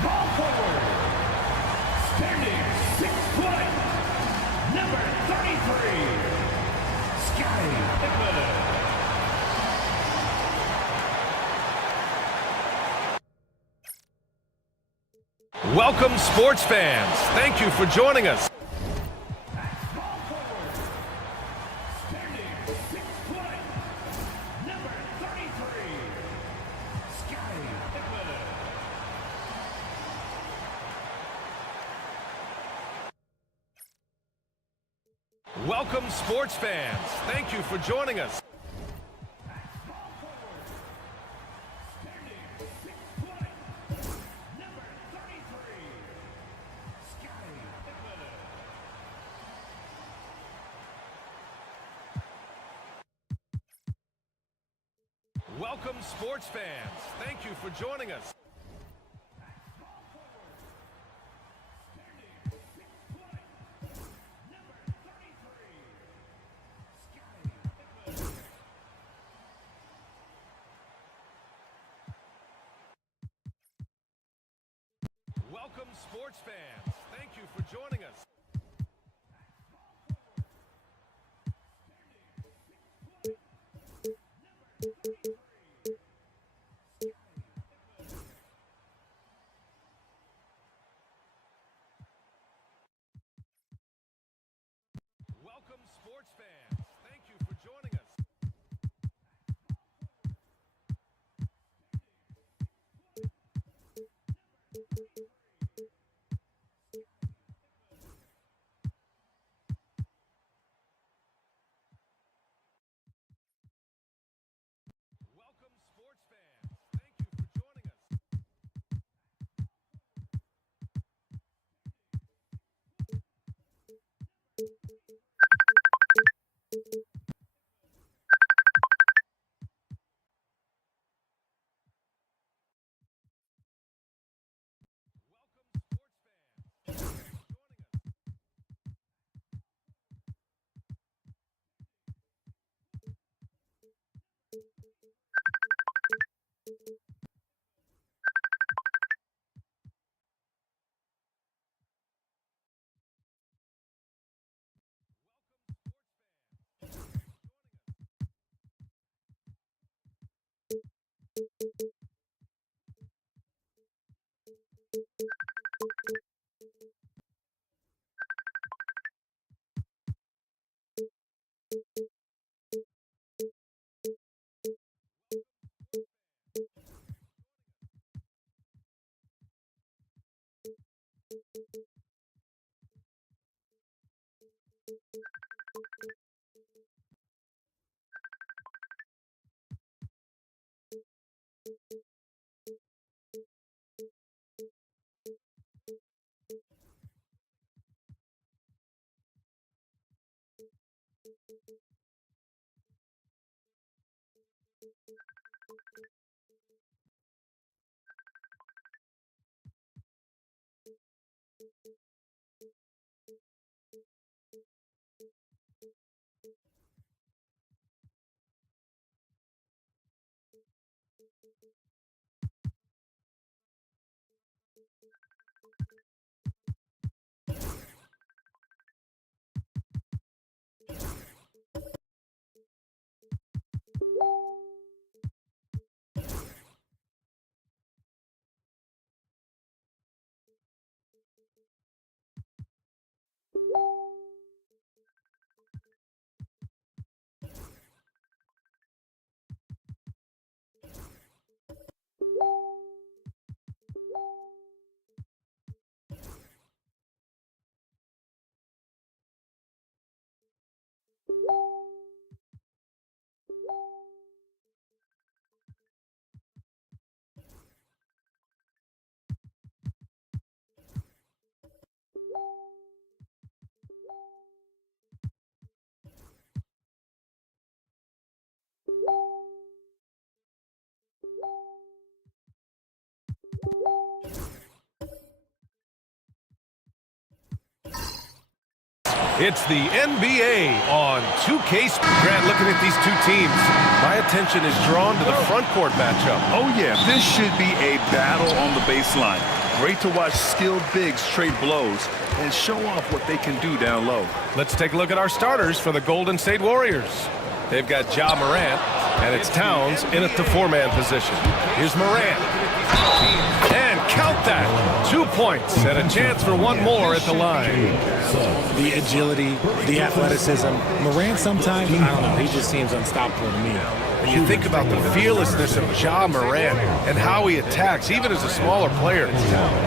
Small forward, standing 6 foot, number 33, Scotty Pittman. Welcome, sports fans. Thank you for joining us. Small forward, standing 6 foot, number 33, Scotty Pittman. Welcome, sports fans. Thank you for joining us. Small forward, standing 6 foot, number 33, Scotty Pittman. Welcome, sports fans. Thank you for joining us. Small forward, standing 6 foot, number 33, Scotty Pittman. Welcome, sports fans. Thank you for joining us. Small forward, standing 6 foot, number 33, Scotty Pittman. Welcome, sports fans. Thank you for joining us. Welcome, sports fans. Thank you for joining us. Welcome, sports fans. Thank you for joining us. It's the NBA on 2K. Grant, looking at these two teams, my attention is drawn to the front court matchup. Oh, yeah. This should be a battle on the baseline. Great to watch skilled bigs trade blows and show off what they can do down low. Let's take a look at our starters for the Golden State Warriors. They've got Ja Morant, and it's Towns in at the four-man position. Here's Morant. And count that. 2 points and a chance for one more at the line. The agility, the athleticism. Morant sometimes, I don't know, he just seems unstoppable to me. When you think about the fearlessness of Ja Morant and how he attacks, even as a smaller player.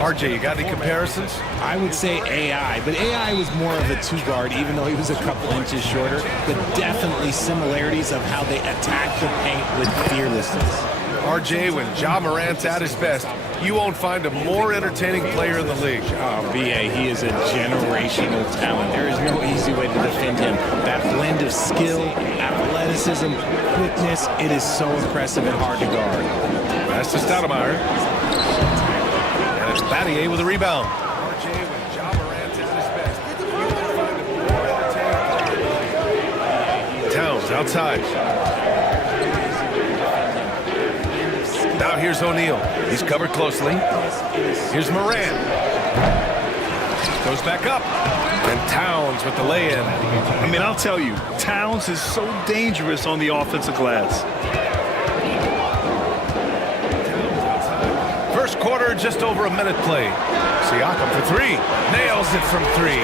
RJ, you got any comparisons? I would say AI, but AI was more of a two-guard, even though he was a couple inches shorter, but definitely similarities of how they attack the paint with fearlessness. RJ, when Ja Morant's at his best, you won't find a more entertaining player in the league. Oh, B.A., he is a generational talent. There is no easy way to defend him. That blend of skill, athleticism, quickness, it is so impressive and hard to guard. Pass to Stoudemire. And it's Battier with a rebound. RJ, when Ja Morant's at his best, you won't find a more entertaining player. Towns outside. Now here's O'Neal. He's covered closely. Here's Morant. Goes back up. And Towns with the lay-in. I mean, I'll tell you, Towns is so dangerous on the offensive glass. First quarter, just over a minute play. Siakam for three. Nails it from three.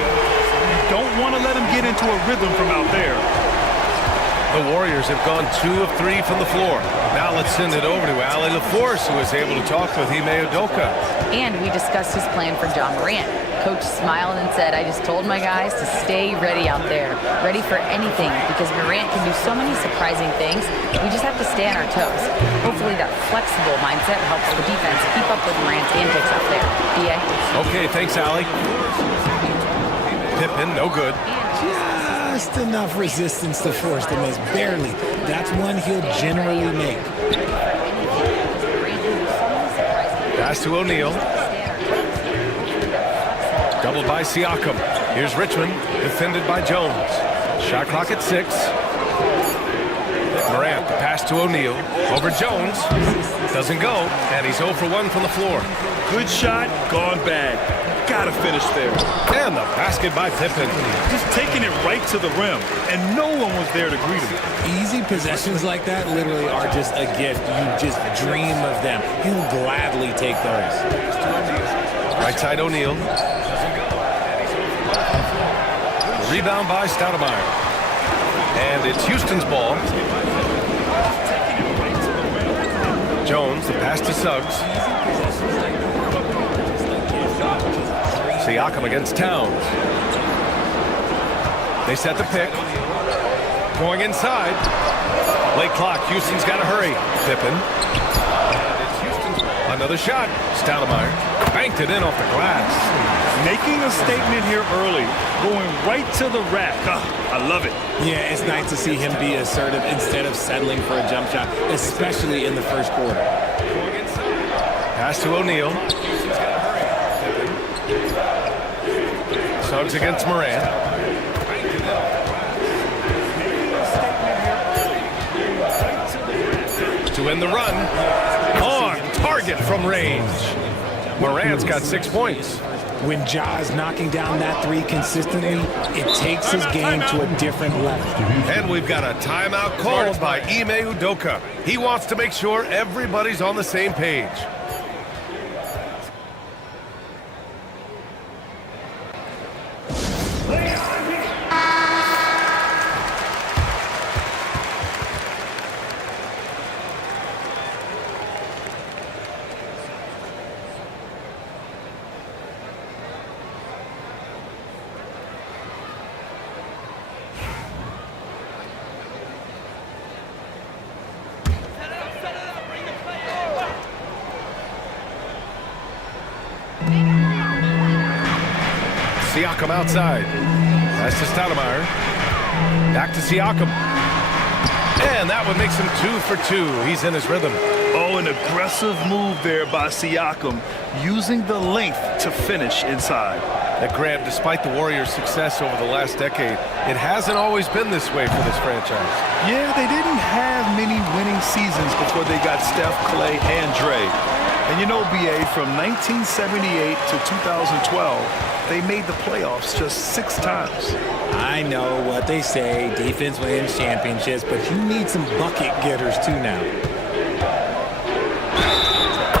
Don't want to let him get into a rhythm from out there. The Warriors have gone 2 of 3 from the floor. Now let's send it over to Ali LaForce, who was able to talk with Ime Udoka. And we discussed his plan for Ja Morant. Coach smiled and said, I just told my guys to stay ready out there, ready for anything, because Morant can do so many surprising things. We just have to stay on our toes. Hopefully that flexible mindset helps the defense keep up with Morant's antics out there. D.A.? Okay, thanks, Ali. Pippen, no good. Just enough resistance to force the miss, barely. That's one he'll generally make. Pass to O'Neal. Doubled by Siakam. Here's Richmond, defended by Jones. Shot clock at 6. Morant, the pass to O'Neal. Over Jones. Doesn't go, and he's 0 for 1 from the floor. Good shot, gone bad. Gotta finish there. And the basket by Pippen. Just taking it right to the rim, and no one was there to greet him. Easy possessions like that literally are just a gift. You just dream of them. He'll gladly take those. Right side O'Neal. Rebound by Stoudemire. And it's Houston's ball. Jones, the pass to Suggs. Siakam against Towns. They set the pick. Going inside. Late clock. Houston's got to hurry. Pippen. And it's Houston's ball. Another shot. Stoudemire banked it in off the glass. Making a statement here early. Going right to the rack. I love it. Yeah, it's nice to see him be assertive instead of settling for a jump shot, especially in the first quarter. Pass to O'Neal. Suggs against Morant. To end the run. On target from range. Morant's got 6 points. When Ja is knocking down that three consistently, it takes his game to a different level. And we've got a timeout called by Ime Udoka. He wants to make sure everybody's on the same page. Siakam outside. Pass to Stoudemire. Back to Siakam. And that one makes him 2 for 2. He's in his rhythm. Oh, an aggressive move there by Siakam, using the length to finish inside. That Grant, despite the Warriors' success over the last decade, it hasn't always been this way for this franchise. Yeah, they didn't have many winning seasons before they got Steph, Clay, and Dre. And you know, BA, from 1978 to 2012, they made the playoffs just 6 times. I know what they say, defense wins championships, but you need some bucket getters too now.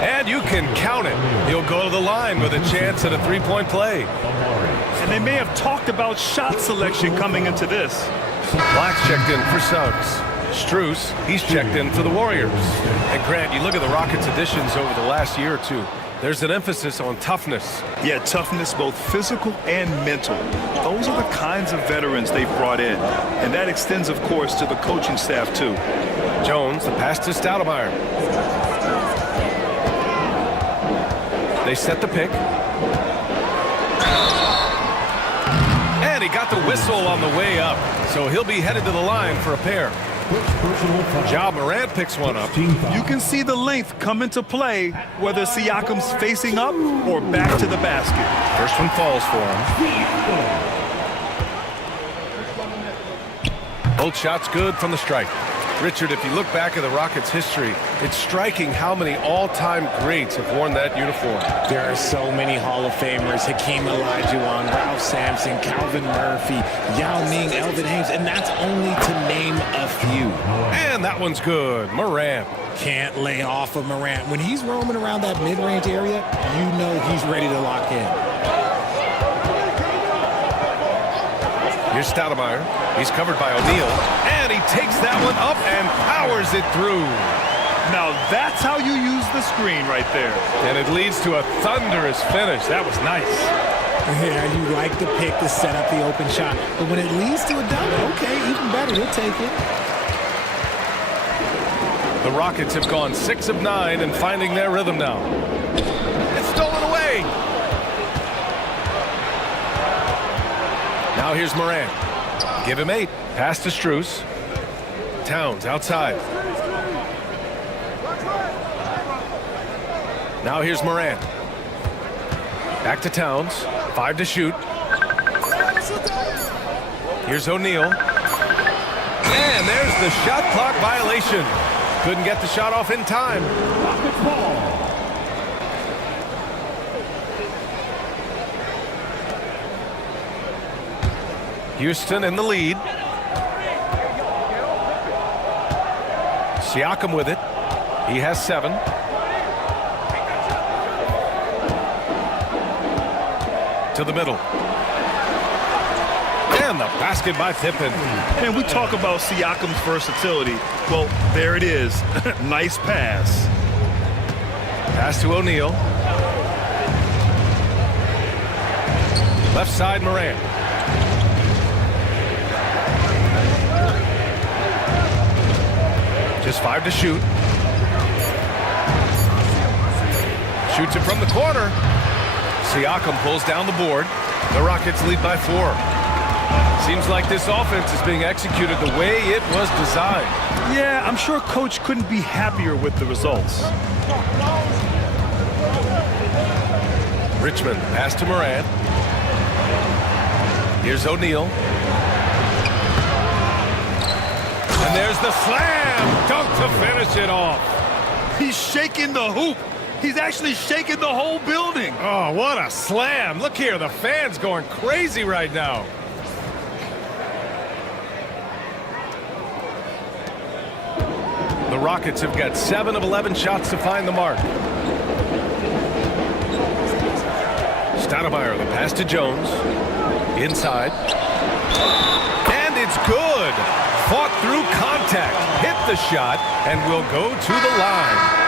And you can count it. He'll go to the line with a chance at a three-point play. And they may have talked about shot selection coming into this. Black's checked in for Suggs. Strus, he's checked in for the Warriors. And Grant, you look at the Rockets' additions over the last year or two. There's an emphasis on toughness. Yeah, toughness, both physical and mental. Those are the kinds of veterans they've brought in. And that extends, of course, to the coaching staff, too. Jones, the pass to Stoudemire. They set the pick. And he got the whistle on the way up. So he'll be headed to the line for a pair. Ja Morant picks one up. You can see the length come into play, whether Siakam's facing up or back to the basket. First one falls for him. Both shots good from the strike. Richard, if you look back at the Rockets' history, it's striking how many all-time greats have worn that uniform. There are so many Hall of Famers: Hakeem Olajuwon, Ralph Sampson, Calvin Murphy, Yao Ming, Elvin Hayes, and that's only to name a few. And that one's good. Morant. Can't lay off of Morant. When he's roaming around that mid-range area, you know he's ready to lock in. Here's Stoudemire. He's covered by O'Neal. And he takes that one up and powers it through. Now that's how you use the screen right there. And it leads to a thunderous finish. That was nice. Yeah, you like the pick to set up the open shot. But when it leads to a dunk, okay, even better, we'll take it. The Rockets have gone 6 of 9 and finding their rhythm now. It's stolen away. Now here's Morant. Give him 8. Pass to Strus. Towns outside. Now here's Morant. Back to Towns. 5 to shoot. Here's O'Neal. And there's the shot clock violation. Couldn't get the shot off in time. Houston in the lead. Siakam with it. He has 7. To the middle. And the basket by Pippen. And we talk about Siakam's versatility. Well, there it is. Nice pass. Pass to O'Neal. Left side, Morant. Just 5 to shoot. Shoots it from the corner. Siakam pulls down the board. The Rockets lead by 4. Seems like this offense is being executed the way it was designed. Yeah, I'm sure Coach couldn't be happier with the results. Richmond, pass to Morant. Here's O'Neal. And there's the slam dunk to finish it off. He's shaking the hoop. He's actually shaking the whole building. Oh, what a slam. Look here, the fans going crazy right now. The Rockets have got 7 of 11 shots to find the mark. Stoudemire, the pass to Jones. Inside. And it's good. Fought through contact. Hit the shot and will go to the line.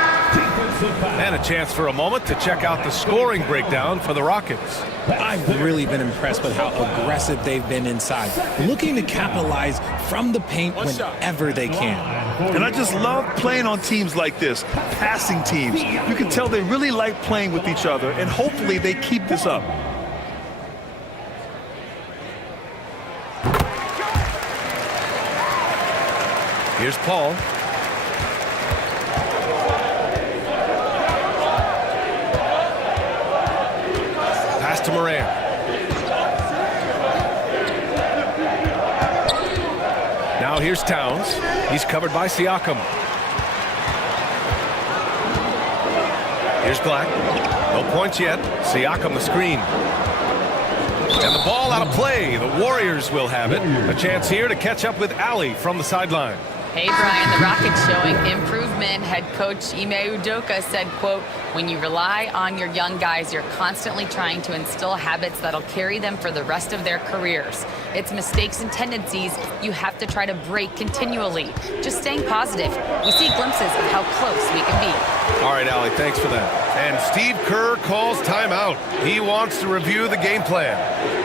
And a chance for a moment to check out the scoring breakdown for the Rockets. I've really been impressed with how aggressive they've been inside, looking to capitalize from the paint whenever they can. And I just love playing on teams like this, passing teams. You can tell they really like playing with each other, and hopefully they keep this up. Here's Paul. Pass to Morant. Here's Towns. He's covered by Siakam. Here's Black. No points yet. Siakam the screen. And the ball out of play. The Warriors will have it. A chance here to catch up with Ali from the sideline. Hey, Brian, the Rockets showing improvement. Head coach Ime Udoka said, quote, when you rely on your young guys, you're constantly trying to instill habits that'll carry them for the rest of their careers. It's mistakes and tendencies you have to try to break continually. Just staying positive. We see glimpses of how close we can be. All right, Ali, thanks for that. And Steve Kerr calls timeout. He wants to review the game plan.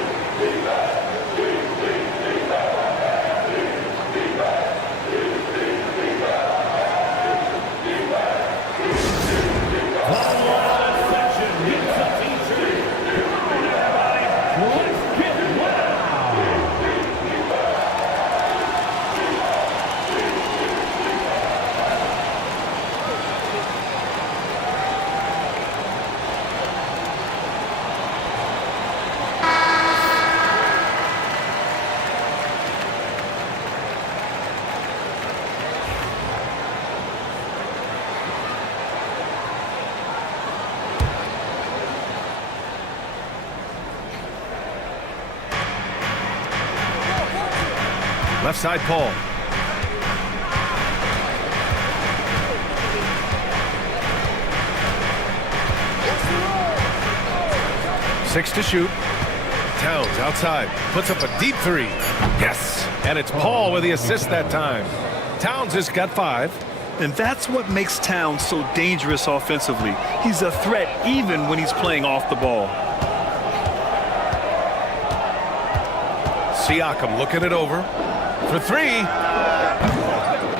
Left side, Paul. Six to shoot. Towns outside. Puts up a deep three. Yes. And it's Paul with the assist that time. Towns has got 5. And that's what makes Towns so dangerous offensively. He's a threat even when he's playing off the ball. Siakam looking it over. For 3.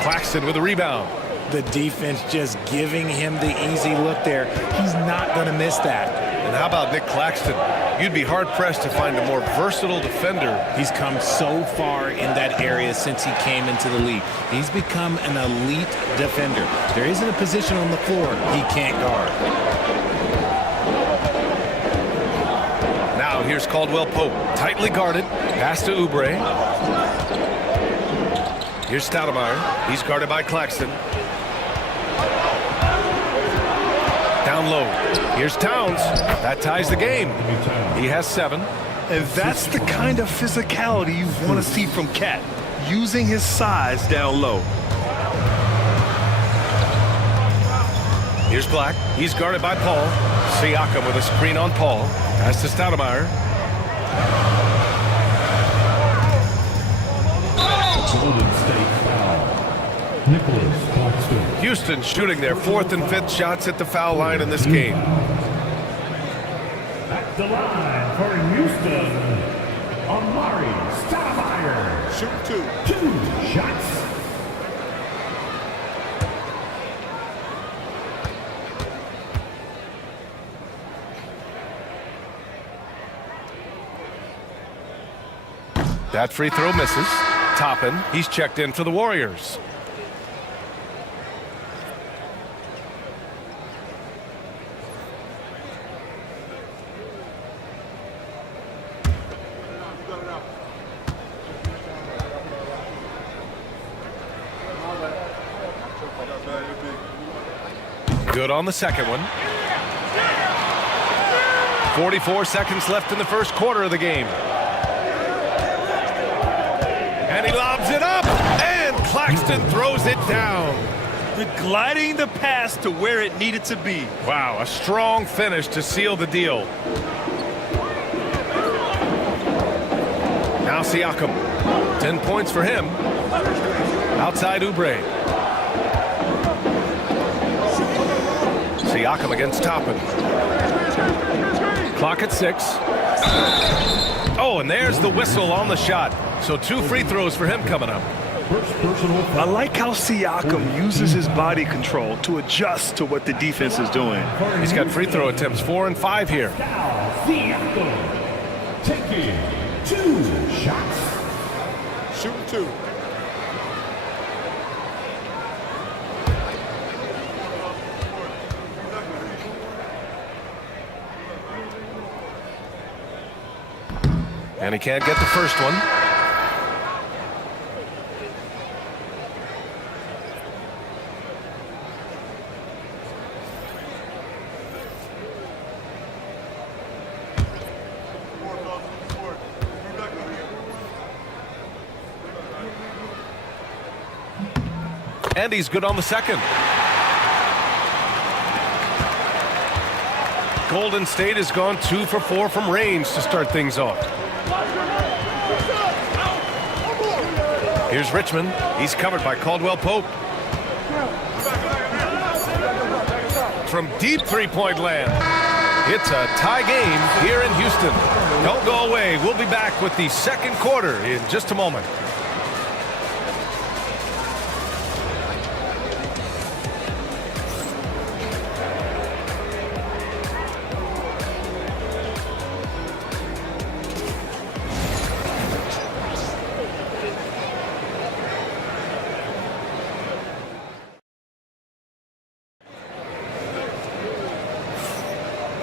Claxton with a rebound. The defense just giving him the easy look there. He's not going to miss that. And how about Nick Claxton? You'd be hard-pressed to find a more versatile defender. He's come so far in that area since he came into the league. He's become an elite defender. There isn't a position on the floor he can't guard. Now here's Caldwell Pope. Tightly guarded. Pass to Oubre. Here's Stoudemire. He's guarded by Claxton. Down low. Here's Towns. That ties the game. He has 7. And that's the kind of physicality you want to see from Cat, using his size down low. Here's Black. He's guarded by Paul. Siakam with a screen on Paul. Pass to Stoudemire. Golden State foul. Nicholas Claxton. Houston shooting their 4th and 5th shots at the foul line in this game. At the line for Houston, Amari Stoudemire. Shoot 2 shots. That free throw misses. Toppin, he's checked in for the Warriors. Good on the second one. 44 seconds left in the first quarter of the game. And he lobs it up, and Claxton throws it down. Gliding the pass to where it needed to be. Wow, a strong finish to seal the deal. Now Siakam. 10 points for him. Outside Oubre. Siakam against Toppin. Clock at 6. Oh, and there's the whistle on the shot. So 2 free throws for him coming up. I like how Siakam uses his body control to adjust to what the defense is doing. He's got free throw attempts 4 and 5 here. Siakam taking 2 shots. Shooting 2. And he can't get the first one. And he's good on the second. Golden State has gone 2 for 4 from range to start things off. Here's Richmond. He's covered by Caldwell Pope. From deep three-point land. It's a tie game here in Houston. Don't go away. We'll be back with the second quarter in just a moment.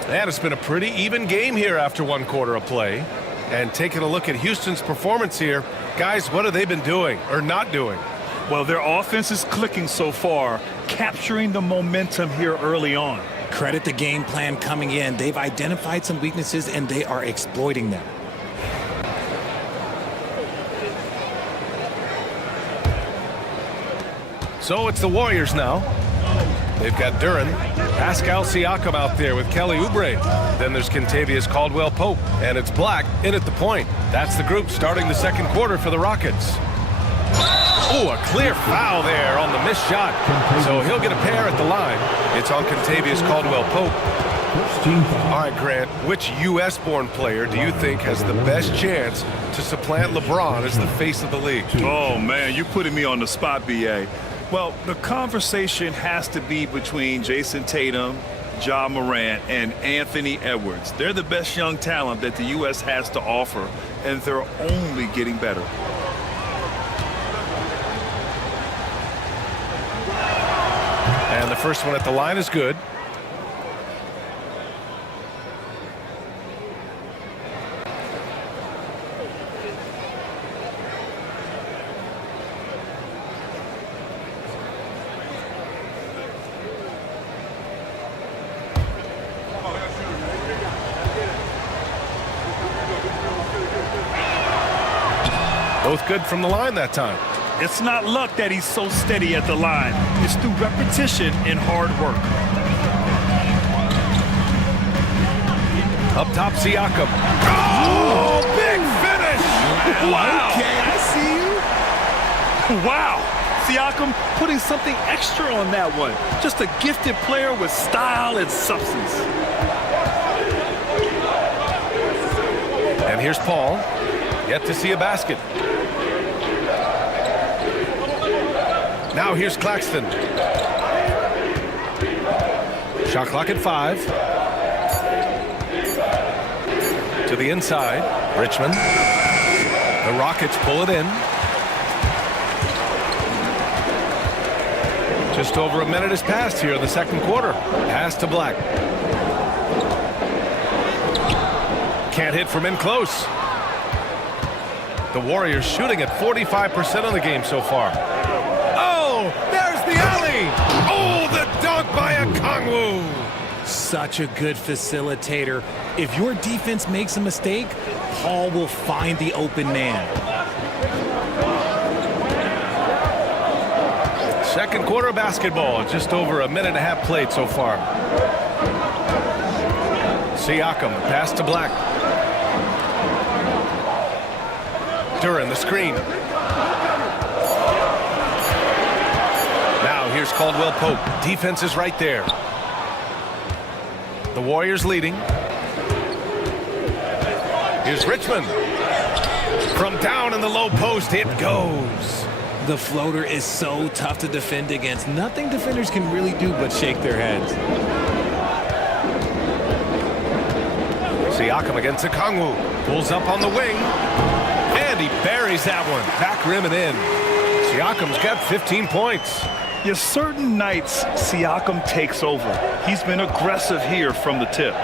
And it's been a pretty even game here after one quarter of play. And taking a look at Houston's performance here, guys, what have they been doing or not doing? Well, their offense is clicking so far, capturing the momentum here early on. Credit the game plan coming in. They've identified some weaknesses, and they are exploiting them. So it's the Warriors now. They've got Duren, Pascal Siakam out there with Kelly Oubre. Then there's Kentavious Caldwell-Pope, and it's Black in at the point. That's the group starting the second quarter for the Rockets. Oh, a clear foul there on the missed shot. So he'll get a pair at the line. It's on Kentavious Caldwell-Pope. All right, Grant, which U.S.-born player do you think has the best chance to supplant LeBron as the face of the league? Oh, man, you're putting me on the spot, B.A. Well, the conversation has to be between Jason Tatum, Ja Morant, and Anthony Edwards. They're the best young talent that the U.S. has to offer, and they're only getting better. And the first one at the line is good. Both good from the line that time. It's not luck that he's so steady at the line. It's through repetition and hard work. Up top, Siakam. Oh, big finish! Wow. Okay, I see you. Wow. Siakam putting something extra on that one. Just a gifted player with style and substance. And here's Paul. Yet to see a basket. Now here's Claxton. Shot clock at 5. To the inside. Richmond. The Rockets pull it in. Just over a minute has passed here in the second quarter. Pass to Black. Can't hit from in close. The Warriors shooting at 45% of the game so far. Oh, there's the alley. Oh, the dunk by Okongwu. Such a good facilitator. If your defense makes a mistake, Paul will find the open man. Second quarter of basketball. Just over a minute and a half played so far. Siakam, pass to Black. Duren, the screen. Now here's Caldwell-Pope. Defense is right there. The Warriors leading. Here's Richmond. From down in the low post, it goes. The floater is so tough to defend against. Nothing defenders can really do but shake their heads. Siakam against Okongwu. Pulls up on the wing. And he buries that one. Back rim and in. Siakam's got 15 points. Yes, certain nights Siakam takes over. He's been aggressive here from the tip.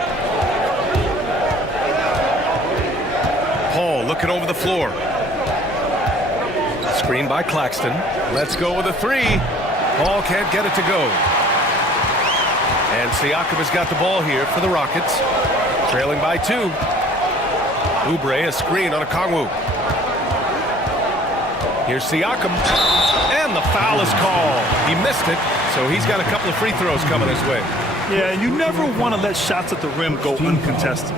Paul looking over the floor. Screen by Claxton. Let's go with a 3. Paul can't get it to go. And Siakam has got the ball here for the Rockets. Trailing by 2. Oubre, a screen on Okongwu. Here's Siakam. And And the foul is called. He missed it, so he's got a couple of free throws coming his way. Yeah, you never want to let shots at the rim go uncontested.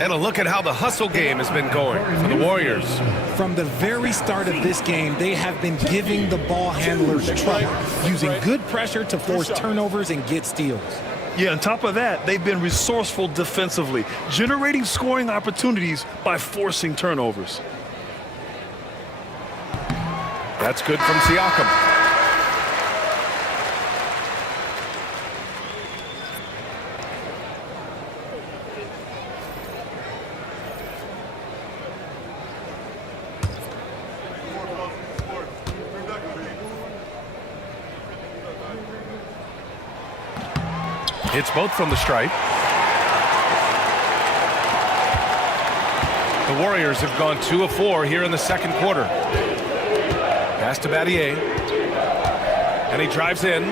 And a look at how the hustle game has been going for the Warriors. From the very start of this game, they have been giving the ball handlers trouble, using good pressure to force turnovers and get steals. Yeah, on top of that, they've been resourceful defensively, generating scoring opportunities by forcing turnovers. That's good from Siakam. Hits both from the stripe. The Warriors have gone 2 of 4 here in the second quarter. Pass to Battier. And he drives in.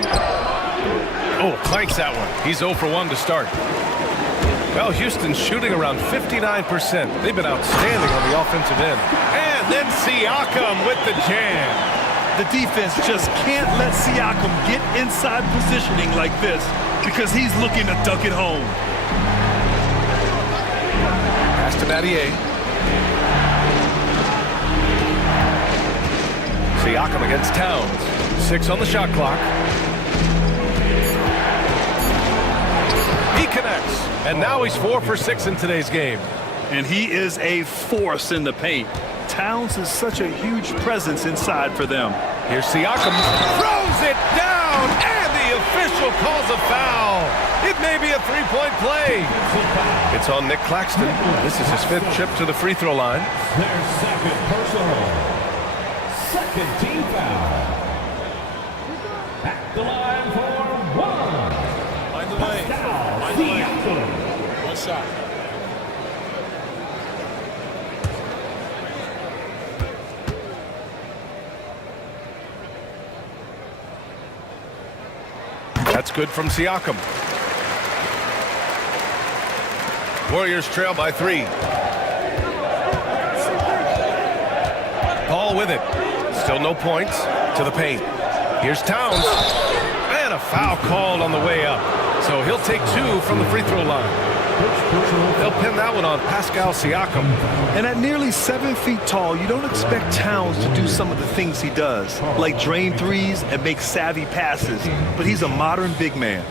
Oh, clanks that one. He's 0 for 1 to start. Well, Houston's shooting around 59%. They've been outstanding on the offensive end. And then Siakam with the jam. The defense just can't let Siakam get inside positioning like this because he's looking to dunk it home. Pass to Battier. Siakam against Towns. 6 on the shot clock. He connects. And now he's 4 for 6 in today's game. And he is a force in the paint. Towns is such a huge presence inside for them. Here's Siakam. Throws it down. And the official calls a foul. It may be a three-point play. It's on Nick Claxton. This is his 5th trip to the free throw line. Their second personal. Second team foul. At the line for 1. Find the lane. Find the lane. One shot. That's good from Siakam. Warriors trail by 3. Paul with it. Still no points. To the paint. Here's Towns. And a foul called on the way up. So he'll take 2 from the free throw line. They'll pin that one on Pascal Siakam. And at nearly 7 feet tall, you don't expect Towns to do some of the things he does, like drain threes and make savvy passes. But he's a modern big man.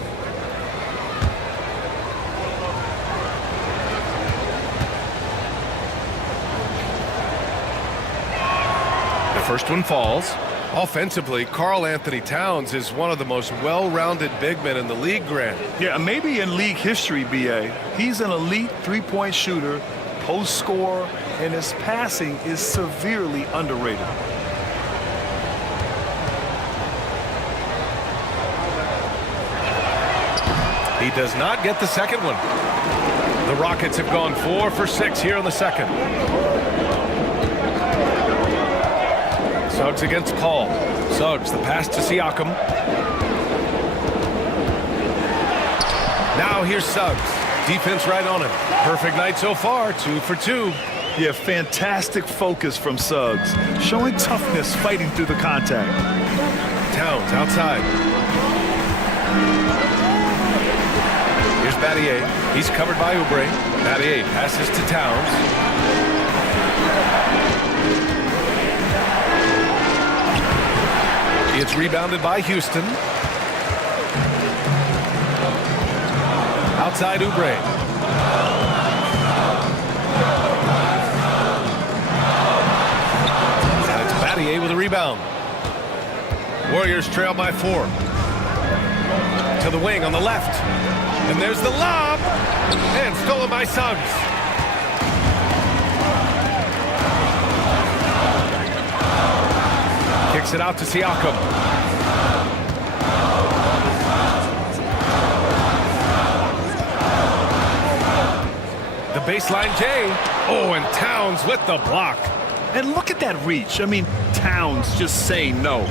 The first one falls. Offensively, Karl Anthony Towns is one of the most well-rounded big men in the league, Grant. Yeah, maybe in league history, B.A. He's an elite three-point shooter, post scorer, and his passing is severely underrated. He does not get the second one. The Rockets have gone 4 for 6 here in the second. Suggs against Paul. Suggs, the pass to Siakam. Now here's Suggs. Defense right on him. Perfect night so far, 2 for 2. Yeah, fantastic focus from Suggs, showing toughness fighting through the contact. Towns outside. Here's Battier. He's covered by Oubre. Battier passes to Towns. It's rebounded by Houston. Outside Oubre. And it's Battier with a rebound. Warriors trail by 4. To the wing on the left. And there's the lob. And stolen by Suggs. Kicks it out to Siakam. The baseline J. Oh, and Towns with the block. And look at that reach. I mean, Towns just saying no.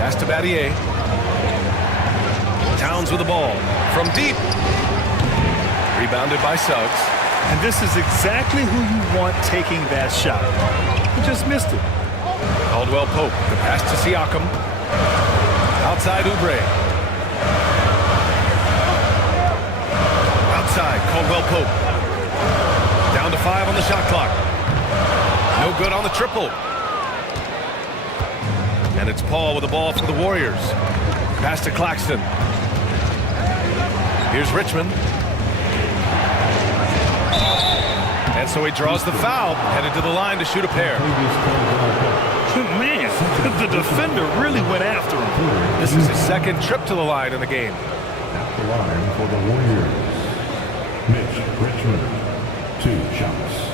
Pass to Battier. Towns with the ball. From deep. Rebounded by Suggs. And this is exactly who you want taking that shot. He just missed it. Caldwell Pope, the pass to Siakam. Outside Oubre. Outside, Caldwell Pope. Down to 5 on the shot clock. No good on the triple. And it's Paul with the ball for the Warriors. Pass to Claxton. Here's Richmond. And so he draws the foul, headed to the line to shoot a pair. Man, the defender really went after him. This is his second trip to the line in the game. At the line for the Warriors, Mitch Richmond, 2 shots.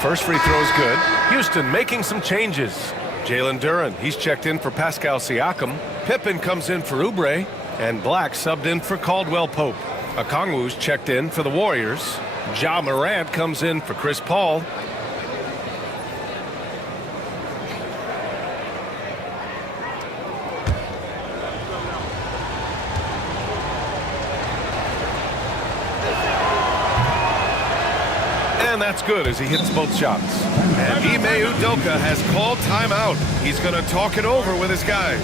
First free throw is good. Houston making some changes. Jalen Duren, he's checked in for Pascal Siakam. Pippen comes in for Oubre. And Black subbed in for Caldwell Pope. Okongwu's checked in for the Warriors. Ja Morant comes in for Chris Paul. And that's good as he hits both shots. And Ime Udoka has called timeout. He's going to talk it over with his guys.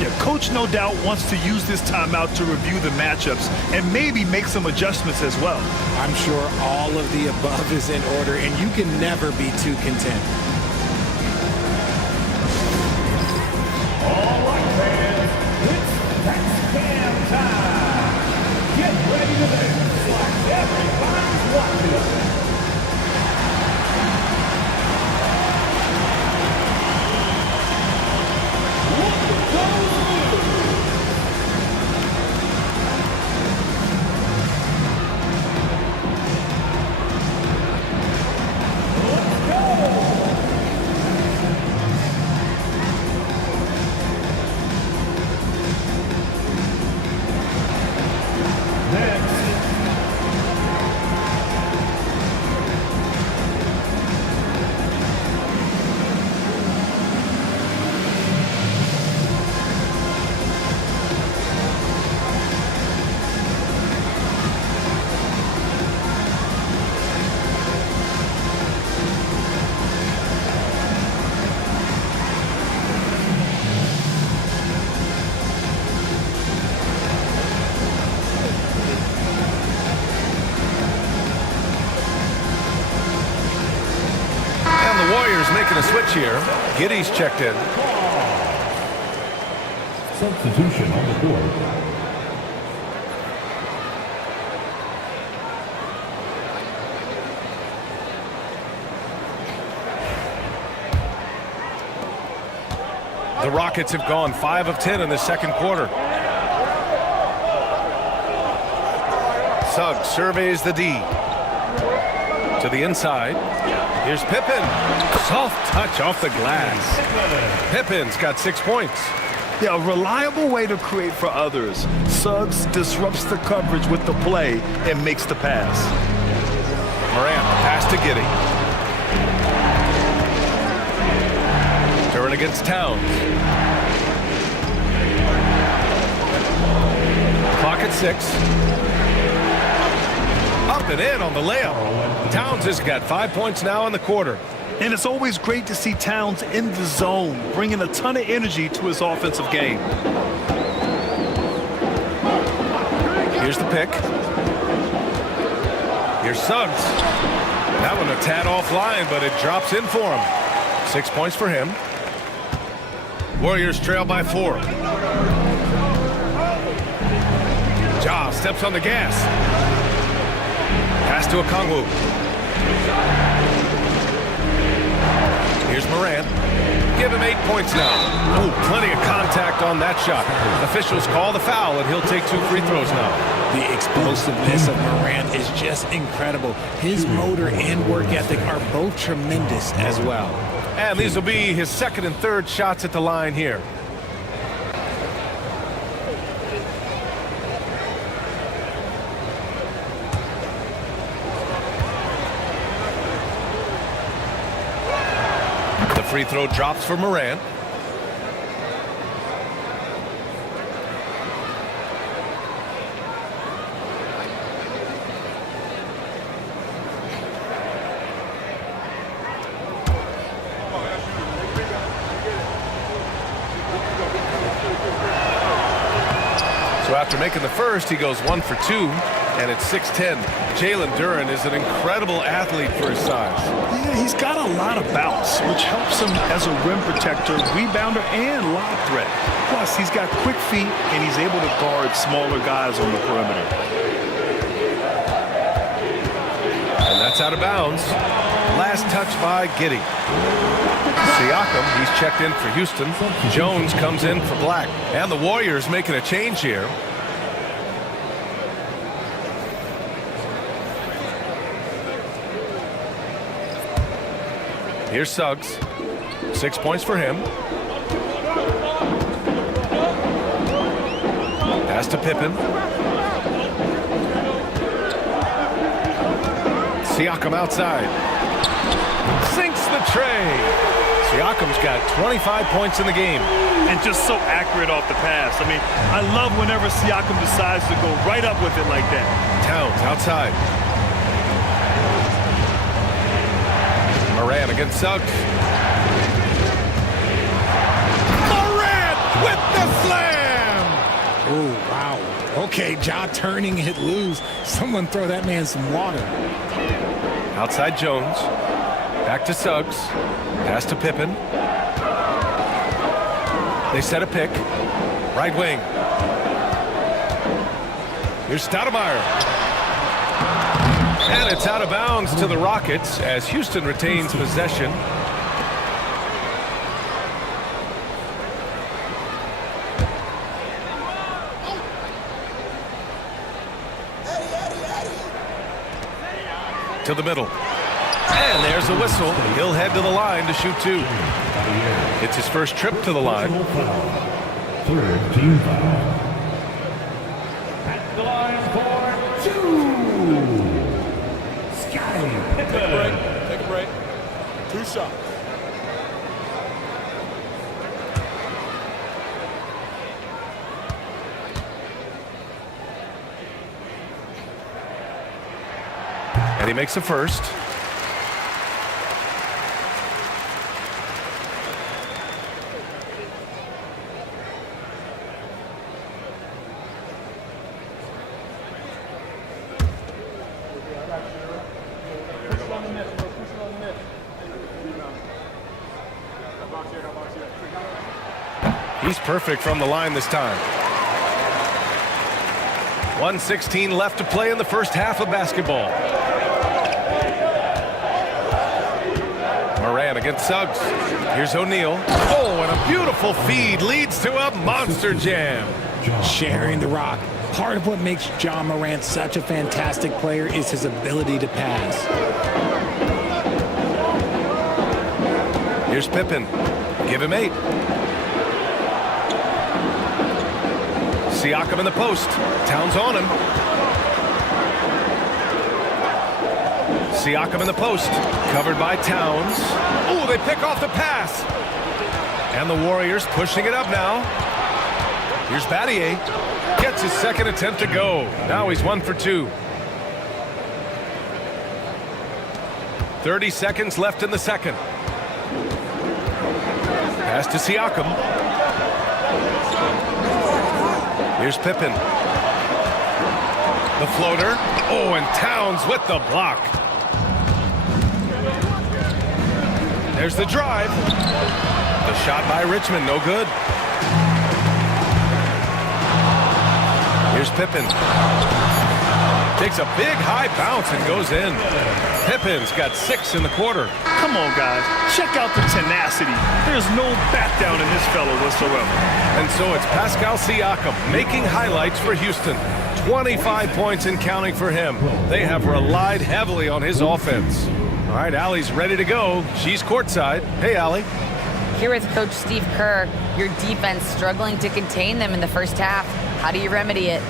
Yeah, coach no doubt wants to use this timeout to review the matchups and maybe make some adjustments as well. I'm sure all of the above is in order, and you can never be too content. All right, fans, it's tax cam time. Get ready to dance like everybody's watching. Making a switch here. Giddey's checked in. Substitution on the court. The Rockets have gone 5 of 10 in the second quarter. Suggs surveys the D. To the inside. Here's Pippen. Soft touch off the glass. Pippen's got 6 points. Yeah, a reliable way to create for others. Suggs disrupts the coverage with the play and makes the pass. Morant, pass to Giddey. Turn against Towns. Clock at 6. Up and in on the layup. Towns has got 5 points now in the quarter. And it's always great to see Towns in the zone, bringing a ton of energy to his offensive game. Here's the pick. Here's Suggs. That one a tad offline, but it drops in for him. 6 points for him. Warriors trail by 4. Ja steps on the gas. Pass to Okongwu. Here's Morant. Give him 8 points now. Oh, plenty of contact on that shot. Officials call the foul, and he'll take 2 free throws now. The explosiveness of Morant is just incredible. His motor and work ethic are both tremendous as well. And these will be his second and third shots at the line here. free throw drops for Morant. So after making the first, he goes 1 for 2, and it's 6-10. Jalen Duren is an incredible athlete for his size. Yeah, he's got a lot of bounce, which helps him as a rim protector, rebounder, and lob threat. Plus, he's got quick feet, and he's able to guard smaller guys on the perimeter. And that's out of bounds. Last touch by Giddey. Siakam, he's checked in for Houston. Jones comes in for Black. And the Warriors making a change here. Here's Suggs. 6 points for him. Pass to Pippen. Siakam outside. Sinks the tray. Siakam's got 25 points in the game. And just so accurate off the pass. I mean, I love whenever Siakam decides to go right up with it like that. Towns outside. Morant against Suggs. Morant with the slam! Oh, wow. Okay, Ja turning it loose. Someone throw that man some water. Outside Jones. Back to Suggs. Pass to Pippen. They set a pick. Right wing. Here's Stoudemire. And it's out of bounds to the Rockets as Houston retains possession. To the middle. And there's a whistle. He'll head to the line to shoot 2. It's his first trip to the line. Third team foul. At the line for 2. Scottie Pippen. Take a break. 2 shots. And he makes the first. He's perfect from the line this time. 1:16 left to play in the first half of basketball. Morant against Suggs. Here's O'Neal. Oh, and a beautiful feed leads to a monster jam. Sharing the rock. Part of what makes Ja Morant such a fantastic player is his ability to pass. Here's Pippen. Give him 8. Siakam in the post. Towns on him. Siakam in the post. Covered by Towns. Oh, they pick off the pass. And the Warriors pushing it up now. Here's Battier. Gets his second attempt to go. Now he's 1 for 2. 30 seconds left in the second. Pass to Siakam. Here's Pippen. The floater. Oh, and Towns with the block. There's the drive. The shot by Richmond, no good. Here's Pippen. Takes a big high bounce and goes in. Pippen's got 6 in the quarter. Come on, guys. Check out the tenacity. There's no back down in this fellow whatsoever. And so it's Pascal Siakam making highlights for Houston. 25 points and counting for him. They have relied heavily on his offense. All right, Allie's ready to go. She's courtside. Hey, Allie. Here with Coach Steve Kerr, your defense struggling to contain them in the first half. How do you remedy it?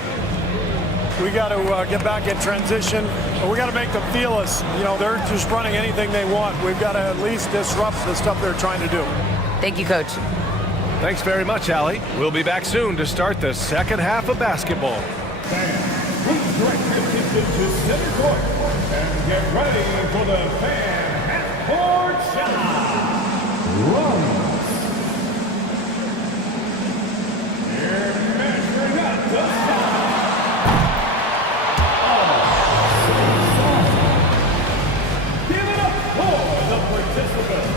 We got to get back in transition, We got to make them feel us. You know, they're just running anything they want. We've got to at least disrupt the stuff they're trying to do. Thank you, Coach. Thanks very much, Allie. We'll be back soon to start the second half of basketball. Fans, please direct your attention to center court and get ready for the fan half-court shot. Runs. Here measuring up the shot. Give it up for the participants.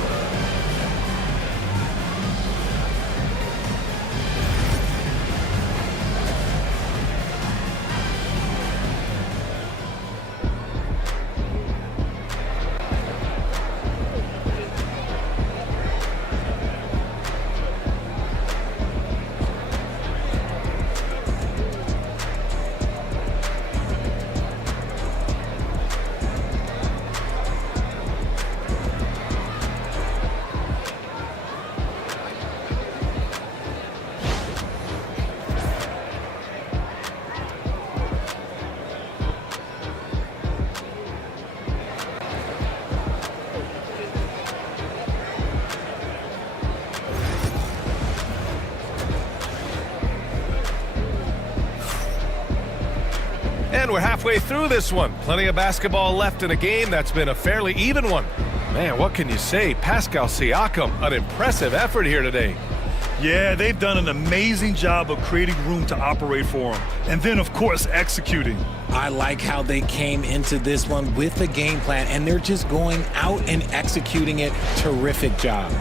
And we're halfway through this one. Plenty of basketball left in a game that's been a fairly even one. Man, what can you say? Pascal Siakam, an impressive effort here today. Yeah, they've done an amazing job of creating room to operate for him. And then, of course, executing. I like how they came into this one with a game plan, and they're just going out and executing it. Terrific job.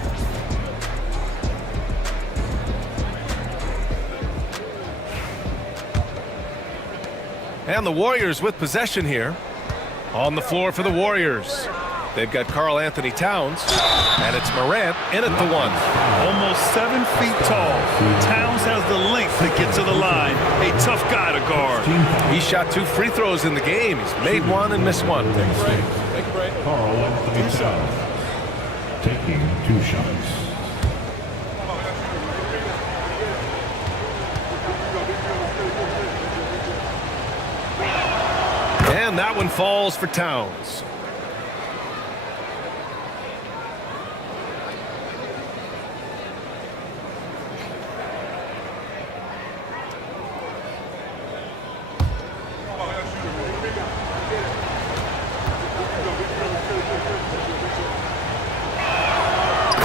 And the Warriors with possession here. On the floor for the Warriors. They've got Karl Anthony Towns, and it's Morant in at the one. Almost 7 feet tall. Towns has the length to get to the line. A tough guy to guard. He shot 2 free throws in the game. He's made one and missed one. Karl Anthony Towns taking 2 shots. And that one falls for Towns.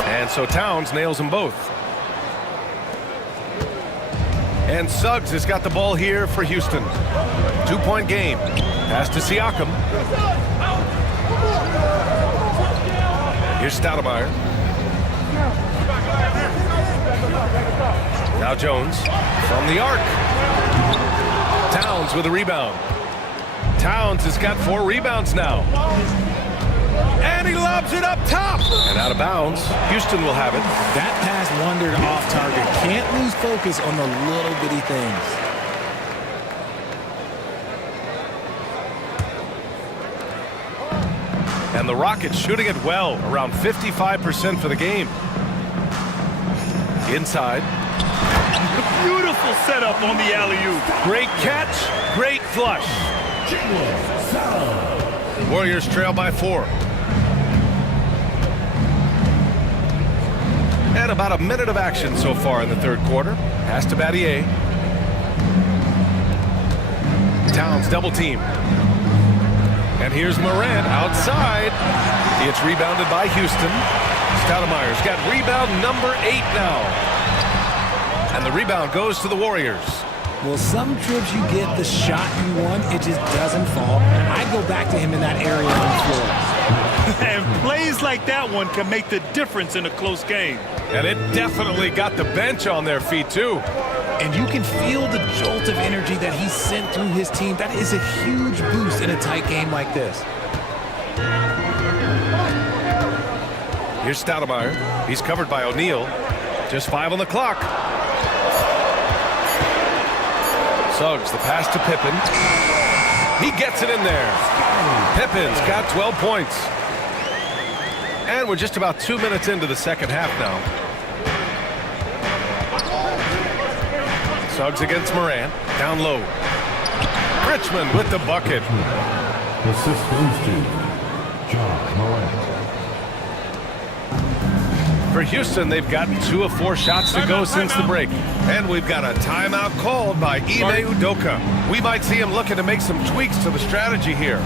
And so Towns nails them both. And Suggs has got the ball here for Houston. 2-point game. Pass to Siakam. Here's Stoudemire. Now Jones from the arc. Towns with a rebound. Towns has got 4 rebounds now. And he lobs it up top. And out of bounds. Houston will have it. That pass wandered off target. Can't lose focus on the little bitty things. And the Rockets shooting it well, around 55% for the game. Inside. Beautiful setup on the alley-oop. Great catch, great flush. Warriors trail by 4. And about a minute of action so far in the third quarter. Pass to Battier. Towns double team. And here's Morant outside. It's rebounded by Houston. Stoudemire's got rebound number 8 now. And the rebound goes to the Warriors. Well, some trips you get the shot you want, it just doesn't fall. I'd go back to him in that area on the floor. And plays like that one can make the difference in a close game. And it definitely got the bench on their feet, too. And you can feel the jolt of energy that he sent through his team. That is a huge boost in a tight game like this. Here's Stoudemire. He's covered by O'Neal. Just 5 on the clock. Suggs, the pass to Pippen. He gets it in there. Pippen's got 12 points. And we're just about 2 minutes into the second half now. Suggs against Morant. Down low. Richmond with the bucket. Assist goes to John Morant. For Houston, they've gotten 2 of 4 shots to go since the break. And we've got a timeout called by Ime Udoka. We might see him looking to make some tweaks to the strategy here.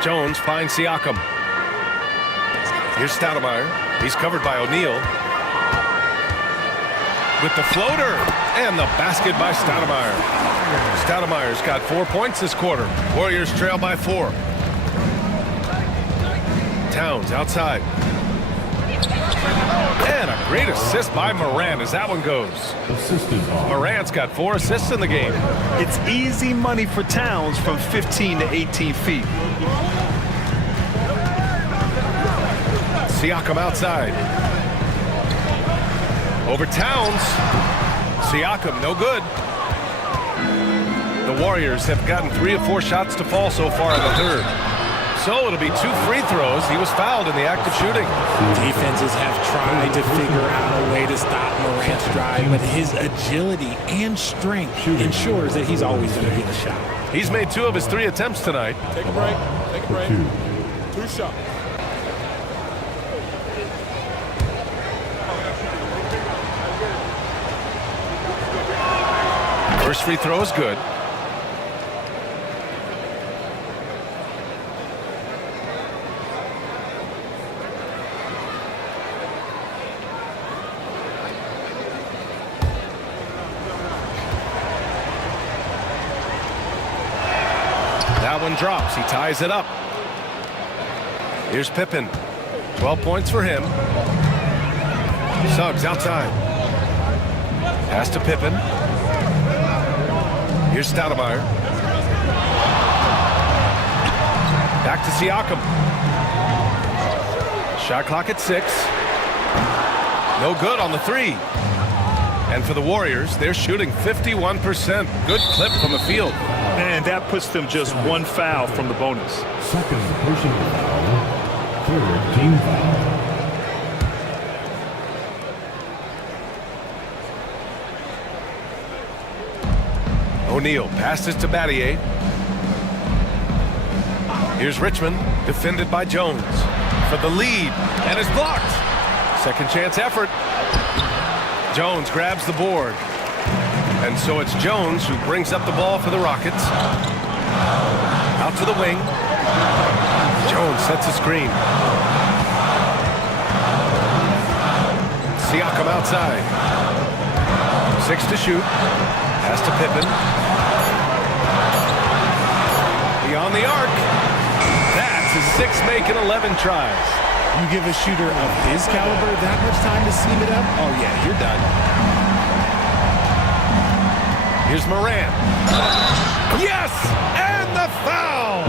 Jones finds Siakam. Here's Stoudemire. He's covered by O'Neal. With the floater and the basket by Stoudemire. Stoudemire's got 4 points this quarter. Warriors trail by 4. Towns outside. And a great assist by Morant as that one goes. Morant's got 4 assists in the game. It's easy money for Towns from 15 to 18 feet. Siakam outside. Over Towns. Siakam, no good. The Warriors have gotten 3 of 4 shots to fall so far in the third. So it'll be 2 free throws. He was fouled in the act of shooting. Defenses have tried to figure out a way to stop Morant's drive, but his agility and strength ensures that he's always going to get a shot. He's made 2 of his 3 attempts tonight. Take a break. Take a break. 2 shots. First free throw is good. That one drops. He ties it up. Here's Pippen. 12 points for him. Suggs outside. Pass to Pippen. Here's Stoudemire. Back to Siakam. Shot clock at 6. No good on the 3. And for the Warriors, they're shooting 51%. Good clip from the field. And that puts them just 1 foul from the bonus. Second personal foul. Third team foul. O'Neal passes to Battier. Here's Richmond, defended by Jones. For the lead, and is blocked. Second chance effort. Jones grabs the board. And so it's Jones who brings up the ball for the Rockets. Out to the wing. Jones sets a screen. Siakam outside. 6 to shoot. Pass to Pippen. Beyond the arc. That's his 6th make in 11 tries. You give a shooter of his caliber that much time to seam it up, oh yeah, you're done. Here's Morant. Yes! And the foul!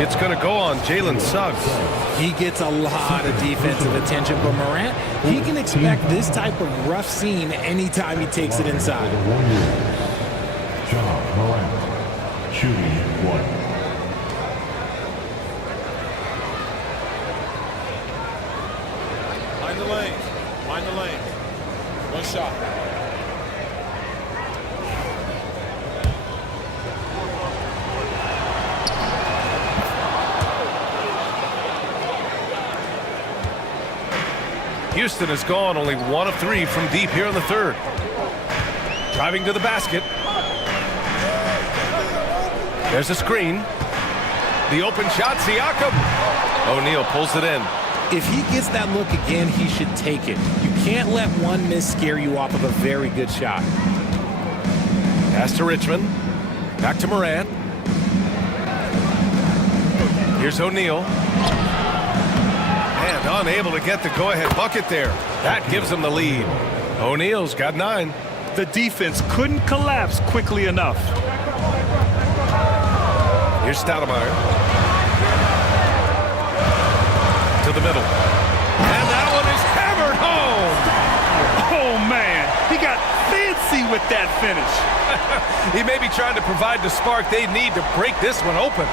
It's going to go on Jalen Suggs. He gets a lot of defensive attention, but Morant, he can expect this type of rough seam anytime he takes it inside. John Morant, shooting 1. Mind the lane. Mind the lane. 1 shot. Houston has gone only 1 of 3 from deep here in the third. Driving to the basket. There's a screen. The open shot, Siakam. O'Neal pulls it in. If he gets that look again, he should take it. You can't let one miss scare you off of a very good shot. Pass to Richmond. Back to Morant. Here's O'Neal. And unable to get the go-ahead bucket there. That gives them the lead. O'Neal's got 9. The defense couldn't collapse quickly enough. Here's Stoudemire. To the middle. And that one is hammered home. Oh, man. He got fancy with that finish. He may be trying to provide the spark they need to break this one open.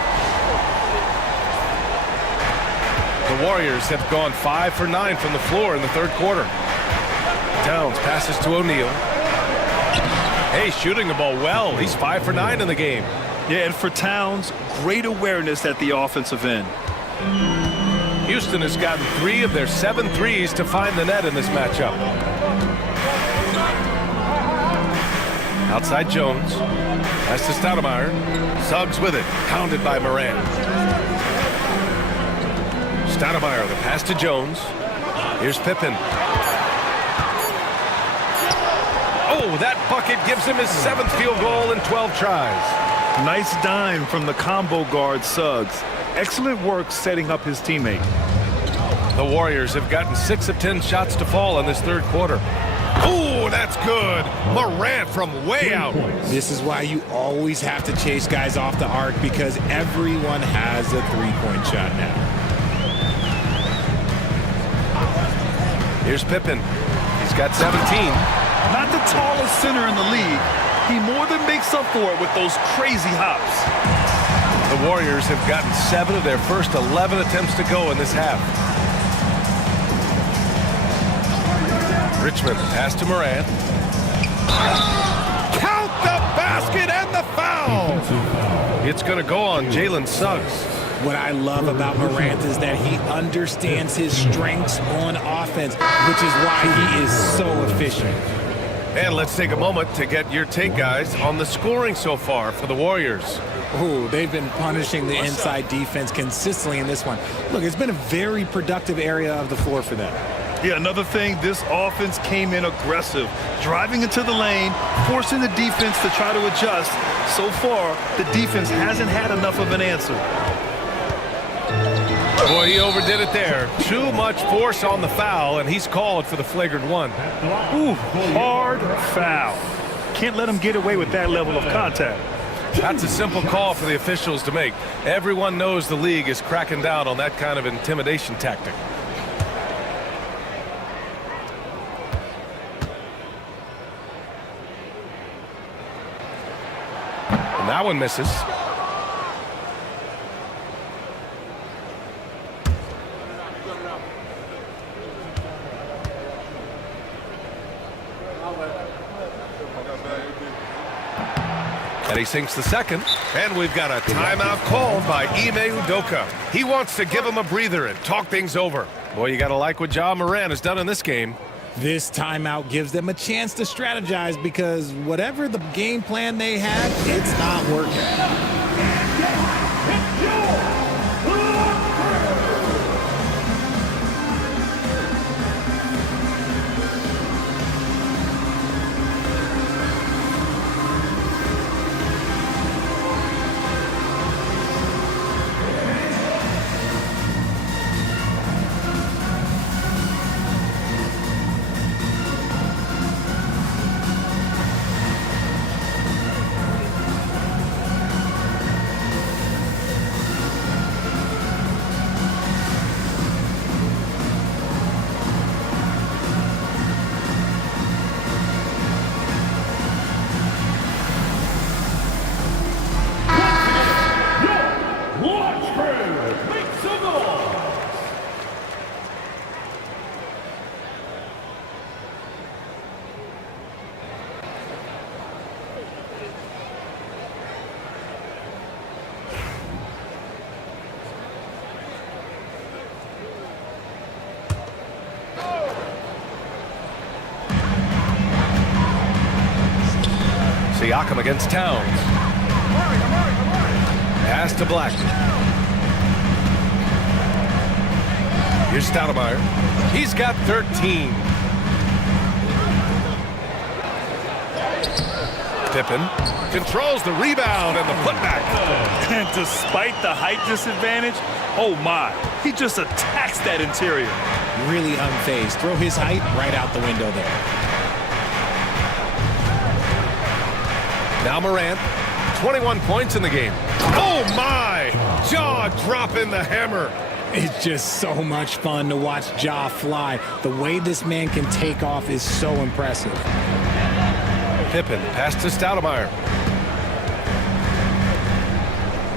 The Warriors have gone 5 for 9 from the floor in the third quarter. Towns passes to O'Neal. Hey, shooting the ball well. He's 5 for 9 in the game. Yeah, and for Towns, great awareness at the offensive end. Houston has gotten 3 of their 7 threes to find the net in this matchup. Outside Jones. Pass to Stoudemire. Suggs with it. Pounded by Morant. Stoudemire, the pass to Jones. Here's Pippen. Oh, that bucket gives him his 7th field goal in 12 tries. Nice dime from the combo guard Suggs. Excellent work setting up his teammate. The Warriors have gotten 6 of 10 shots to fall in this third quarter. Oh, that's good. Morant from way out. This is why you always have to chase guys off the arc, because everyone has a three-point shot now. Here's Pippen. He's got 17. Not the tallest center in the league. He more than makes up for it with those crazy hops. The Warriors have gotten 7 of their first 11 attempts to go in this half. Richmond pass to Morant. Count the basket and the foul. It's going to go on Jalen Suggs. What I love about Morant is that he understands his strengths on offense, which is why he is so efficient. And let's take a moment to get your take, guys, on the scoring so far for the Warriors. Oh, they've been punishing the inside defense consistently in this one. Look, it's been a very productive area of the floor for them. Yeah, another thing, this offense came in aggressive, driving into the lane, forcing the defense to try to adjust. So far, the defense hasn't had enough of an answer. Boy, he overdid it there. Too much force on the foul, and he's called for the flagrant one. Ooh, hard foul. Can't let him get away with that level of contact. That's a simple call for the officials to make. Everyone knows the league is cracking down on that kind of intimidation tactic. And that one misses. And he sinks the second. And we've got a timeout called by Ime Udoka. He wants to give him a breather and talk things over. Boy, you got to like what Ja Morant has done in this game. This timeout gives them a chance to strategize, because whatever the game plan they have, it's not working. Siakam against Towns. Pass to Black. Here's Stoudemire. He's got 13. Pippen controls the rebound and the putback. And despite the height disadvantage, oh my, he just attacks that interior. Really unfazed. Throw his height right out the window there. Now Morant, 21 points in the game. Oh my! Jaw dropping the hammer. It's just so much fun to watch Ja fly. The way this man can take off is so impressive. Pippen, pass to Stoudemire.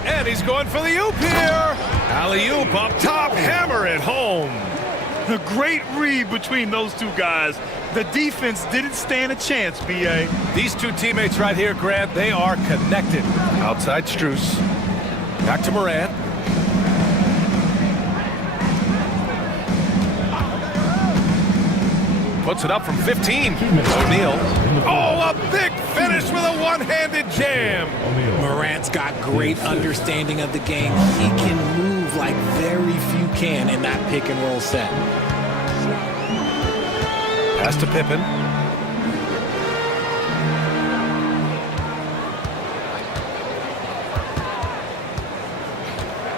And he's going for the oop here. Alley-oop up top, hammer it home. A great read between those two guys. The defense didn't stand a chance, B.A. These two teammates right here, Grant, they are connected. Outside Strus. Back to Morant. Puts it up from 15. O'Neal. Oh, a big finish with a one-handed jam. Morant's got great understanding of the game. He can move like very few can in that pick and roll set. Pass to Pippen.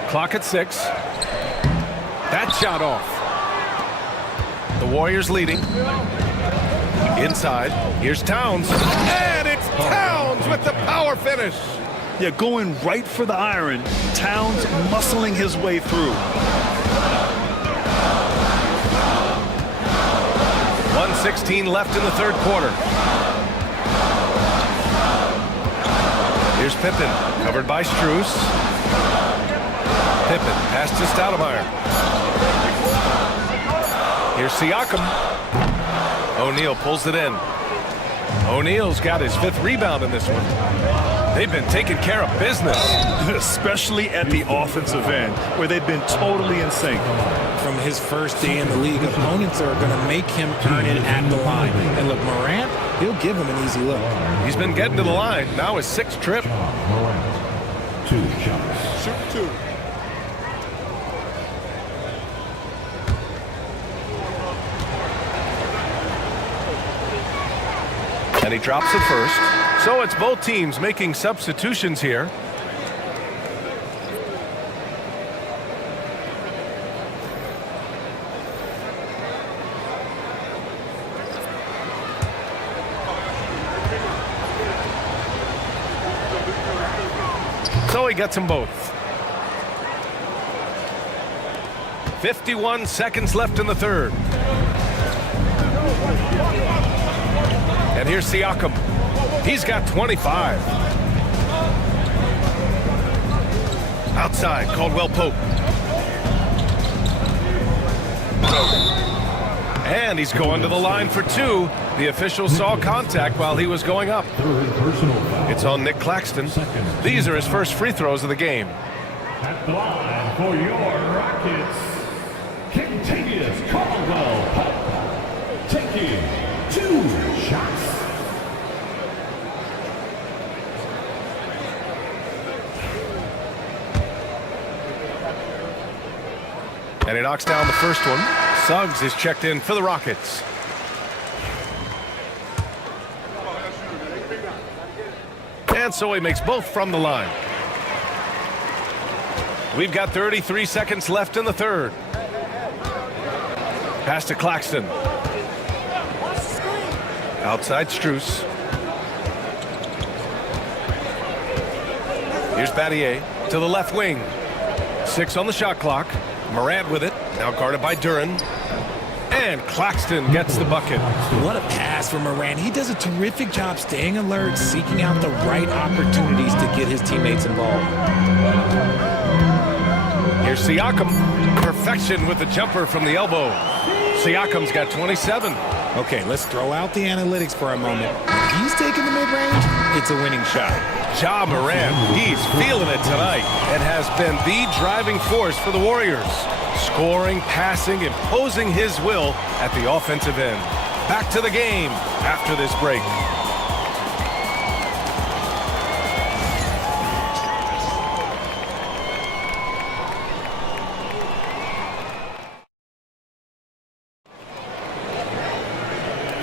Clock at 6. That shot off. The Warriors leading. Inside. Here's Towns. And it's Towns with the power finish. Yeah, going right for the iron. Towns muscling his way through. 1:16 left in the third quarter. Here's Pippen, covered by Strus. Pippen, pass to Stoudemire. Here's Siakam. O'Neal pulls it in. O'Neal's got his 5th rebound in this one. They've been taking care of business. Especially at the offensive end, where they've been totally in sync. From his first day in the league, opponents are going to make him earn it at the line. And look, Morant, he'll give him an easy look. He's been getting to the line. Now his 6th trip. Morant. 2 shots. Shoot 2. And he drops it first. So it's both teams making substitutions here. So he gets them both. 51 seconds left in the third. And here's Siakam. He's got 25. Outside, Caldwell Pope. And he's going to the line for 2. The official saw contact while he was going up. It's on Nick Claxton. These are his first free throws of the game. At the line for your Rockets, Kentavious Caldwell Pope, taking 2 shots. And he knocks down the first one. Suggs is checked in for the Rockets. And so he makes both from the line. We've got 33 seconds left in the third. Pass to Claxton. Outside Strus. Here's Battier to the left wing. 6 on the shot clock. Morant with it. Now guarded by Duren. And Claxton gets the bucket. What a pass from Morant. He does a terrific job staying alert, seeking out the right opportunities to get his teammates involved. Here's Siakam. Perfection with the jumper from the elbow. Siakam's got 27. Okay, let's throw out the analytics for a moment. When he's taking the mid-range, it's a winning shot. Ja Morant, he's feeling it tonight and has been the driving force for the Warriors. Scoring, passing, imposing his will at the offensive end. Back to the game after this break.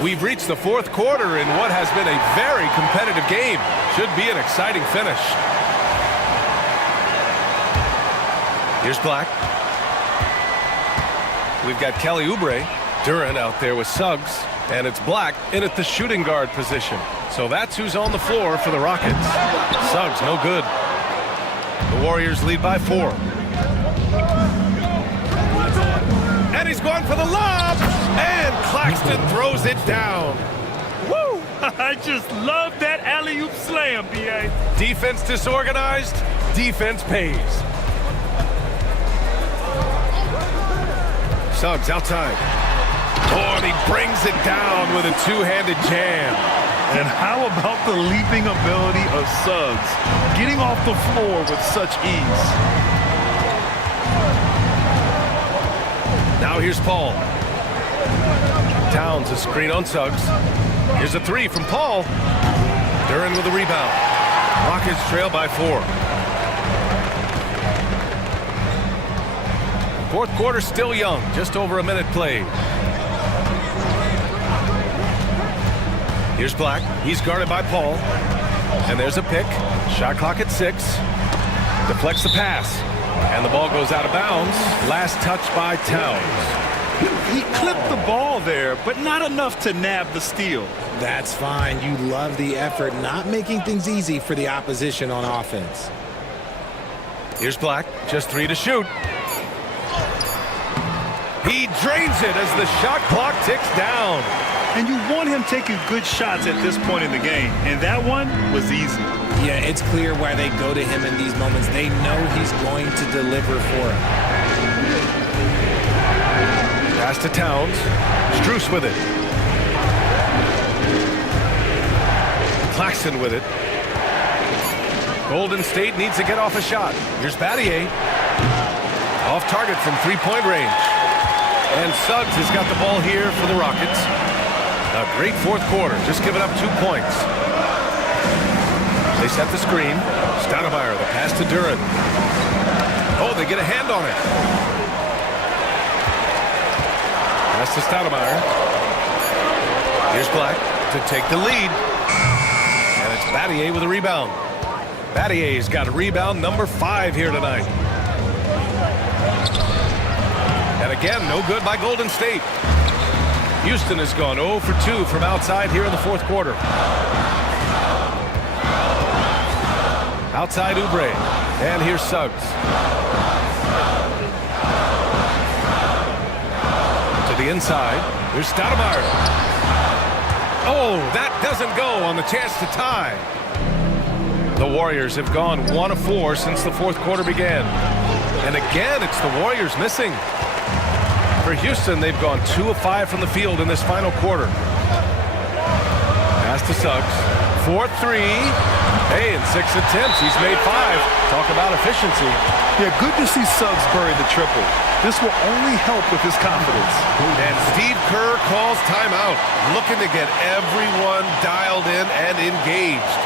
We've reached the fourth quarter in what has been a very competitive game. Should be an exciting finish. Here's Black. We've got Kelly Oubre. Duran out there with Suggs. And it's Black in at the shooting guard position. So that's who's on the floor for the Rockets. Suggs, no good. The Warriors lead by 4. And he's going for the lob. And Claxton throws it down. Woo! I just love that alley-oop slam, B.A. Defense disorganized. Defense pays. Suggs outside. Oh, and he brings it down with a two-handed jam. And how about the leaping ability of Suggs, getting off the floor with such ease? Now here's Paul. Towns a screen on Suggs. Here's a 3 from Paul. Duran with a rebound. Rockets trail by 4. Fourth quarter still young, just over a minute played. Here's Black. He's guarded by Paul. And there's a pick. Shot clock at 6. Deflects the pass. And the ball goes out of bounds. Last touch by Towns. He clipped the ball there, but not enough to nab the steal. That's fine. You love the effort, not making things easy for the opposition on offense. Here's Black. Just 3 to shoot. He drains it as the shot clock ticks down. And you want him taking good shots at this point in the game. And that one was easy. Yeah, it's clear why they go to him in these moments. They know he's going to deliver for him. Pass to Towns. Strus with it. Claxton with it. Golden State needs to get off a shot. Here's Battier. Off target from three-point range. And Suggs has got the ball here for the Rockets. A great fourth quarter, just giving up 2 points. They set the screen. Stoudemire, the pass to Duran. Oh, they get a hand on it. Pass to Stoudemire. Here's Black to take the lead. And it's Battier with a rebound. Battier's got a rebound number 5 here tonight. And again, no good by Golden State. Houston has gone 0 for 2 from outside here in the fourth quarter. Outside Oubre. And here's Suggs. To the inside. Here's Stoudemire. Oh, that doesn't go on the chance to tie. The Warriors have gone 1 of 4 since the fourth quarter began. And again, it's the Warriors missing. For Houston, they've gone 2 of 5 from the field in this final quarter. Pass to Suggs. 4-3. Hey, in 6 attempts, he's made 5. Talk about efficiency. Yeah, good to see Suggs bury the triple. This will only help with his confidence. And Steve Kerr calls timeout, looking to get everyone dialed in and engaged.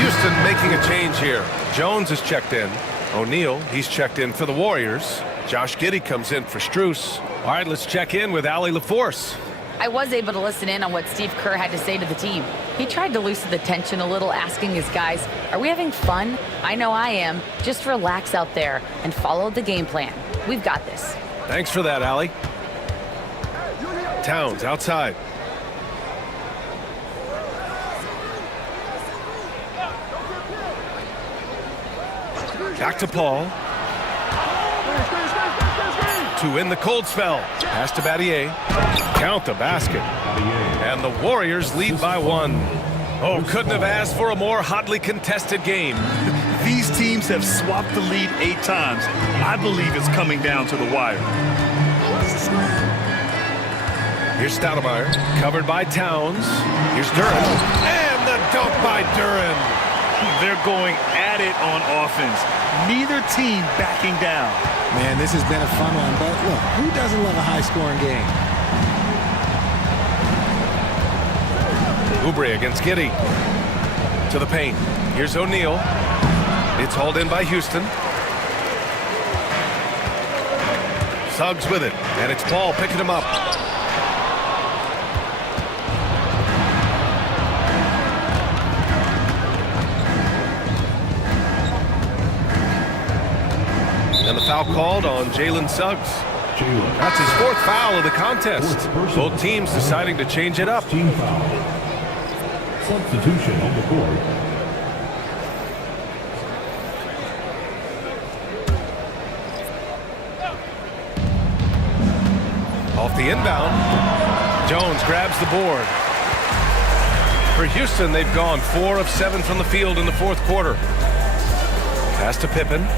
Houston making a change here. Jones is checked in. O'Neal, he's checked in for the Warriors. Josh Giddey comes in for Strus. All right, let's check in with Allie LaForce. I was able to listen in on what Steve Kerr had to say to the team. He tried to loosen the tension a little, asking his guys, are we having fun? I know I am. Just relax out there and follow the game plan. We've got this. Thanks for that, Allie. Towns outside. Back to Paul. To win the cold spell. Pass to Battier. Count the basket. And the Warriors lead by 1. Oh, couldn't have asked for a more hotly contested game. These teams have swapped the lead 8 times. I believe it's coming down to the wire. Here's Stoudemire. Covered by Towns. Here's Duran. And the dunk by Duran. They're going at it on offense. Neither team backing down. Man, this has been a fun one, but look, who doesn't love a high-scoring game? Oubre against Giddey. To the paint. Here's O'Neal. It's hauled in by Houston. Suggs with it, and it's Ball picking him up. And the foul called on Jalen Suggs. That's his 4th foul of the contest. Both teams deciding to change it up. Team foul. Substitution on the court. Off the inbound, Jones grabs the board. For Houston, they've gone 4 of 7 from the field in the 4th quarter. Pass to Pippen.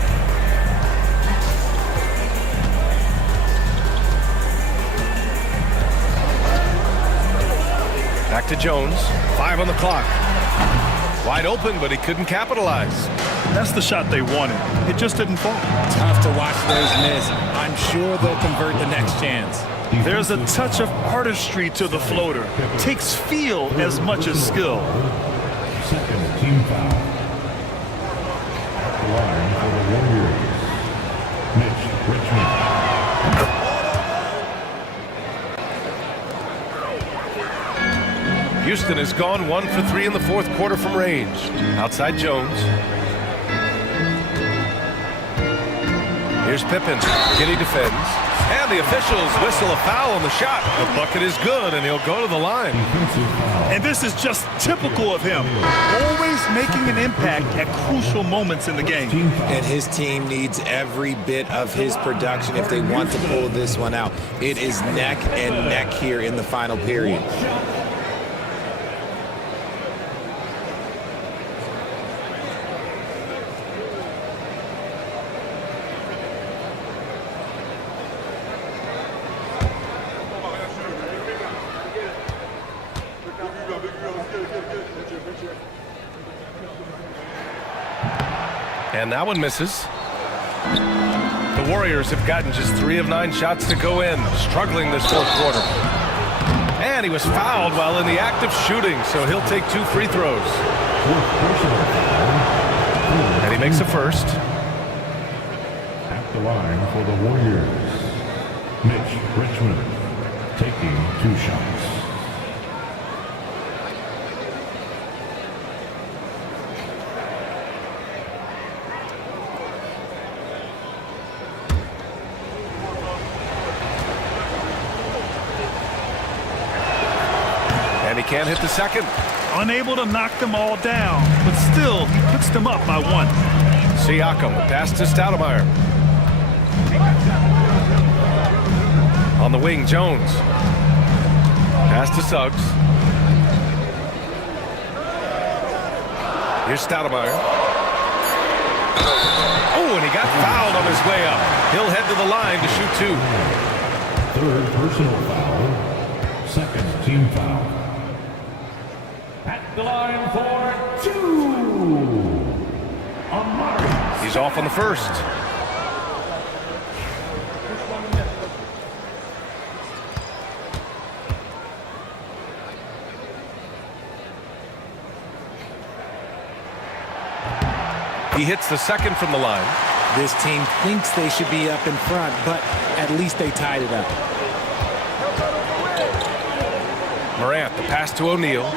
Back to Jones. 5 on the clock. Wide open, but he couldn't capitalize. That's the shot they wanted. It just didn't fall. Tough to watch those miss. I'm sure they'll convert the next chance. There's a touch of artistry to the floater. Takes feel as much as skill. Second team foul. At the line for the Warriors. Mitch Richmond. Houston has gone 1 for 3 in the 4th quarter from range. Outside Jones. Here's Pippen. Giddy defends. And the officials whistle a foul on the shot. The bucket is good, and he'll go to the line. And this is just typical of him. Always making an impact at crucial moments in the game. And his team needs every bit of his production if they want to pull this one out. It is neck and neck here in the final period. And that one misses. The Warriors have gotten just 3 of 9 shots to go in, struggling this 4th quarter. And he was fouled while in the act of shooting, so he'll take 2 free throws. And he makes a first. At the line for the Warriors. Mitch Richmond taking 2 shots. He can't hit the second. Unable to knock them all down, but still, he puts them up by 1. Siakam, pass to Stoudemire. On the wing, Jones. Pass to Suggs. Here's Stoudemire. Oh, and he got fouled on his way up. He'll head to the line to shoot 2. 3rd personal foul. Second team foul. At the line for 2. Amari. He's off on the first. He hits the second from the line. This team thinks they should be up in front, but at least they tied it up. Morant, the pass to O'Neal.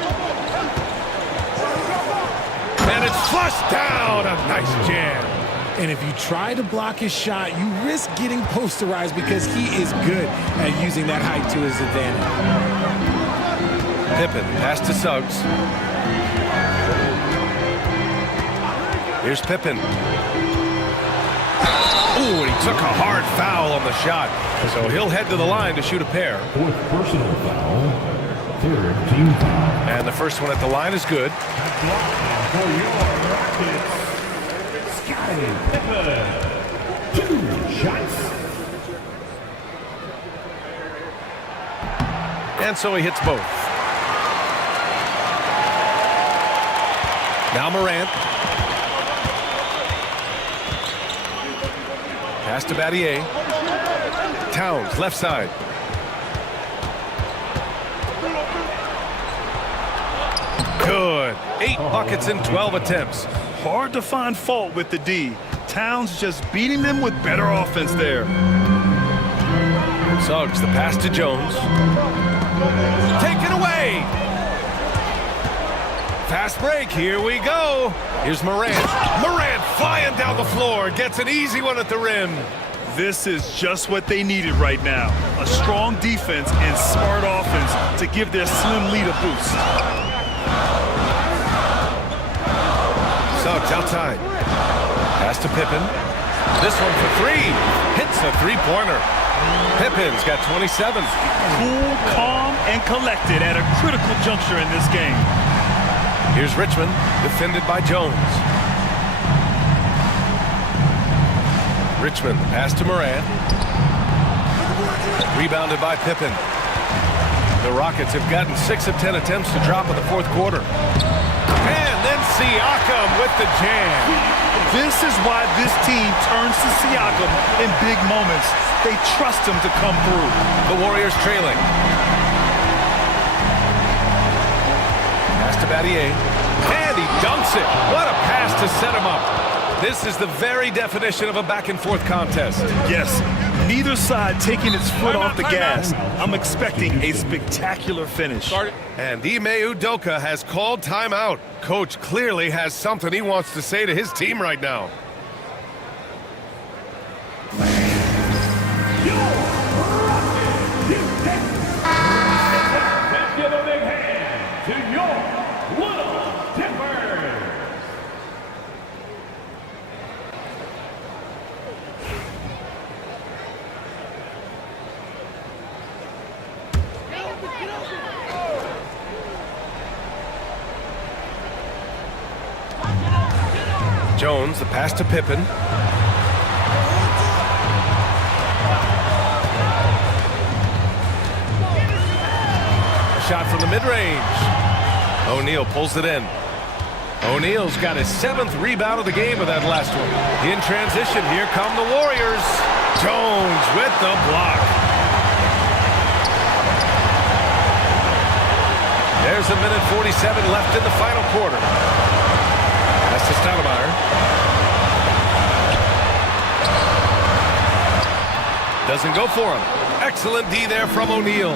And it's flushed down. A nice jam. And if you try to block his shot, you risk getting posterized because he is good at using that height to his advantage. Pippen, pass to Suggs. Here's Pippen. Ooh, and he took a hard foul on the shot. So he'll head to the line to shoot a pair. 4th personal foul. 3rd team foul. And the first one at the line is good. For your Rockets, Scottie Pippen. 2 shots. And so he hits both. Now Morant. Pass to Battier. Towns, left side. Good. 8 buckets in 12 attempts. Hard to find fault with the D. Towns just beating them with better offense there. Suggs, the pass to Jones. Taken away. Fast break, here we go. Here's Morant. Morant flying down the floor, gets an easy one at the rim. This is just what they needed right now. A strong defense and smart offense to give their slim lead a boost. Suggs outside. Pass to Pippen. This one for three. Hits the three-pointer. Pippen's got 27. Cool, calm, and collected at a critical juncture in this game. Here's Richmond, defended by Jones. Richmond, pass to Morant. Rebounded by Pippen. The Rockets have gotten 6 of 10 attempts to drop in the fourth quarter. And then Siakam with the jam. This is why this team turns to Siakam in big moments. They trust him to come through. The Warriors trailing. Pass to Battier. And he dunks it. What a pass to set him up. This is the very definition of a back-and-forth contest. Yes, neither side taking its foot off the gas. I'm expecting a spectacular finish. And Ime Udoka has called timeout. Coach clearly has something he wants to say to his team right now. Let's give a big hand to your Little Timbers. Jones, the pass to Pippen. Shot from the mid-range. O'Neal pulls it in. O'Neal's got his 7th rebound of the game with that last one. In transition, here come the Warriors. Jones with the block. There's a minute 47 left in the final quarter. That's to Stoudemire. Doesn't go for him. Excellent D there from O'Neal.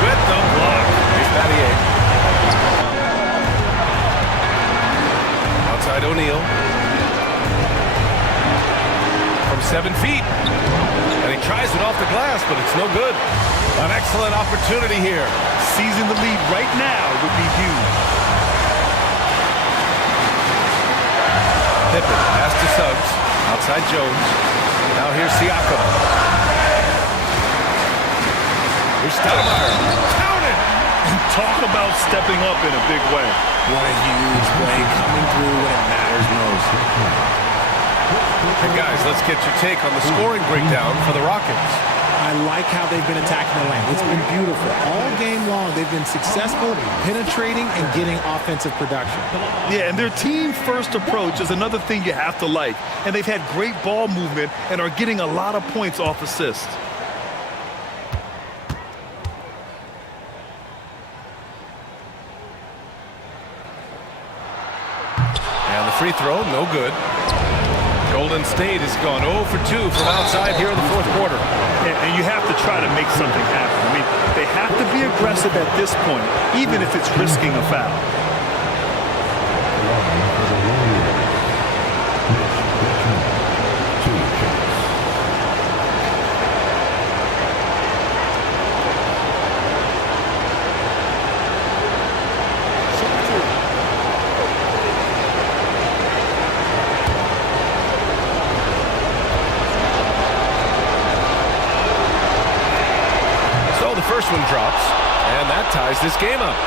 With the block. Here's Battier. Outside O'Neal. From 7 feet. And he tries it off the glass, but it's no good. An excellent opportunity here. Seizing the lead right now would be huge. Pippen, pass to Suggs. Outside Jones. Now here's Siakam. Here's Stoudemire. Count it! And talk about stepping up in a big way. What a huge play coming through when it matters most. And guys, let's get your take on the scoring breakdown for the Rockets. I like how they've been attacking the lane. It's been beautiful. All game long, they've been successful, penetrating, and getting offensive production. Yeah, and their team-first approach is another thing you have to like. And they've had great ball movement and are getting a lot of points off assists. And the free throw, no good. Golden State has gone 0 for 2 from outside here in the fourth quarter. And you have to try to make something happen. I mean, they have to be aggressive at this point, even if it's risking a foul. First one drops, and that ties this game up.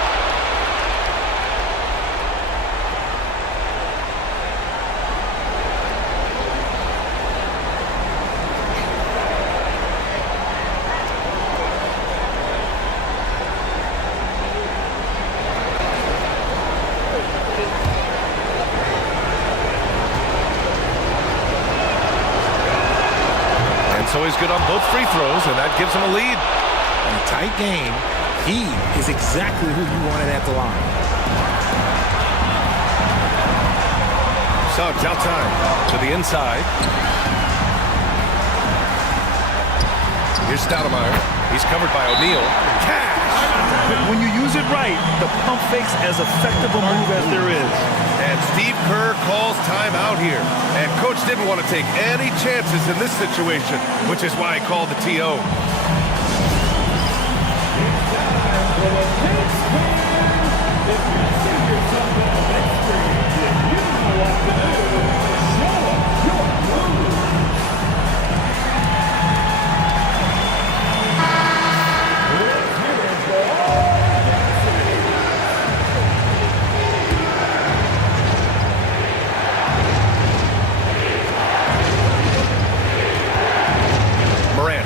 And so he's good on both free throws, and that gives him a lead. In a tight game, he is exactly who you wanted at the line. Suggs outside to the inside. Here's Stoudemire. He's covered by O'Neal. Cash! When you use it right, the pump fake's as effective a move as there is. And Steve Kerr calls timeout here. And Coach didn't want to take any chances in this situation, which is why he called the TO.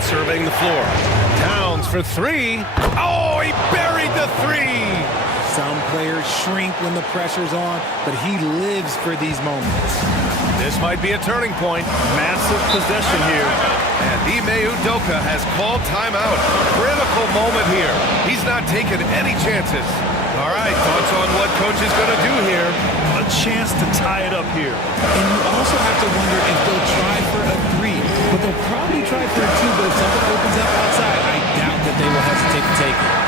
Surveying the floor. Towns for three. Oh, he buried the three. Some players shrink when the pressure's on, but he lives for these moments. This might be a turning point. Massive possession here. And Ime Udoka has called timeout. Critical moment here. He's not taking any chances. All right, thoughts on what Coach is going to do here? A chance to tie it up here. And you also have to wonder if they'll try for a three. But they'll probably try for a two, but if something opens up outside, I doubt that they will hesitate to take it.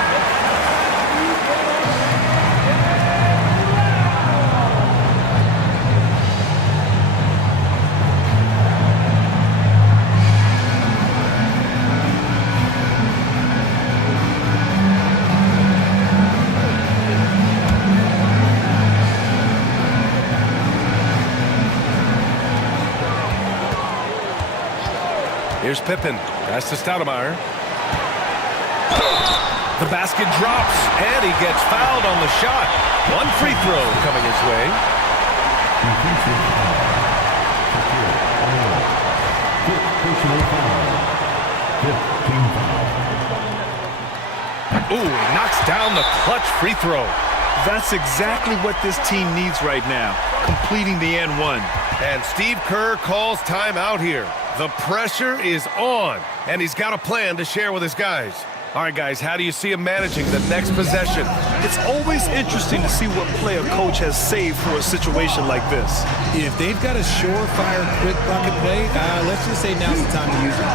Here's Pippen. Pass to Stoudemire. The basket drops, and he gets fouled on the shot. One free throw coming his way. Ooh, knocks down the clutch free throw. That's exactly what this team needs right now, completing the and one. And Steve Kerr calls timeout here. The pressure is on, and he's got a plan to share with his guys. All right, guys, how do you see him managing the next possession? It's always interesting to see what play a coach has saved for a situation like this. If they've got a surefire, quick bucket play, let's just say now's the time to use it.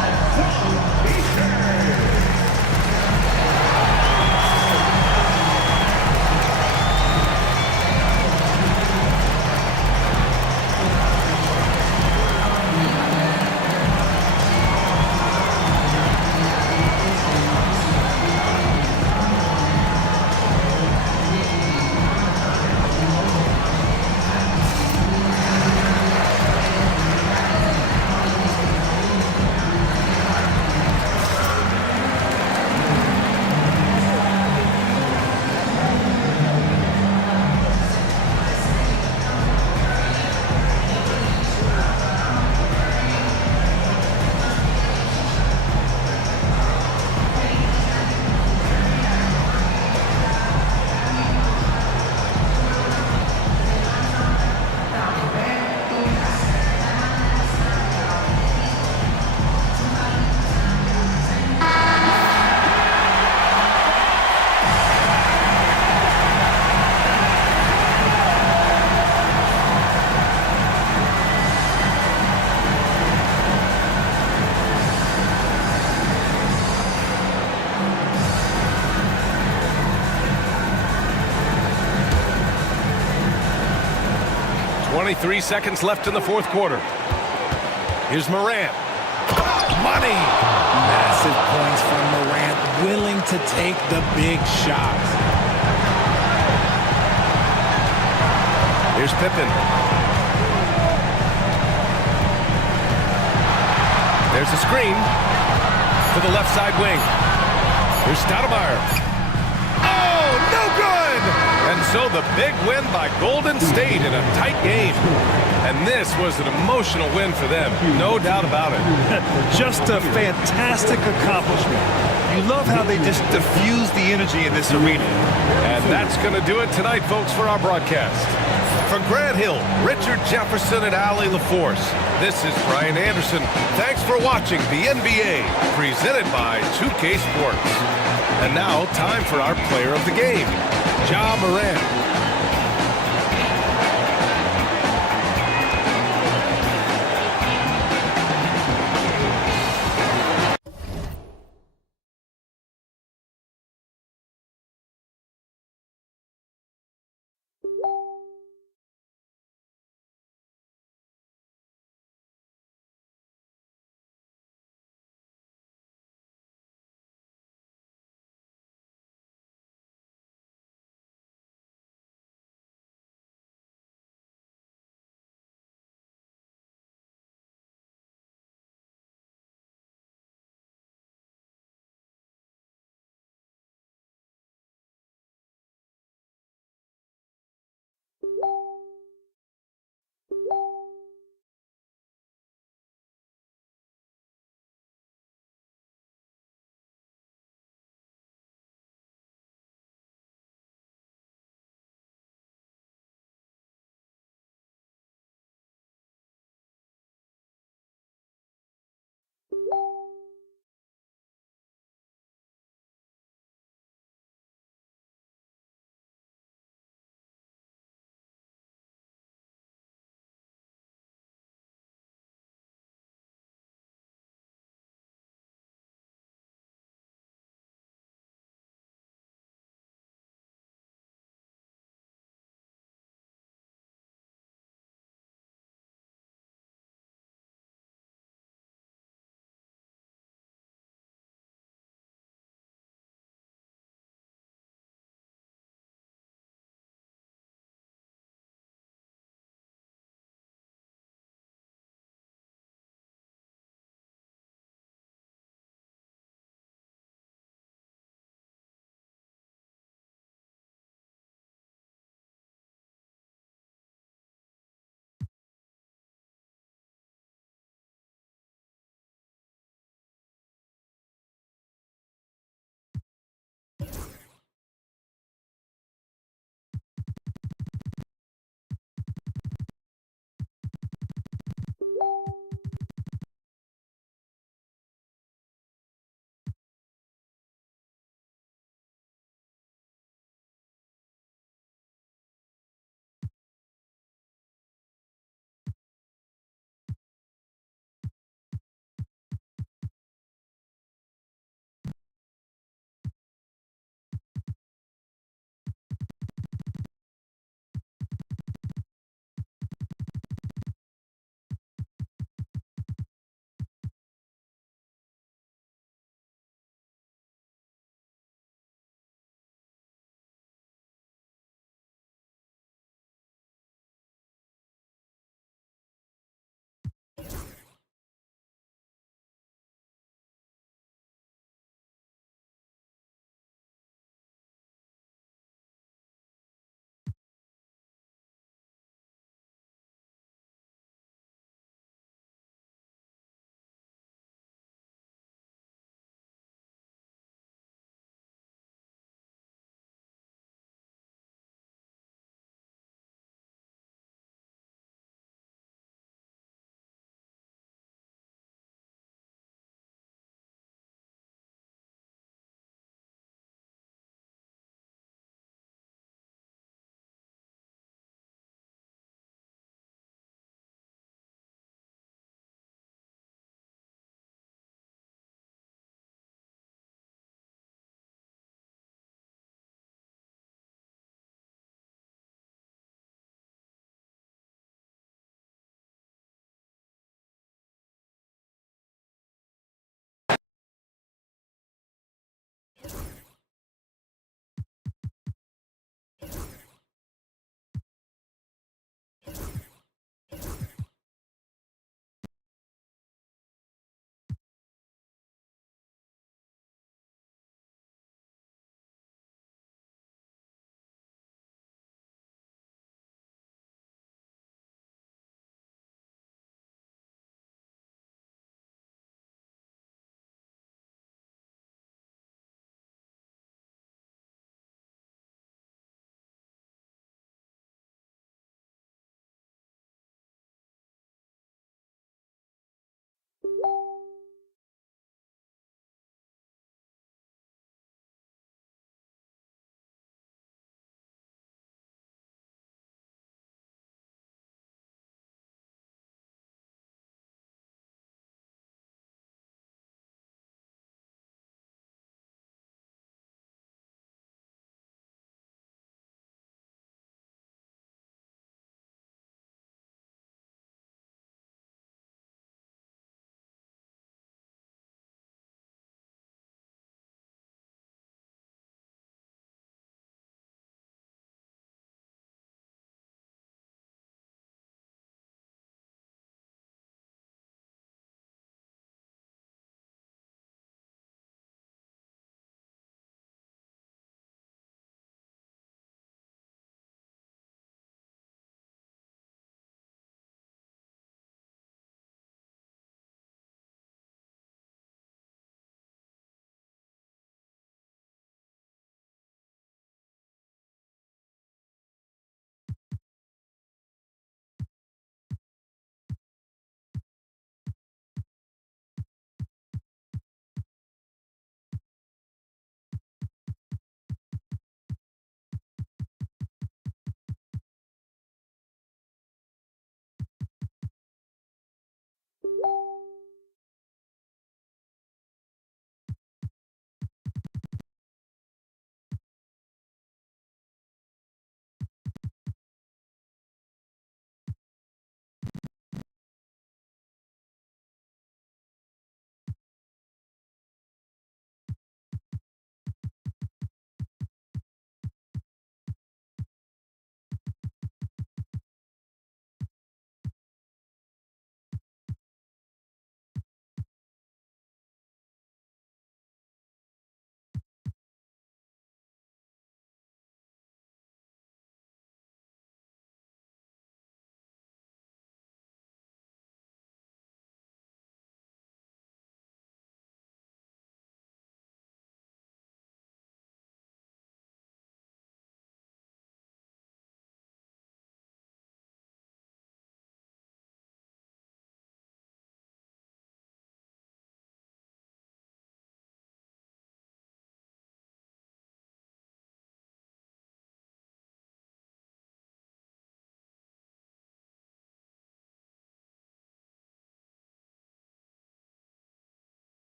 .3 seconds left in the fourth quarter. Here's Morant. Money! Massive points from Morant, willing to take the big shots. Here's Pippen. There's a screen to the left side wing. Here's Stoudemire. Oh, no good! And so the big win by Golden State in a tight game. And this was an emotional win for them, no doubt about it. Just a fantastic accomplishment. You love how they just diffuse the energy in this arena. And that's going to do it tonight, folks, for our broadcast. For Grant Hill, Richard Jefferson, and Allie LaForce, this is Brian Anderson. Thanks for watching the NBA, presented by 2K Sports. And now, time for our player of the game, Ja Morant.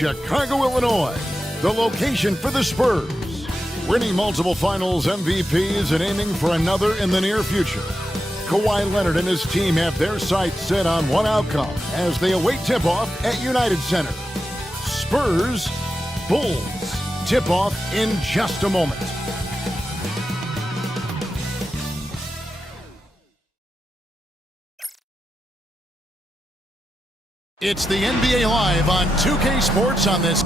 Chicago, Illinois, the location for the Spurs. Winning multiple finals MVPs and aiming for another in the near future. Kawhi Leonard and his team have their sights set on one outcome as they await tip-off at United Center. Spurs, Bulls. Tip-off in just a moment. It's the NBA Live on 2K Sports on this.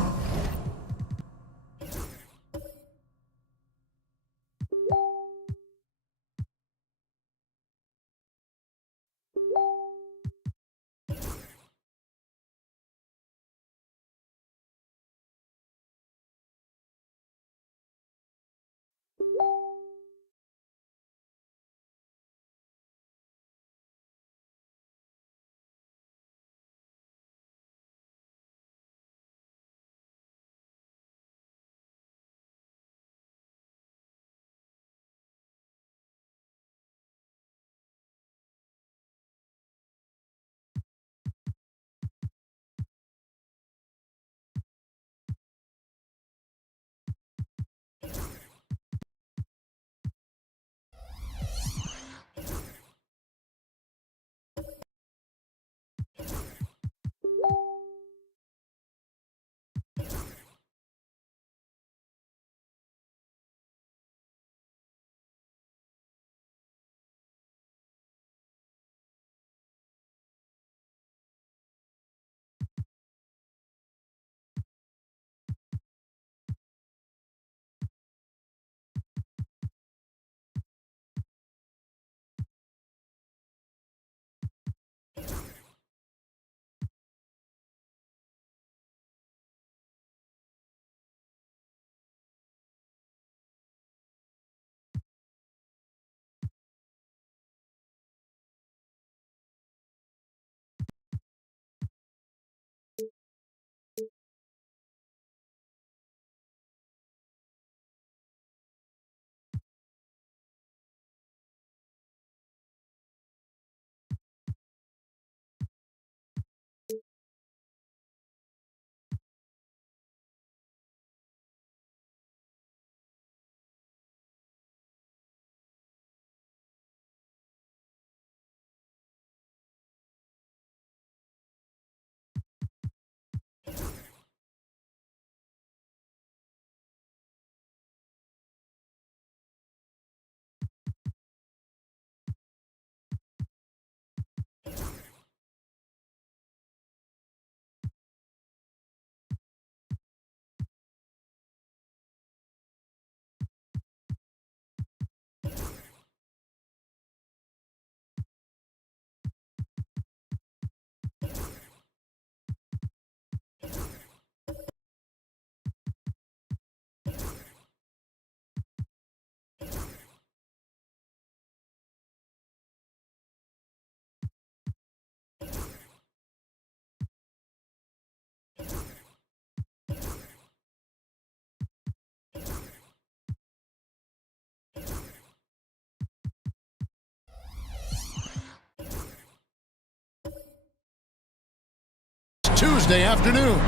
Tuesday afternoon.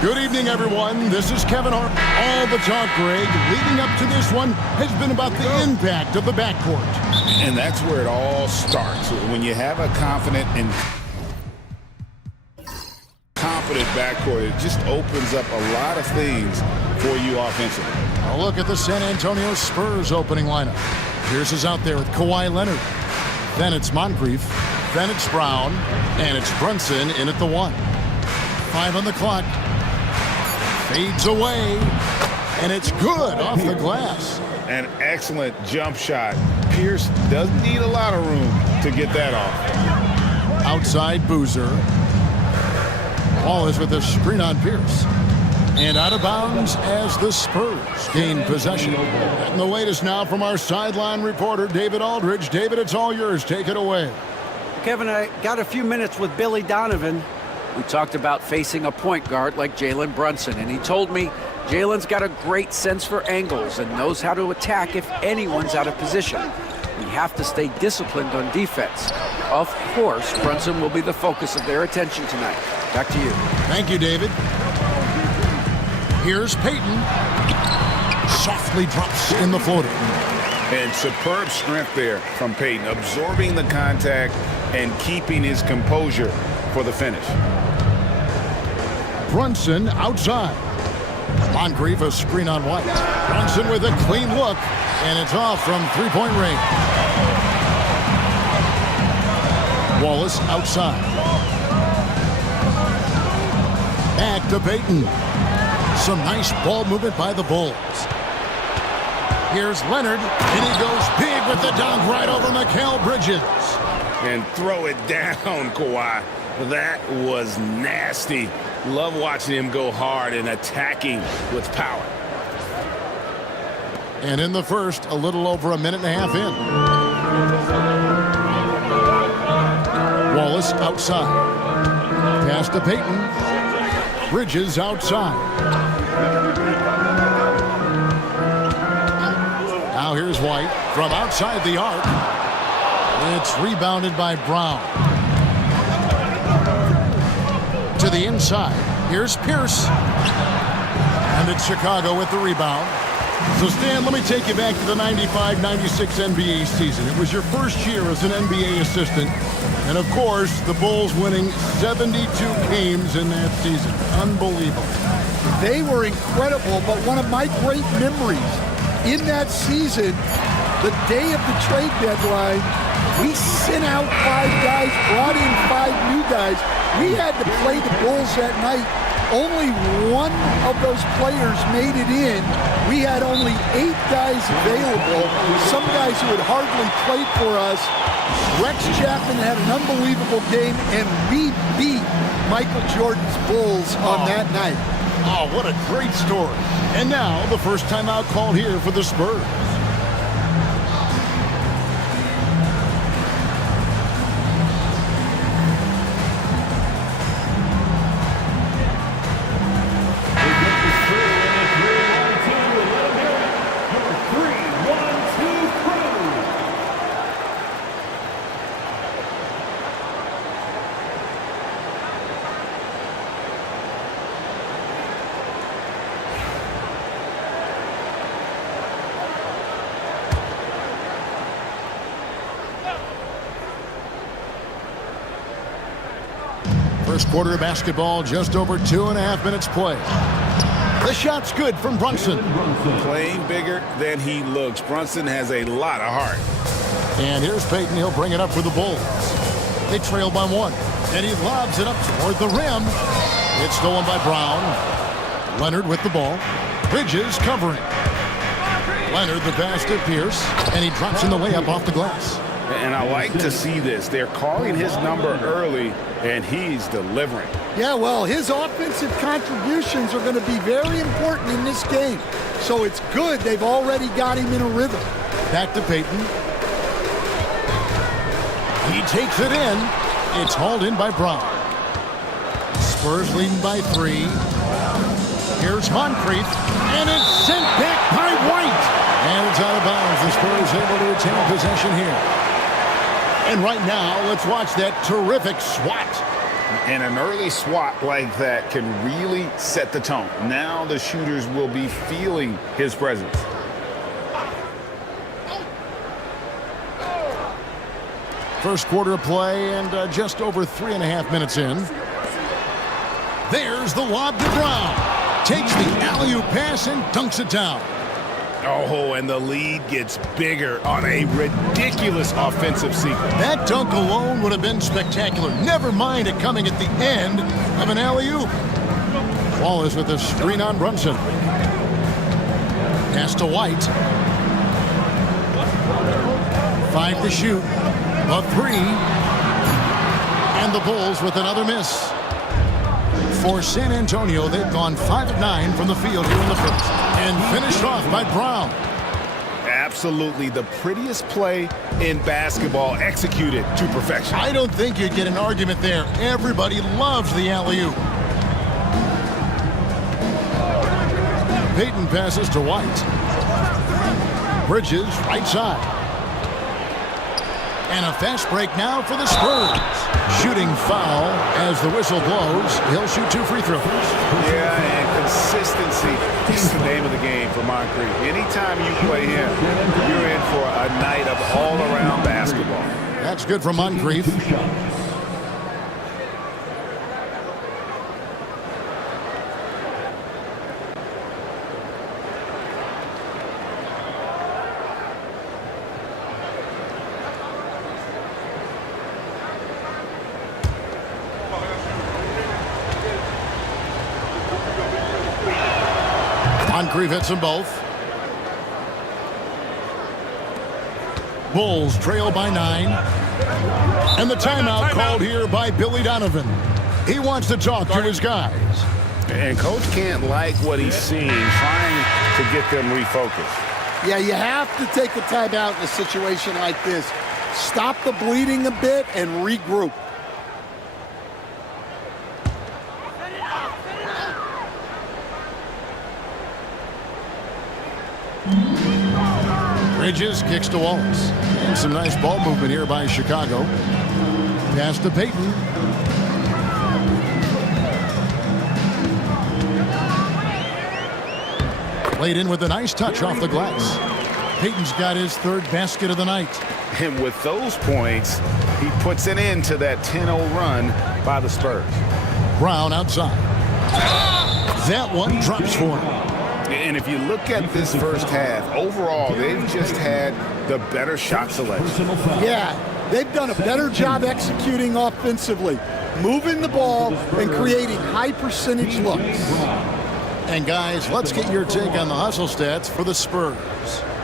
Good evening, everyone. This is Kevin Hart. All the talk, Greg, leading up to this one has been about the impact of the backcourt. And that's where it all starts. When you have a confident backcourt, it just opens up a lot of things for you offensively. A look at the San Antonio Spurs opening lineup. Pierce is out there with Kawhi Leonard. Then it's Moncrief. Then it's Brown. And it's Brunson in at the 1. 5 on the clock. Fades away. And it's good off the glass. An excellent jump shot. Pierce doesn't need a lot of room to get that off. Outside Boozer. Ball is with a screen on Pierce. And out of bounds as the Spurs gain possession. And the latest now from our sideline reporter, David Aldridge. David, it's all yours. Take it away. Kevin, I got a few minutes with Billy Donovan. We talked about facing a point guard like Jalen Brunson, and he told me Jalen's got a great sense for angles and knows how to attack if anyone's out of position. We have to stay disciplined on defense. Of course, Brunson will be the focus of their attention tonight. Back to you. Thank you, David. Here's Peyton. Softly drops in the floater. And superb strength there from Peyton, absorbing the contact and keeping his composure for the finish. Brunson outside. Moncrief a screen on White. Brunson with a clean look, and it's off from three-point range. Wallace outside. Back to Peyton. Some nice ball movement by the Bulls. Here's Leonard, and he goes big with the dunk right over Mikal Bridges. And throw it down, Kawhi. That was nasty. Love watching him go hard and attacking with power. And in the first, a little over a minute and a half in. Wallace outside. Pass to Peyton. Bridges outside. Now here's White from outside the arc. It's rebounded by Brown. To the inside. Here's Pierce. And it's Chicago with the rebound. So, Stan, let me take you back to the 95-96 NBA season. It was your first year as an NBA assistant. And, of course, the Bulls winning 72 games in that season. Unbelievable. They were incredible, but one of my great memories in that season, the day of the trade deadline, we sent out 5 guys, brought in 5 new guys. We had to play the Bulls that night. Only one of those players made it in. We had only 8 guys available, some guys who had hardly played for us. Rex Chapman had an unbelievable game, and we beat Michael Jordan's Bulls on that night. Oh, what a great story. And now, the first timeout called here for the Spurs. First quarter of basketball, just over 2.5 minutes play. The shot's good from Brunson. Playing bigger than he looks. Brunson has a lot of heart. And here's Peyton. He'll bring it up for the Bulls. They trail by 1. And he lobs it up toward the rim. It's stolen by Brown. Leonard with the ball. Bridges covering. Leonard the pass to Pierce. And he drops in the layup off the glass. And I like to see this. They're calling his number early, and he's delivering. Yeah, well, his offensive contributions are going to be very important in this game. So it's good they've already got him in a rhythm. Back to Peyton. He takes it in. It's hauled in by Brown. Spurs leading by 3. Here's Moncrief. And it's sent back by White. And it's out of bounds. The Spurs able to retain possession here. And right now, let's watch that terrific swat. And an early swat like that can really set the tone. Now the shooters will be feeling his presence. First quarter of play and just over 3.5 minutes in. There's the lob to Brown. Takes the alley-oop pass and dunks it down. Oh, and the lead gets bigger on a ridiculous offensive sequence. That dunk alone would have been spectacular. Never mind it coming at the end of an alley-oop. Wallace with a screen on Brunson. Pass to White. 5 to shoot. A 3. And the Bulls with another miss. For San Antonio, they've gone 5 of 9 from the field here in the first. And finished off by Brown. absolutely the prettiest play in basketball, executed to perfection. I don't think you'd get an argument there. Everybody loves the alley-oop. Payton passes to White. Bridges, right side. And a fast break now for the Spurs. Shooting foul as the whistle blows. He'll shoot 2 free throws. Yeah, and consistency is the name of the game for Moncrief. Anytime you play him, you're in for a night of all-around basketball. That's good for Moncrief. Moncrief hits them both. Bulls trail by 9. And the timeout called here by Billy Donovan. He wants to talk to his guys. And Coach can't like what he's seeing, trying to get them refocused. Yeah, you have to take a timeout in a situation like this. Stop the bleeding a bit and regroup. Bridges kicks to Wallace. And some nice ball movement here by Chicago. Pass to Payton. Played in with a nice touch off the glass. Payton's got his 3rd basket of the night. And with those points, he puts an end to that 10-0 run by the Spurs. Brown outside. That one drops for him. And if you look at this first half, overall, they've just had the better shot selection. Yeah, they've done a better job executing offensively, moving the ball and creating high percentage looks. And guys, let's get your take on the hustle stats for the Spurs.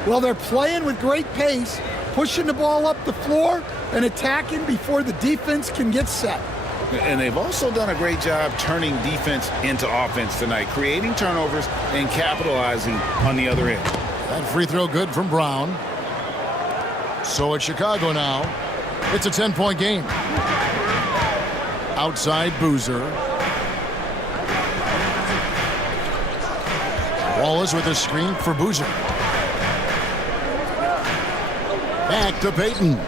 Well, they're playing with great pace, pushing the ball up the floor and attacking before the defense can get set. And they've also done a great job turning defense into offense tonight, creating turnovers and capitalizing on the other end. That free throw good from Brown. So it's Chicago now. It's a 10-point game. Outside Boozer. Wallace with a screen for Boozer. Back to Payton.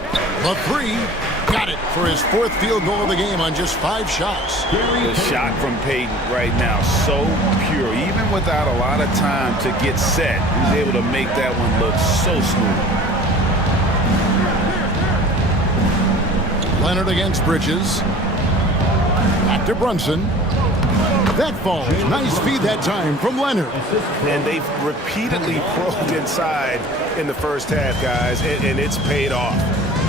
The 3. Got it for his 4th field goal of the game on just 5 shots. The shot from Payton right now, so pure. Even without a lot of time to get set, he's able to make that one look so smooth. Leonard against Bridges. Back to Brunson. That falls. Nice feed that time from Leonard. And they've repeatedly probed inside in the first half, guys, and it's paid off.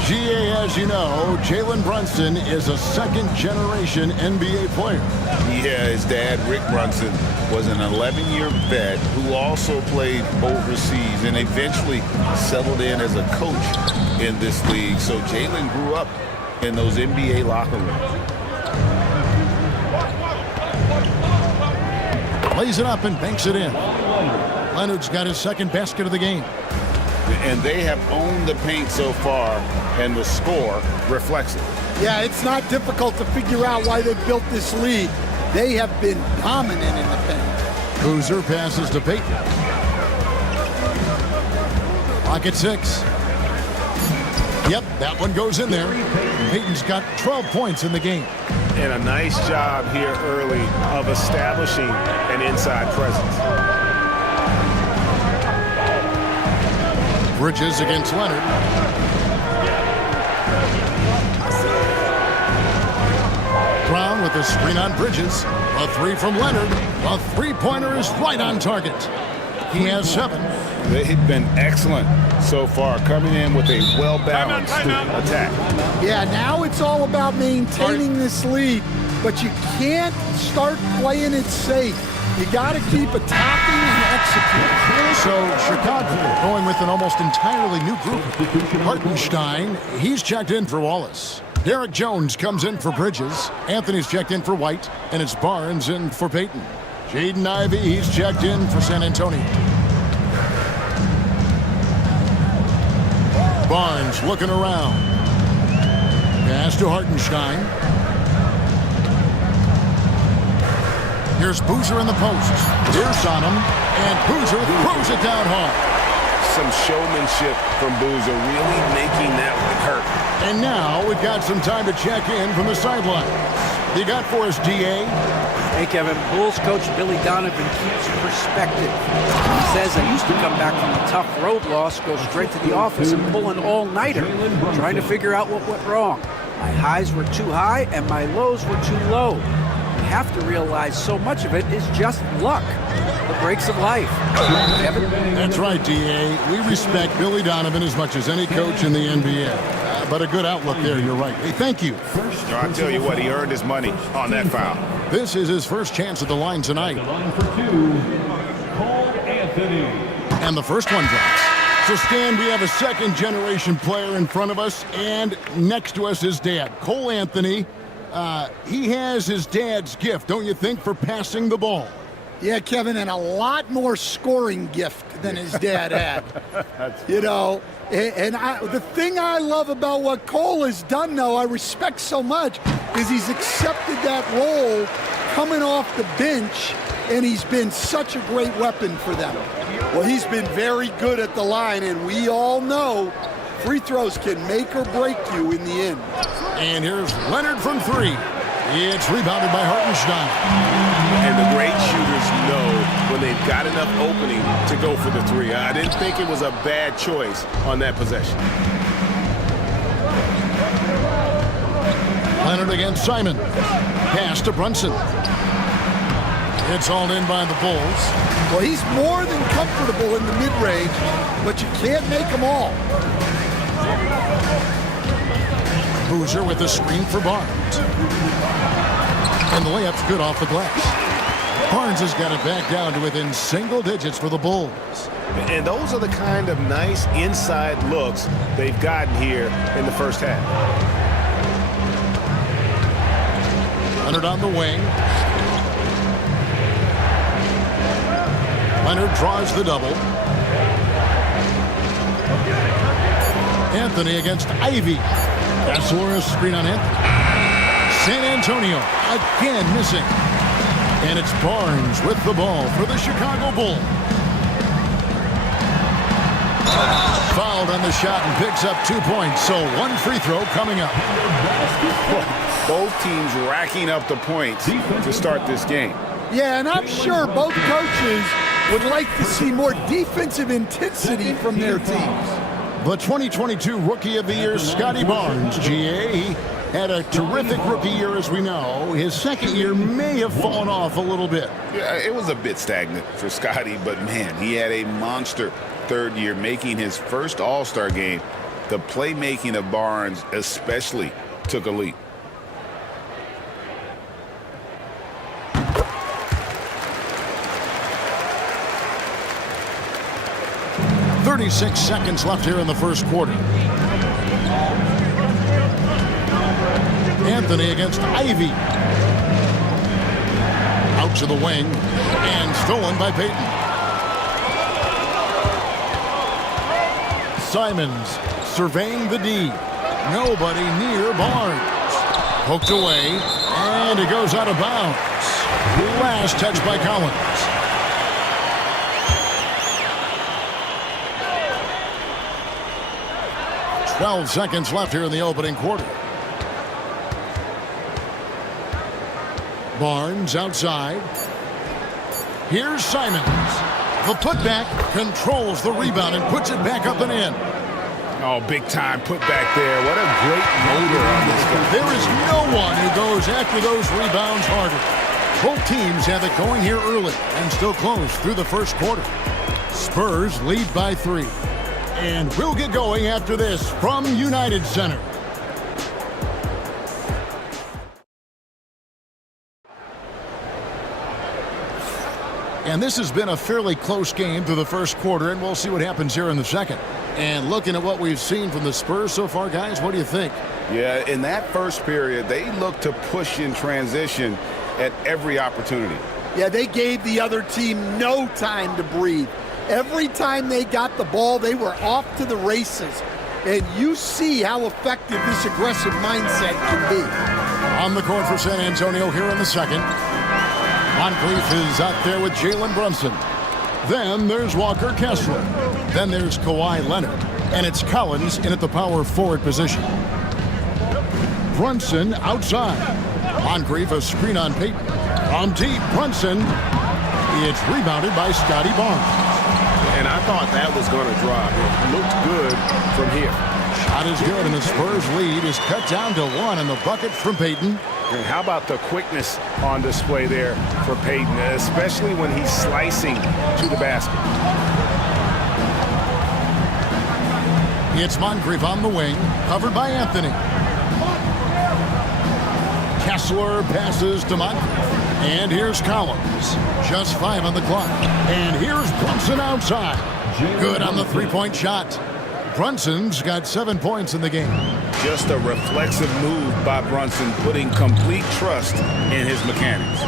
GA, as you know, Jalen Brunson is a 2nd-generation NBA player. Yeah, his dad, Rick Brunson, was an 11-year vet who also played overseas and eventually settled in as a coach in this league. So Jalen grew up in those NBA locker rooms. Lays it up and banks it in. Leonard's got his 2nd basket of the game. And they have owned the paint so far, and the score reflects it. Yeah, it's not difficult to figure out why they built this lead. They have been dominant in the paint. Boozer passes to Payton. Pocket 6. Yep, that one goes in there. Payton's got 12 points in the game. And a nice job here early of establishing an inside presence. Bridges against Leonard. Brown with the screen on Bridges. A 3 from Leonard. A 3-pointer is right on target. He has 7. They've been excellent so far, coming in with a well-balanced attack. Yeah, now it's all about maintaining this lead, but you can't start playing it safe. You got to keep attacking and executing. So Chicago going with an almost entirely new group. Hartenstein, he's checked in for Wallace. Derek Jones comes in for Bridges. Anthony's checked in for White. And it's Barnes in for Payton. Jaden Ivey, he's checked in for San Antonio. Barnes looking around. Pass to Hartenstein. Here's Boozer in the post. Here's on him. And Boozer throws it down hard. Some showmanship from Boozer, really making that one hurt. And now we've got some time to check in from the sidelines. You got for us, DA? Hey, Kevin. Bulls coach Billy Donovan keeps perspective. He says, I used to come back from a tough road loss, go straight to the office and pull an all-nighter, trying to figure out what went wrong. My highs were too high and my lows were too low. You have to realize so much of it is just luck. The breaks of life. Kevin? That's right, DA. We respect Billy Donovan as much as any coach in the NBA. But a good outlook there, you're right. Hey, thank you. I tell you what, he earned his money on that foul. This is his first chance at the line tonight. The line for two, Cole Anthony. And the first one drops. So, Stan, we have a second-generation player in front of us, and next to us is Dad, Cole Anthony. He has his dad's gift, don't you think, for passing the ball? Yeah, Kevin, and a lot more scoring gift than his dad had. You know, and the thing I love about what Cole has done, though, I respect so much, is he's accepted that role coming off the bench, and he's been such a great weapon for them. Well, he's been very good at the line, and we all know free throws can make or break you in the end. And here's Leonard from three. It's rebounded by Hartenstein. And the great shooters know when they've got enough opening to go for the three. I didn't think it was a bad choice on that possession. Leonard against Simon. Pass to Brunson. It's hauled in by the Bulls. Well, he's more than comfortable in the mid-range, but you can't make them all. Boozer with the screen for Barnes. And the layup's good off the glass. Barnes has got it back down to within single digits for the Bulls. And those are the kind of nice inside looks they've gotten here in the first half. Leonard on the wing. Leonard draws the double. Anthony against Ivy. That's Laura's screen on Anthony. San Antonio again missing. And it's Barnes with the ball for the Chicago Bulls. Fouled on the shot and picks up 2 points. So one free throw coming up. Both teams racking up the points to start this game. Yeah, and I'm sure both coaches would like to see more defensive intensity from their teams. The 2022 Rookie of the Year, Scotty Barnes, GA. He had a terrific rookie year, as we know. His second year may have fallen off a little bit. Yeah, it was a bit stagnant for Scotty, but man, he had a monster third year, making his first All-Star game. The playmaking of Barnes especially took a leap. .36 seconds left here in the first quarter. Anthony against Ivy. Out to the wing and stolen by Payton. Simons surveying the D. Nobody near Barnes. Poked away and it goes out of bounds. Last touch by Collins. 12 seconds left here in the opening quarter. Barnes outside. Here's Simons. The putback controls the rebound and puts it back up and in. Oh, big time putback there. What a great motor on this guy. There is no one who goes after those rebounds harder. Both teams have it going here early and still close through the first quarter. Spurs lead by 3. And we'll get going after this from United Center. And this has been a fairly close game through the first quarter, and we'll see what happens here in the second. And looking at what we've seen from the Spurs so far, guys, what do you think? Yeah, in that first period, they looked to push in transition at every opportunity. Yeah, they gave the other team no time to breathe. Every time they got the ball, they were off to the races. And you see how effective this aggressive mindset can be. On the court for San Antonio here in the second. Moncrief is out there with Jalen Brunson. Then there's Walker Kessler. Then there's Kawhi Leonard. And it's Collins in at the power forward position. Brunson outside. Moncrief a screen on Payton. From deep, Brunson. It's rebounded by Scotty Barnes. And I thought that was going to drop. It looked good from here. Shot is good, and the Spurs lead is cut down to 1 in the bucket from Payton. And how about the quickness on display there for Payton, especially when he's slicing to the basket. It's Moncrief on the wing, covered by Anthony. Kessler passes to Moncrief. And here's Collins. Just 5 on the clock. And here's Brunson outside. Good on the three-point shot. Brunson's got 7 points in the game. Just a reflexive move by Brunson, putting complete trust in his mechanics.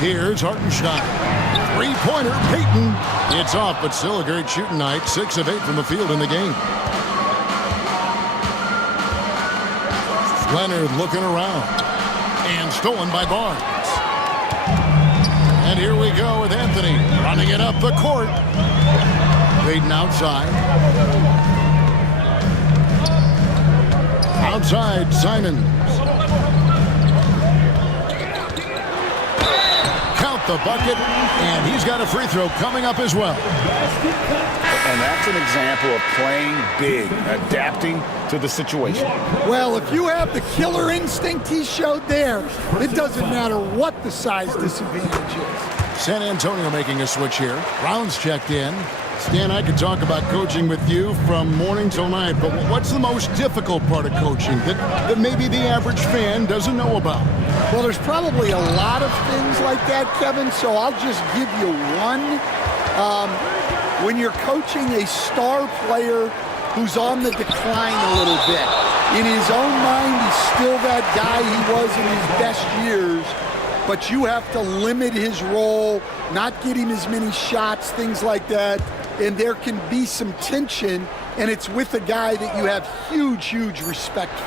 Here's Hartenstein. Three-pointer, Payton. It's off, but still a great shooting night. 6 of 8 from the field in the game. Leonard looking around. And stolen by Barnes. And here we go with Anthony running it up the court. Payton outside. Outside, Simons. Count the bucket, and he's got a free throw coming up as well. And that's an example of playing big, adapting to the situation. Well, if you have the killer instinct he showed there, it doesn't matter what the size disadvantage is. San Antonio making a switch here. Round's checked in. Stan, I could talk about coaching with you from morning till night, but what's the most difficult part of coaching that maybe the average fan doesn't know about? Well, there's probably a lot of things like that, Kevin, so I'll just give you one. When you're coaching a star player who's on the decline a little bit, in his own mind, he's still that guy he was in his best years, but you have to limit his role, not get him as many shots, things like that, and there can be some tension, and it's with a guy that you have huge, huge respect for.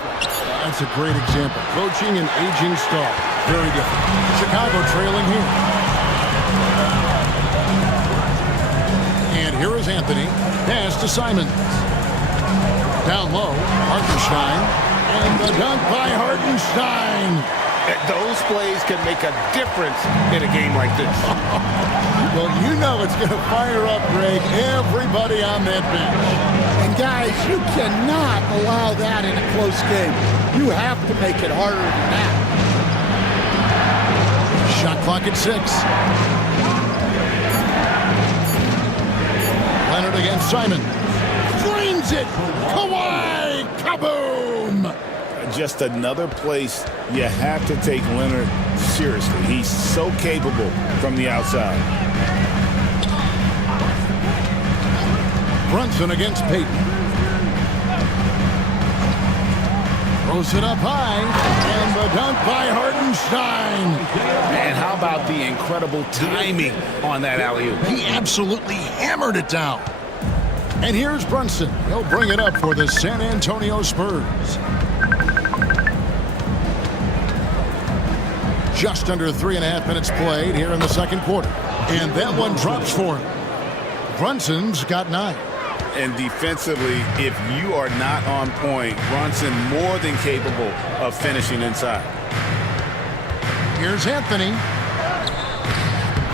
That's a great example. Coaching an aging star. Very different. Chicago trailing here. And here is Anthony. Pass to Simons. Down low, Hartenstein. And the dunk by Hartenstein. Those plays can make a difference in a game like this. Well, you know it's going to fire up, Greg, everybody on that bench. And guys, you cannot allow that in a close game. You have to make it harder than that. Shot clock at 6. Leonard against Simon. Drains it. Kawhi. Kaboom. Just another place you have to take Leonard seriously. He's so capable from the outside. Brunson against Payton. Throws it up high. And the dunk by Hartenstein. And how about the incredible timing on that alley-oop? He absolutely hammered it down. And here's Brunson. He'll bring it up for the San Antonio Spurs. Just under 3.5 minutes played here in the second quarter. And that one drops for him. Brunson's got 9. And defensively, if you are not on point, Brunson more than capable of finishing inside. Here's Anthony.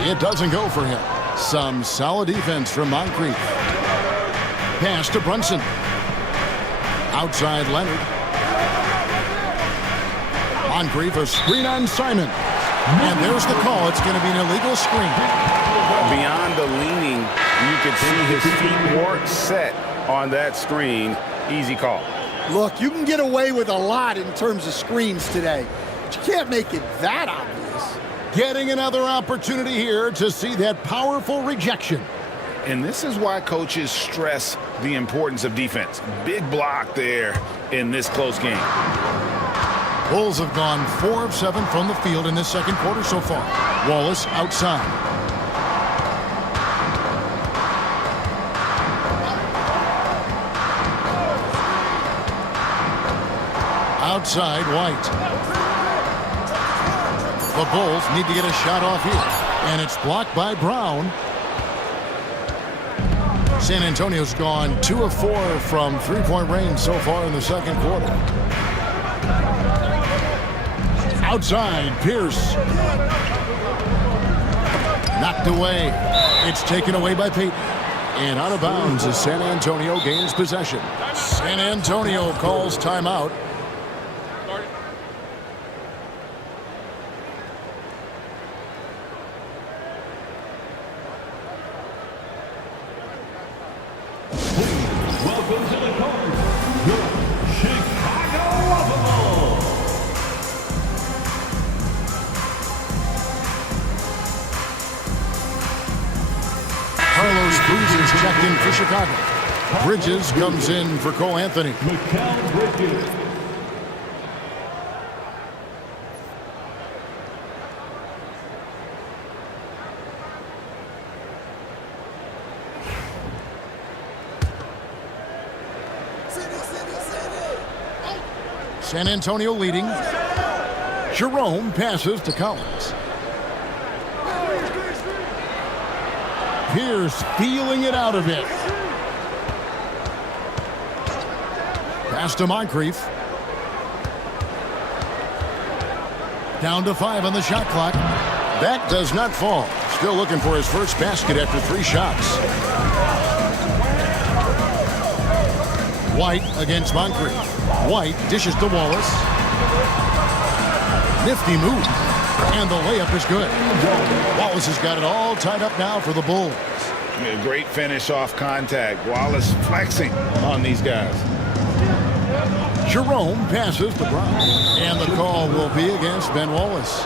It doesn't go for him. Some solid defense from Moncrief. Pass to Brunson. Outside Leonard. Moncrief, a screen on Simon. And there's the call. It's going to be an illegal screen. Beyond the leaning, you could see his feet weren't set on that screen. Easy call. Look, you can get away with a lot in terms of screens today, but you can't make it that obvious. Getting another opportunity here to see that powerful rejection. And this is why coaches stress the importance of defense. Big block there in this close game. Bulls have gone 4 of 7 from the field in this second quarter so far. Wallace outside. Outside, White. The Bulls need to get a shot off here. And it's blocked by Brown. San Antonio's gone 2 of 4 from three-point range so far in the second quarter. Outside, Pierce. Knocked away. It's taken away by Payton. And out of bounds as San Antonio gains possession. San Antonio calls timeout. Welcome to the court, your Chicago Bulls. Carlos Cruz is checked in for Chicago. Bridges comes in for Cole Anthony. Mikal Bridges. San Antonio leading. Jerome passes to Collins. Pierce feeling it out a bit. Pass to Moncrief. Down to 5 on the shot clock. That does not fall. Still looking for his first basket after 3 shots. White against Moncrief. White dishes to Wallace. Nifty move. And the layup is good. Wallace has got it all tied up now for the Bulls. A great finish off contact. Wallace flexing on these guys. Jerome passes to Brown. And the call will be against Ben Wallace.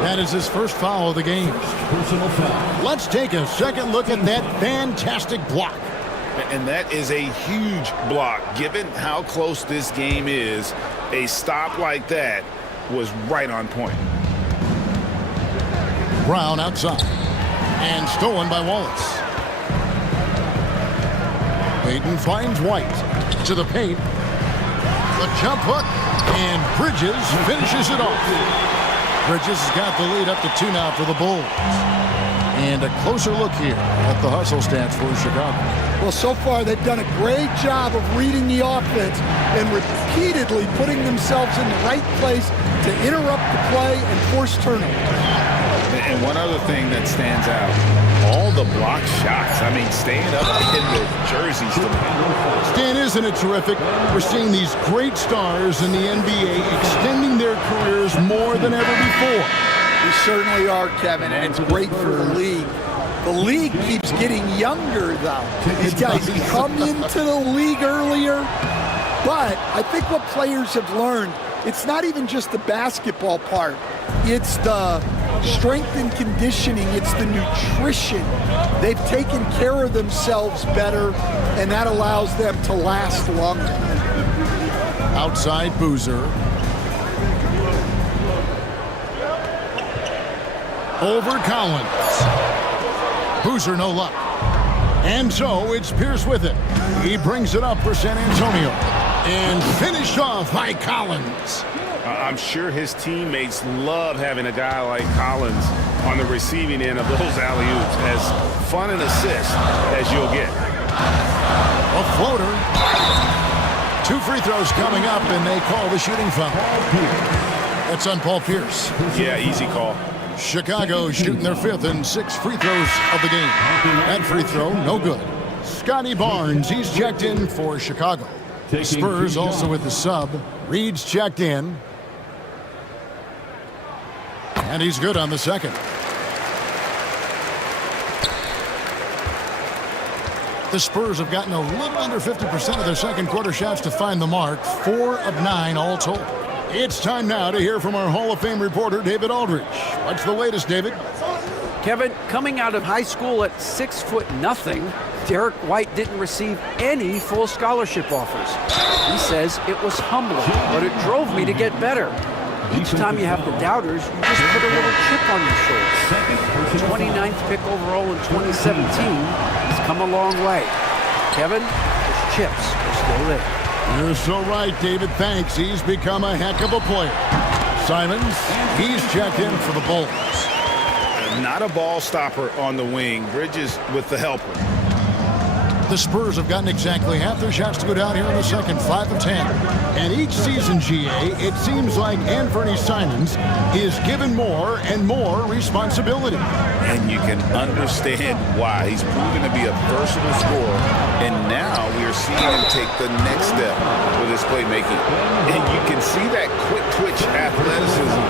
That is his first foul of the game. Personal foul. Let's take a second look at that fantastic block. And that is a huge block. Given how close this game is, a stop like that was right on point. Brown outside. And stolen by Wallace. Payton finds White. To the paint. The jump hook. And Bridges finishes it off. Bridges has got the lead up to 2 now for the Bulls. And a closer look here at the hustle stats for Chicago. Well, so far they've done a great job of reading the offense and repeatedly putting themselves in the right place to interrupt the play and force turnovers. And one other thing that stands out, all the block shots. I mean, staying up in the jerseys. Stan, isn't it terrific? We're seeing these great stars in the NBA extending their careers more than ever before. We certainly are, Kevin, and it's great for the league. The league keeps getting younger, though. These guys come into the league earlier, but I think what players have learned, it's not even just the basketball part. It's the strength and conditioning. It's the nutrition. They've taken care of themselves better, and that allows them to last longer. Outside Boozer. Over Collins. Boozer no luck. And so it's Pierce with it. He brings it up for San Antonio. And finished off by Collins. I'm sure his teammates love having a guy like Collins on the receiving end of those alley-oops. As fun an assist as you'll get. A floater. 2 free throws coming up, and they call the shooting foul. That's on Paul Pierce. Yeah, easy call. Chicago shooting their 5th and 6th free throws of the game. That free throw, no good. Scotty Barnes, he's checked in for Chicago. Spurs also with the sub. Reed's checked in. And he's good on the second. The Spurs have gotten a little under 50% of their second quarter shots to find the mark. 4 of 9 all told. It's time now to hear from our Hall of Fame reporter, David Aldridge. What's the latest, David? Kevin, coming out of high school at 6'0", Derek White didn't receive any full scholarship offers. He says it was humbling, but it drove me to get better. Each time you have the doubters, you just put a little chip on your shoulder. 29th pick overall in 2017, he's come a long way. Kevin, those chips are still there. You're so right, David. Thanks. He's become a heck of a player. Simons, he's checked in for the Bulls. Not a ball stopper on the wing. Bridges with the helper. The Spurs have gotten exactly half their shots to go down here in the second, 5 of 10. And each season, GA, it seems like Anthony Simons is given more and more responsibility. And you can understand why. He's proven to be a versatile scorer, and now we are seeing him take the next step with his playmaking. And you can see that quick twitch athleticism.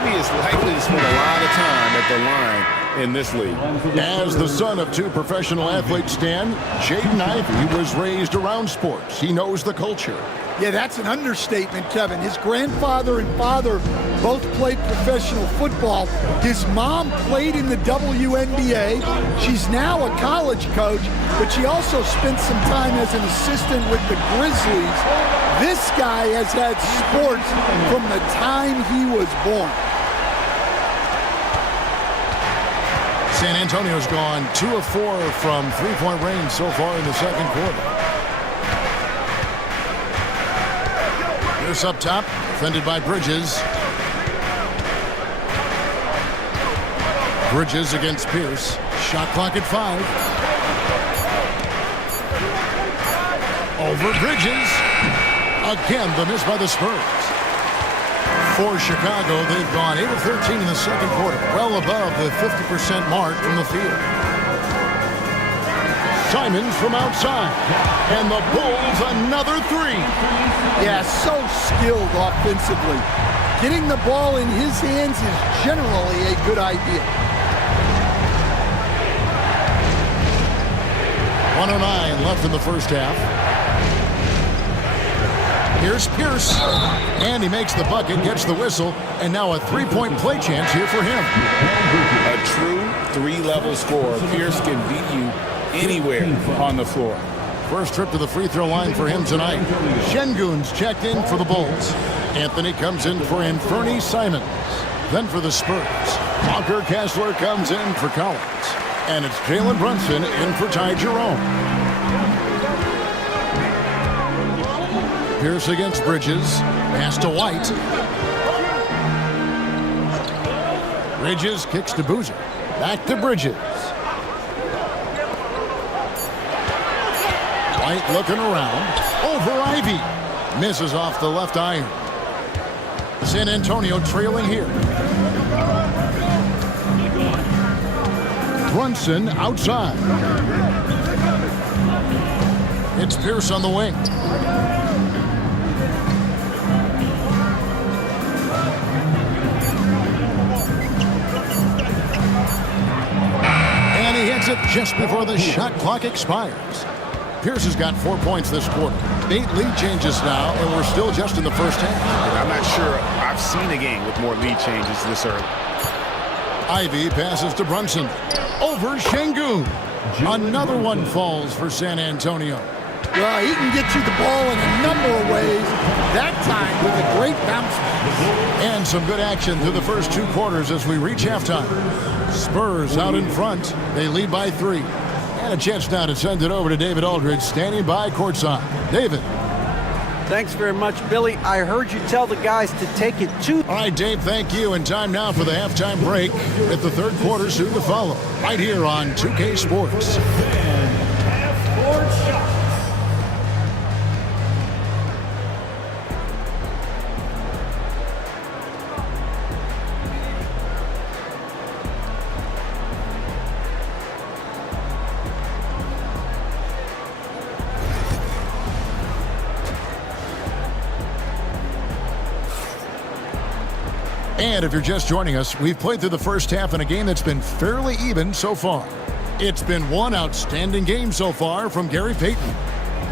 Ivy is likely to spend a lot of time at the line in this league. As the son of two professional athletes, Stan, Jaden Ivey was raised around sports. He knows the culture. Yeah, that's an understatement, Kevin. His grandfather and father both played professional football. His mom played in the WNBA. She's now a college coach, but she also spent some time as an assistant with the Grizzlies. This guy has had sports from the time he was born. San Antonio's gone 2 of 4 from three-point range so far in the second quarter. Pierce up top, defended by Bridges. Bridges against Pierce. Shot clock at 5. Over Bridges. Again, the miss by the Spurs. For Chicago, they've gone 8 of 13 in the second quarter, well above the 50% mark from the field. Simons from outside, and the Bulls another 3. Yeah, so skilled offensively. Getting the ball in his hands is generally a good idea. 1:09 left in the first half. Here's Pierce, and he makes the bucket, gets the whistle, and now a three-point play chance here for him. A true 3-level scorer. Pierce can beat you anywhere on the floor. First trip to the free throw line for him tonight. Şengün's checked in for the Bulls. Anthony comes in for Anthony Simons. Then for the Spurs, Walker Kessler comes in for Collins. And it's Jalen Brunson in for Ty Jerome. Pierce against Bridges. Pass to White. Bridges kicks to Boozer. Back to Bridges. White looking around. Over Ivy. Misses off the left iron. San Antonio trailing here. Brunson outside. It's Pierce on the wing. And he hits it just before the shot clock expires. Pierce has got 4 points this quarter. 8 lead changes now, and we're still just in the first half. I'm not sure I've seen a game with more lead changes this early. Ivy passes to Brunson. Over Şengün. Another one falls for San Antonio. Well, he can get you the ball in a number of ways. That time with a great bounce. And some good action through the first 2 quarters as we reach halftime. Spurs out in front. They lead by 3. And a chance now to send it over to David Aldridge, standing by courtside. David. Thanks very much, Billy. I heard you tell the guys to take it to... All right, Dave, thank you. And time now for the halftime break with the third quarter soon to follow. Right here on 2K Sports. And if you're just joining us, we've played through the first half in a game that's been fairly even so far. It's been one outstanding game so far from Gary Payton.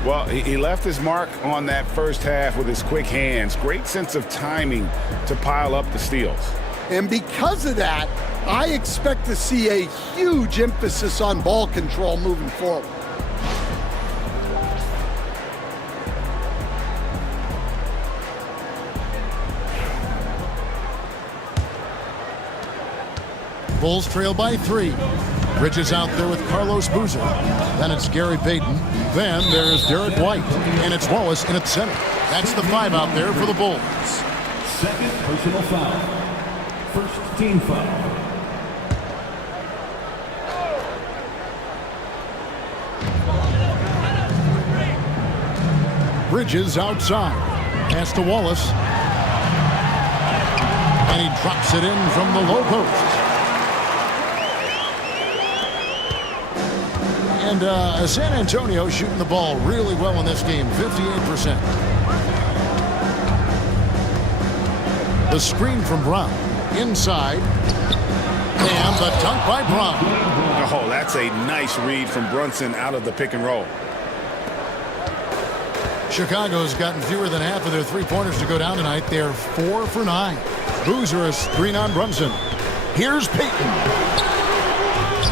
Well, he left his mark on that first half with his quick hands. Great sense of timing to pile up the steals. And because of that, I expect to see a huge emphasis on ball control moving forward. Bulls trail by 3. Bridges out there with Carlos Boozer. Then it's Gary Payton. Then there's Derek White. And it's Wallace in at center. That's the 5 out there for the Bulls. Second personal foul. First team foul. Bridges outside. Pass to Wallace. And he drops it in from the low post. And San Antonio shooting the ball really well in this game, 58%. The screen from Brown. Inside. And the dunk by Brown. Oh, that's a nice read from Brunson out of the pick and roll. Chicago's gotten fewer than half of their three-pointers to go down tonight. They're 4 for 9. Boozer a screen on Brunson. Here's Payton.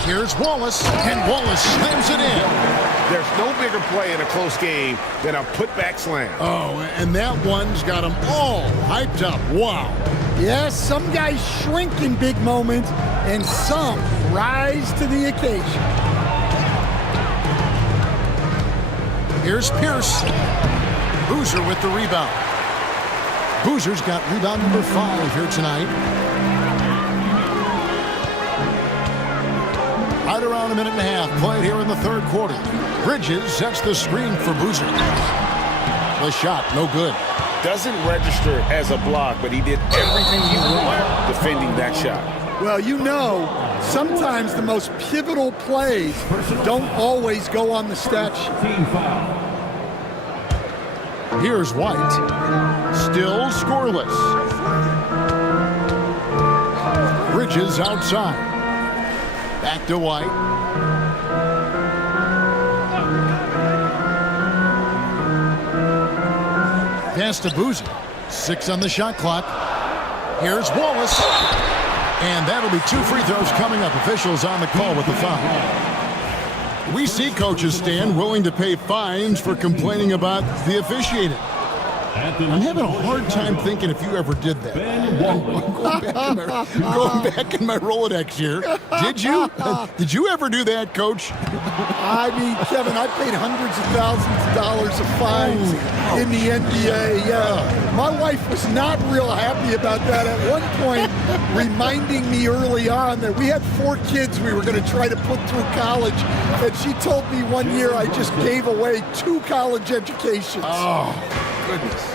Here's Wallace, and Wallace slams it in. There's no bigger play in a close game than a putback slam. Oh, and that one's got them all hyped up. Wow. Yes, some guys shrink in big moments, and some rise to the occasion. Here's Pierce. Boozer with the rebound. Boozer's got rebound number 5 here tonight. Right around a minute and a half played here in the third quarter. Bridges sets the screen for Boozer. The shot, no good. Doesn't register as a block, but he did everything he wanted defending that shot. Well, you know, sometimes the most pivotal plays don't always go on the stat sheet. Team foul. Here's White. Still scoreless. Bridges outside. Back to White. Pass to Boozer. 6 on the shot clock. Here's Wallace. And that'll be 2 free throws coming up. Officials on the call with the foul. We see coaches stand willing to pay fines for complaining about the officiating. I'm having a hard time thinking if you ever did that. Going back in my Rolodex here. Did you? Did you ever do that, Coach? I mean, Kevin, I paid hundreds of thousands of dollars of fines in the NBA. Yeah. My wife was not real happy about that at one point, reminding me early on that we had 4 kids we were going to try to put through college. And she told me one year I just gave away 2 college educations. Oh, goodness.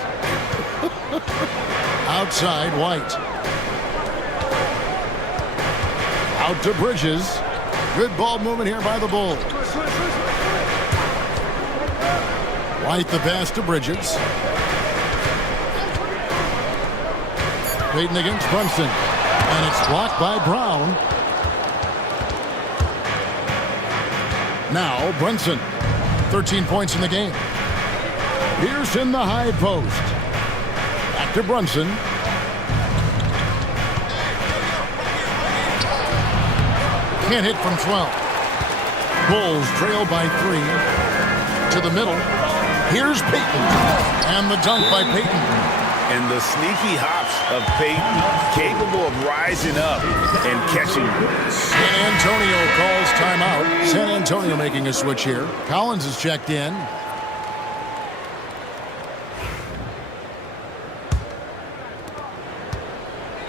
Outside, White. Out to Bridges. Good ball movement here by the Bulls. White the pass to Bridges. Payton against Brunson. And it's blocked by Brown. Now Brunson. 13 points in the game. Pierce in the high post. Back to Brunson. Can't hit from 12. Bulls trail by 3. To the middle. Here's Payton. And the dunk by Payton. And the sneaky hops of Payton, capable of rising up and catching. San Antonio calls timeout. San Antonio making a switch here. Collins is checked in.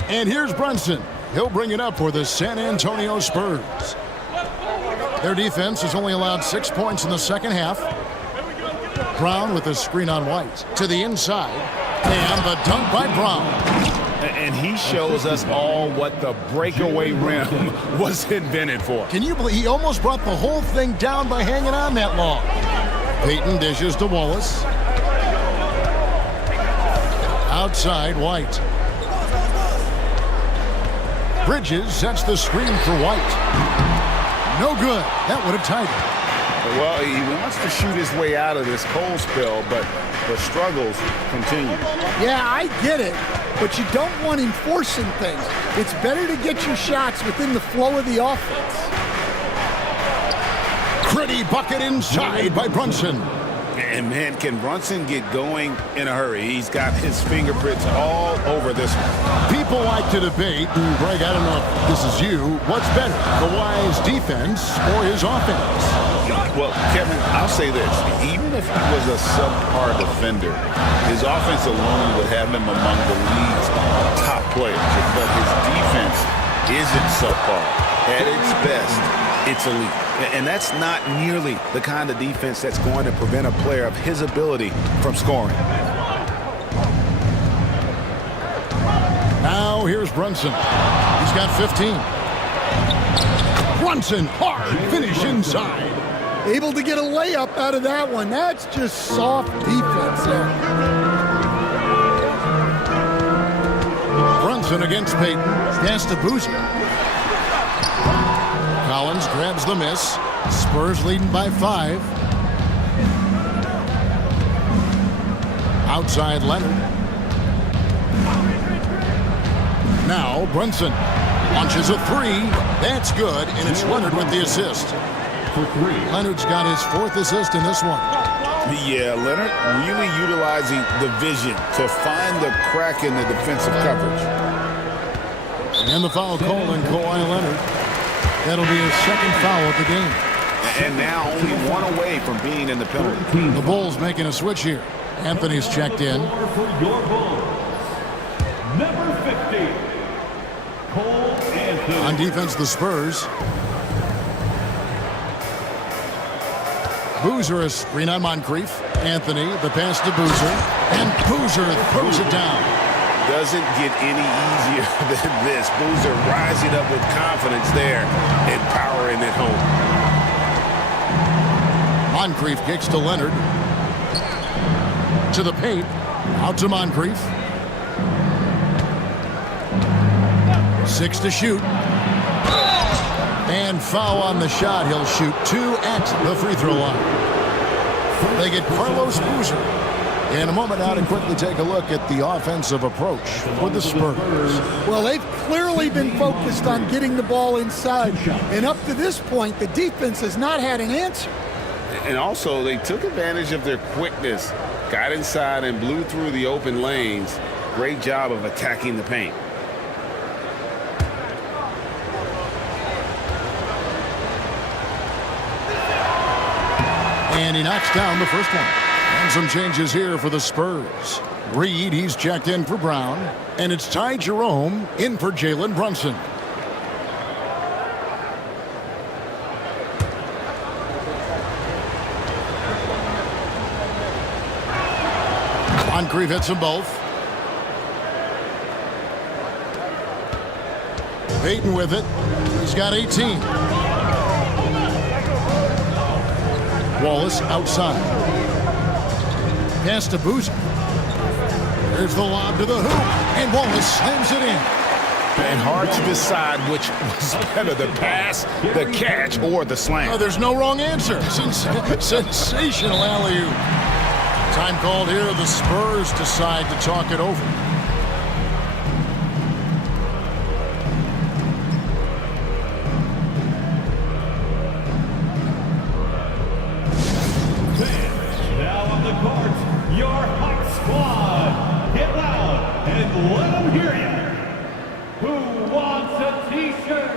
And here's Brunson. He'll bring it up for the San Antonio Spurs. Their defense has only allowed 6 points in the second half. Brown with a screen on White. To the inside. And the dunk by Brown. And he shows us all what the breakaway rim was invented for. Can you believe he almost brought the whole thing down by hanging on that long? Payton dishes to Wallace. Outside, White. Bridges sets the screen for White. No good. That would have tied it. Well, he wants to shoot his way out of this cold spell, but the struggles continue. Yeah, I get it, but you don't want him forcing things. It's better to get your shots within the flow of the offense. Pretty bucket inside by Brunson. And, man, can Brunson get going in a hurry? He's got his fingerprints all over this one. People like to debate, and Greg, I don't know if this is you, what's better, Kawhi's defense or his offense? Well, Kevin, I'll say this. Even if he was a subpar defender, his offense alone would have him among the league's top players. But his defense isn't subpar. At its best, it's elite. And that's not nearly the kind of defense that's going to prevent a player of his ability from scoring. Now here's Brunson. He's got 15. Brunson, hard finish inside. Able to get a layup out of that one. That's just soft defense there. Brunson against Payton. Pass to Boozer. Collins grabs the miss. Spurs leading by 5. Outside Leonard. Now Brunson launches a 3. That's good, and it's Leonard with the assist. Leonard's got his 4th assist in this one. Yeah, Leonard really utilizing the vision to find the crack in the defensive coverage. And the foul call on Kawhi Leonard. That'll be his 2nd foul of the game. And now only 1 away from being in the penalty. The Bulls making a switch here. Anthony's checked in. For your Bulls, number 50, Cole Anthony. On defense, the Spurs. Boozer a screen on Moncrief. Anthony, the pass to Boozer. And Boozer throws it down. Doesn't get any easier than this. Boozer rising up with confidence there and powering it home. Moncrief kicks to Leonard. To the paint. Out to Moncrief. 6 to shoot. And foul on the shot. He'll shoot 2 at the free throw line. They get Carlos Boozer. In a moment now to quickly take a look at the offensive approach for the Spurs. Well, they've clearly been focused on getting the ball inside. And up to this point, the defense has not had an answer. And also, they took advantage of their quickness. Got inside and blew through the open lanes. Great job of attacking the paint. And he knocks down the first one. And some changes here for the Spurs. Reed, he's checked in for Brown. And it's Ty Jerome in for Jalen Brunson. Moncrief hits them both. Payton with it. He's got 18. Wallace outside. Pass to Boozer. There's the lob to the hoop. And Wallace slams it in. And hard to decide which was better, the pass, the catch, or the slam. Oh, there's no wrong answer. Sensational alley-oop. Time called here. The Spurs decide to talk it over. Now on the court, your hot squad. Get loud and let them hear you. Who wants a t-shirt?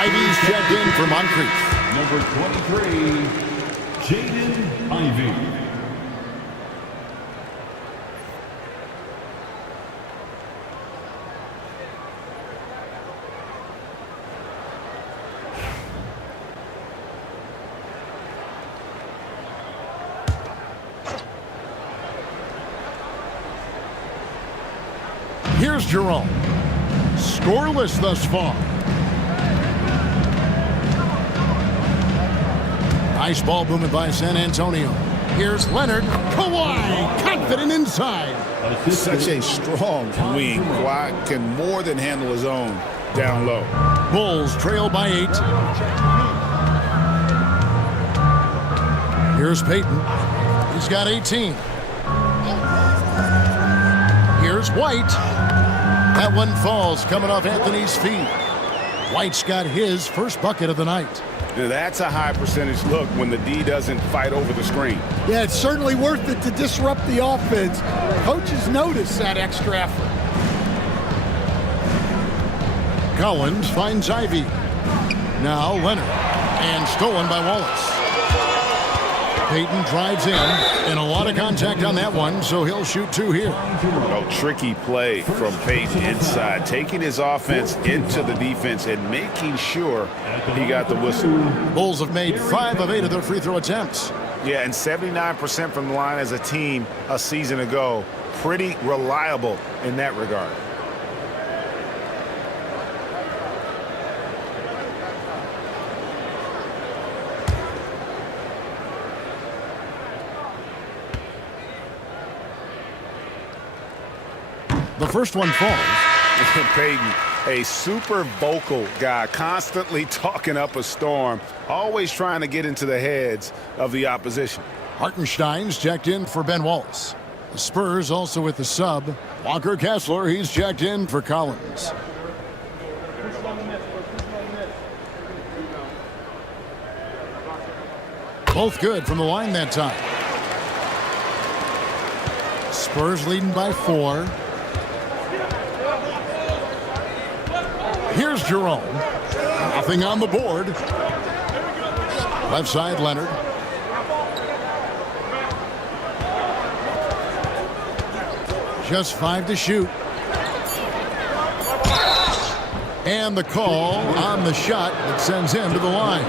Ivy's checked in for Moncrief. Number 23, Jaden Ivey. Here's Jerome. Scoreless thus far. Nice ball movement by San Antonio. Here's Leonard. Kawhi, confident inside. Such a strong wing. Kawhi can more than handle his own down low. Bulls trail by 8. Here's Payton. He's got 18. Here's White. That one falls coming off Anthony's feet. White's got his first bucket of the night. That's a high percentage look when the D doesn't fight over the screen. Yeah, it's certainly worth it to disrupt the offense. Coaches notice that extra effort. Collins finds Ivy. Now Leonard. And stolen by Wallace. Payton drives in, and a lot of contact on that one, so he'll shoot 2 here. A tricky play from Payton inside, taking his offense into the defense and making sure he got the whistle. Bulls have made 5 of 8 of their free throw attempts. Yeah, and 79% from the line as a team a season ago. Pretty reliable in that regard. The first one falls. Payton, a super vocal guy, constantly talking up a storm, always trying to get into the heads of the opposition. Hartenstein's checked in for Ben Wallace. The Spurs also with the sub. Walker Kessler, he's checked in for Collins. Both good from the line that time. Spurs leading by 4. Here's Jerome. Nothing on the board. Left side, Leonard. Just 5 to shoot. And the call on the shot that sends him to the line.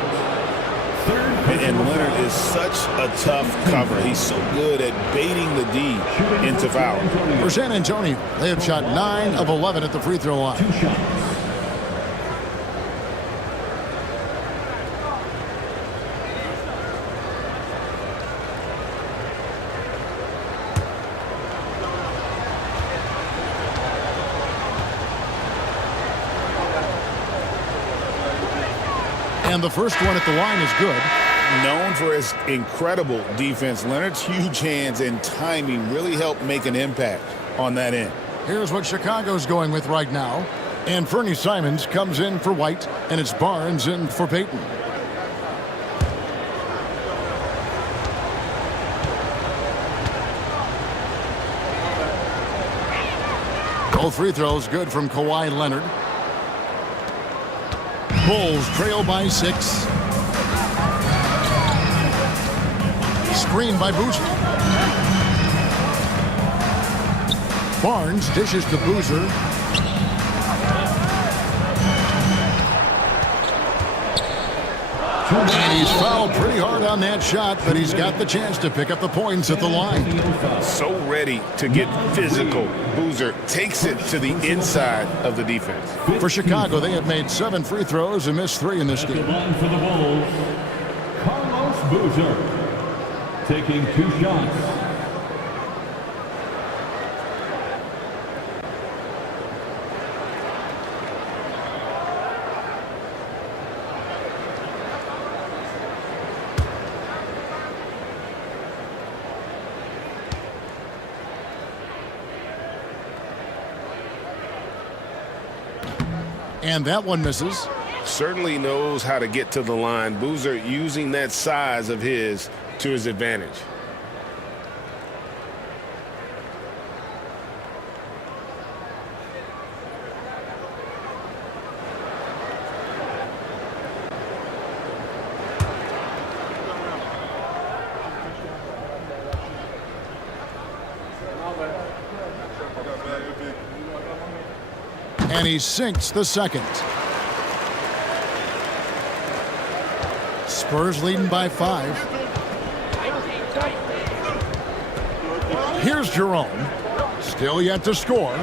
And Leonard is such a tough cover. He's so good at baiting the D into foul. For San Antonio, they have shot 9 of 11 at the free throw line. And the first one at the line is good. Known for his incredible defense, Leonard's huge hands and timing really help make an impact on that end. Here's what Chicago's going with right now. And Fernie Simons comes in for White, and it's Barnes in for Payton. Both free throws good from Kawhi Leonard. Bulls trail by 6. Screen by Boozer. Barnes dishes to Boozer. And he's fouled pretty hard on that shot, but he's got the chance to pick up the points at the line. So ready to get physical. Boozer takes it to the inside of the defense. For Chicago, they have made 7 free throws and missed 3 in this game. Line for the Bulls, Carlos Boozer, taking 2 shots. And that one misses. Certainly knows how to get to the line. Boozer using that size of his to his advantage. And he sinks the second. Spurs leading by 5. Here's Jerome. Still yet to score.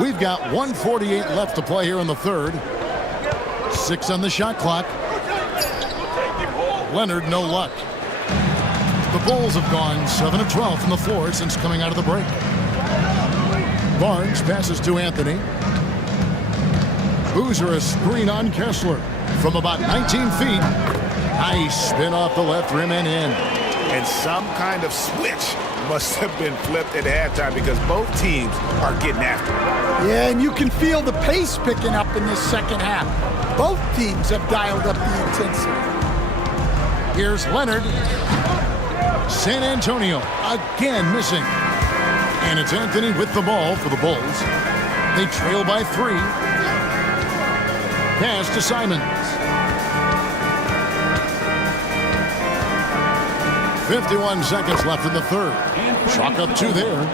We've got 1:48 left to play here in the third. 6 on the shot clock. Leonard, no luck. The Bulls have gone 7 of 12 from the floor since coming out of the break. Barnes passes to Anthony. Boozer a screen on Kessler from about 19 feet. Nice spin off the left rim and in. And some kind of switch must have been flipped at halftime because both teams are getting after it. Yeah, and you can feel the pace picking up in this second half. Both teams have dialed up the intensity. Here's Leonard. San Antonio again missing. And it's Anthony with the ball for the Bulls. They trail by 3. Pass to Simons. 51 seconds left in the third. Chalk up 2 there.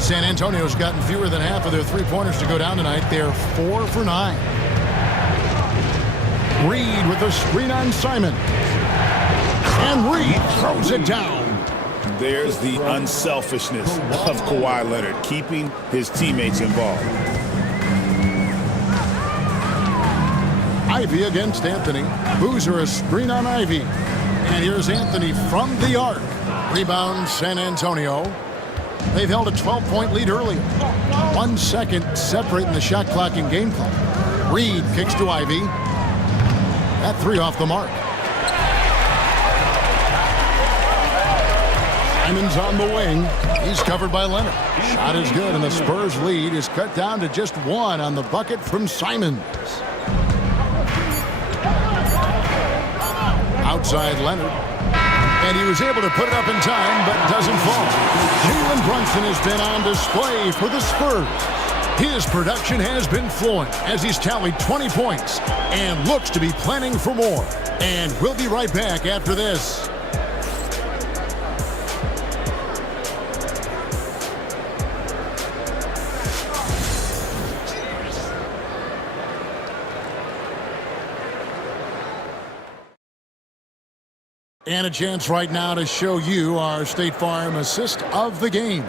San Antonio's gotten fewer than half of their 3-pointers to go down tonight. They're 4 for 9. Reed with a screen on Simon. And Reed throws it down. There's the unselfishness of Kawhi Leonard, keeping his teammates involved. Ivy against Anthony. Boozer a screen on Ivy. And here's Anthony from the arc. Rebound San Antonio. They've held a 12-point lead early. 1 second separating the shot clock and game clock. Reed kicks to Ivy. That 3 off the mark. Simon's on the wing. He's covered by Leonard. Shot is good, and the Spurs lead is cut down to just 1 on the bucket from Simons. Outside Leonard. And he was able to put it up in time, but doesn't fall. Jalen Brunson has been on display for the Spurs. His production has been flowing as he's tallied 20 points and looks to be planning for more. And we'll be right back after this. And a chance right now to show you our State Farm assist of the game.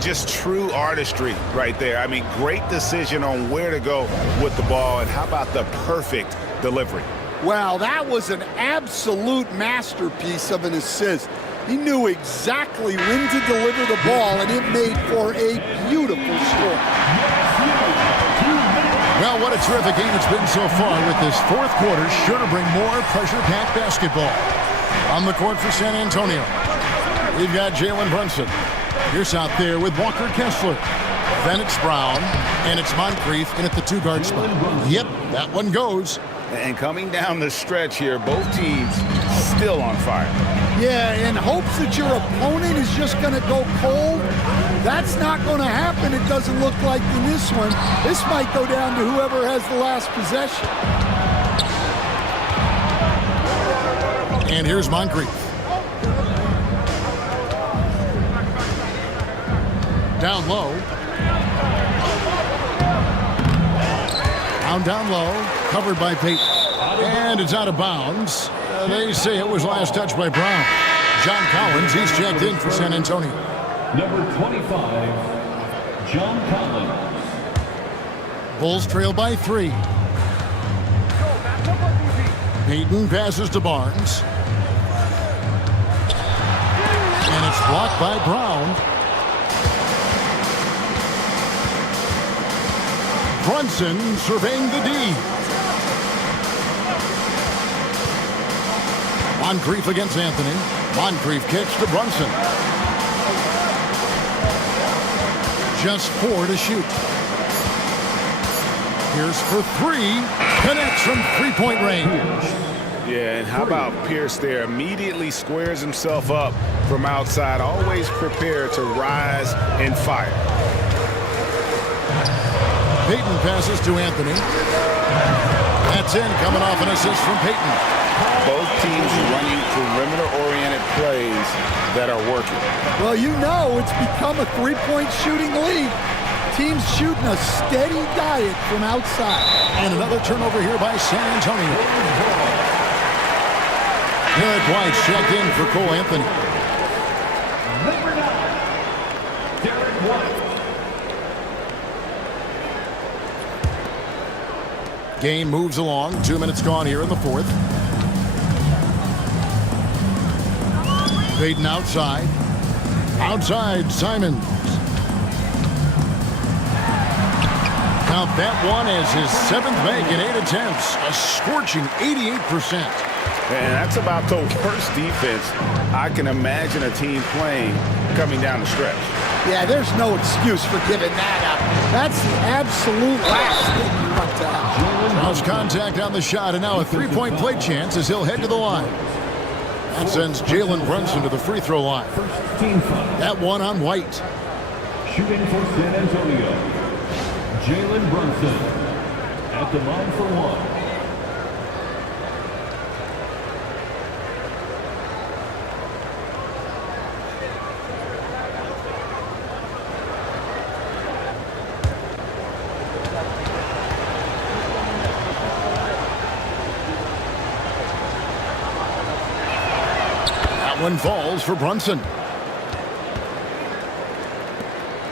Just true artistry right there. I mean, great decision on where to go with the ball, and how about the perfect delivery? Well, that was an absolute masterpiece of an assist. He knew exactly when to deliver the ball, and it made for a beautiful score. Well, what a terrific game it's been so far, with this fourth quarter sure to bring more pressure-packed basketball. On the court for San Antonio, we've got Jalen Brunson. Here's out there with Walker Kessler. Then it's Brown, and it's Moncrief in at the 2-guard spot. Yep, that one goes. And coming down the stretch here, both teams still on fire. Yeah, in hopes that your opponent is just going to go cold. That's not going to happen, it doesn't look like in this one. This might go down to whoever has the last possession. And here's Moncrief. Down low. Down low. Covered by Payton. And it's out of bounds. They say it was last touched by Brown. John Collins, he's checked in for San Antonio. Number 25, John Collins. Bulls trail by 3. Payton passes to Barnes. And it's blocked by Brown. Brunson surveying the D. Moncrief against Anthony. Moncrief kicks to Brunson. Just 4 to shoot. Here's for 3. Connects from 3-point range. Yeah, and how about Pierce there? Immediately squares himself up from outside, always prepared to rise and fire. Payton passes to Anthony. That's in, coming off an assist from Payton. Both teams running perimeter-oriented plays that are working. Well, you know it's become a three-point shooting league. Teams shooting a steady diet from outside. And another turnover here by San Antonio. Derek White checked in for Cole Anthony. Number 9, Derek White. Game moves along. 2 minutes gone here in the fourth. Payton outside. Outside, Simons. Count that one as his 7th make in 8 attempts. A scorching 88%. And that's about the worst defense I can imagine a team playing coming down the stretch. Yeah, there's no excuse for giving that up. That's the absolute last thing you want to have. Cross contact on the shot, and now a three-point play chance as he'll head to the line. That sends Jalen Brunson to the free throw line. That one on White. Shooting for San Antonio, Jalen Brunson at the line for one. One falls for Brunson.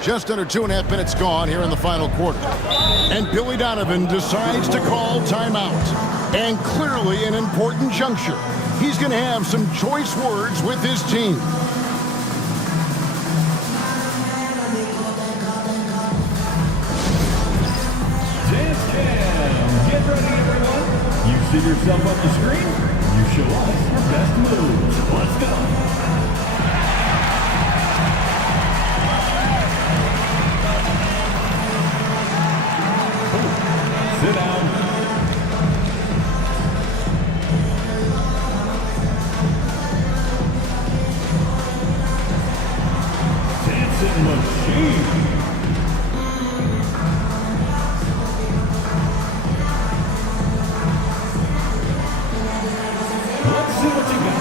Just under 2.5 minutes gone here in the final quarter. And Billy Donovan decides to call timeout. And clearly an important juncture. He's going to have some choice words with his team. Dance Cam. Get ready, everyone. You see yourself on the screen? You show us your best moves. Let's go. Sit down. Dancing machine. Let's see what you got.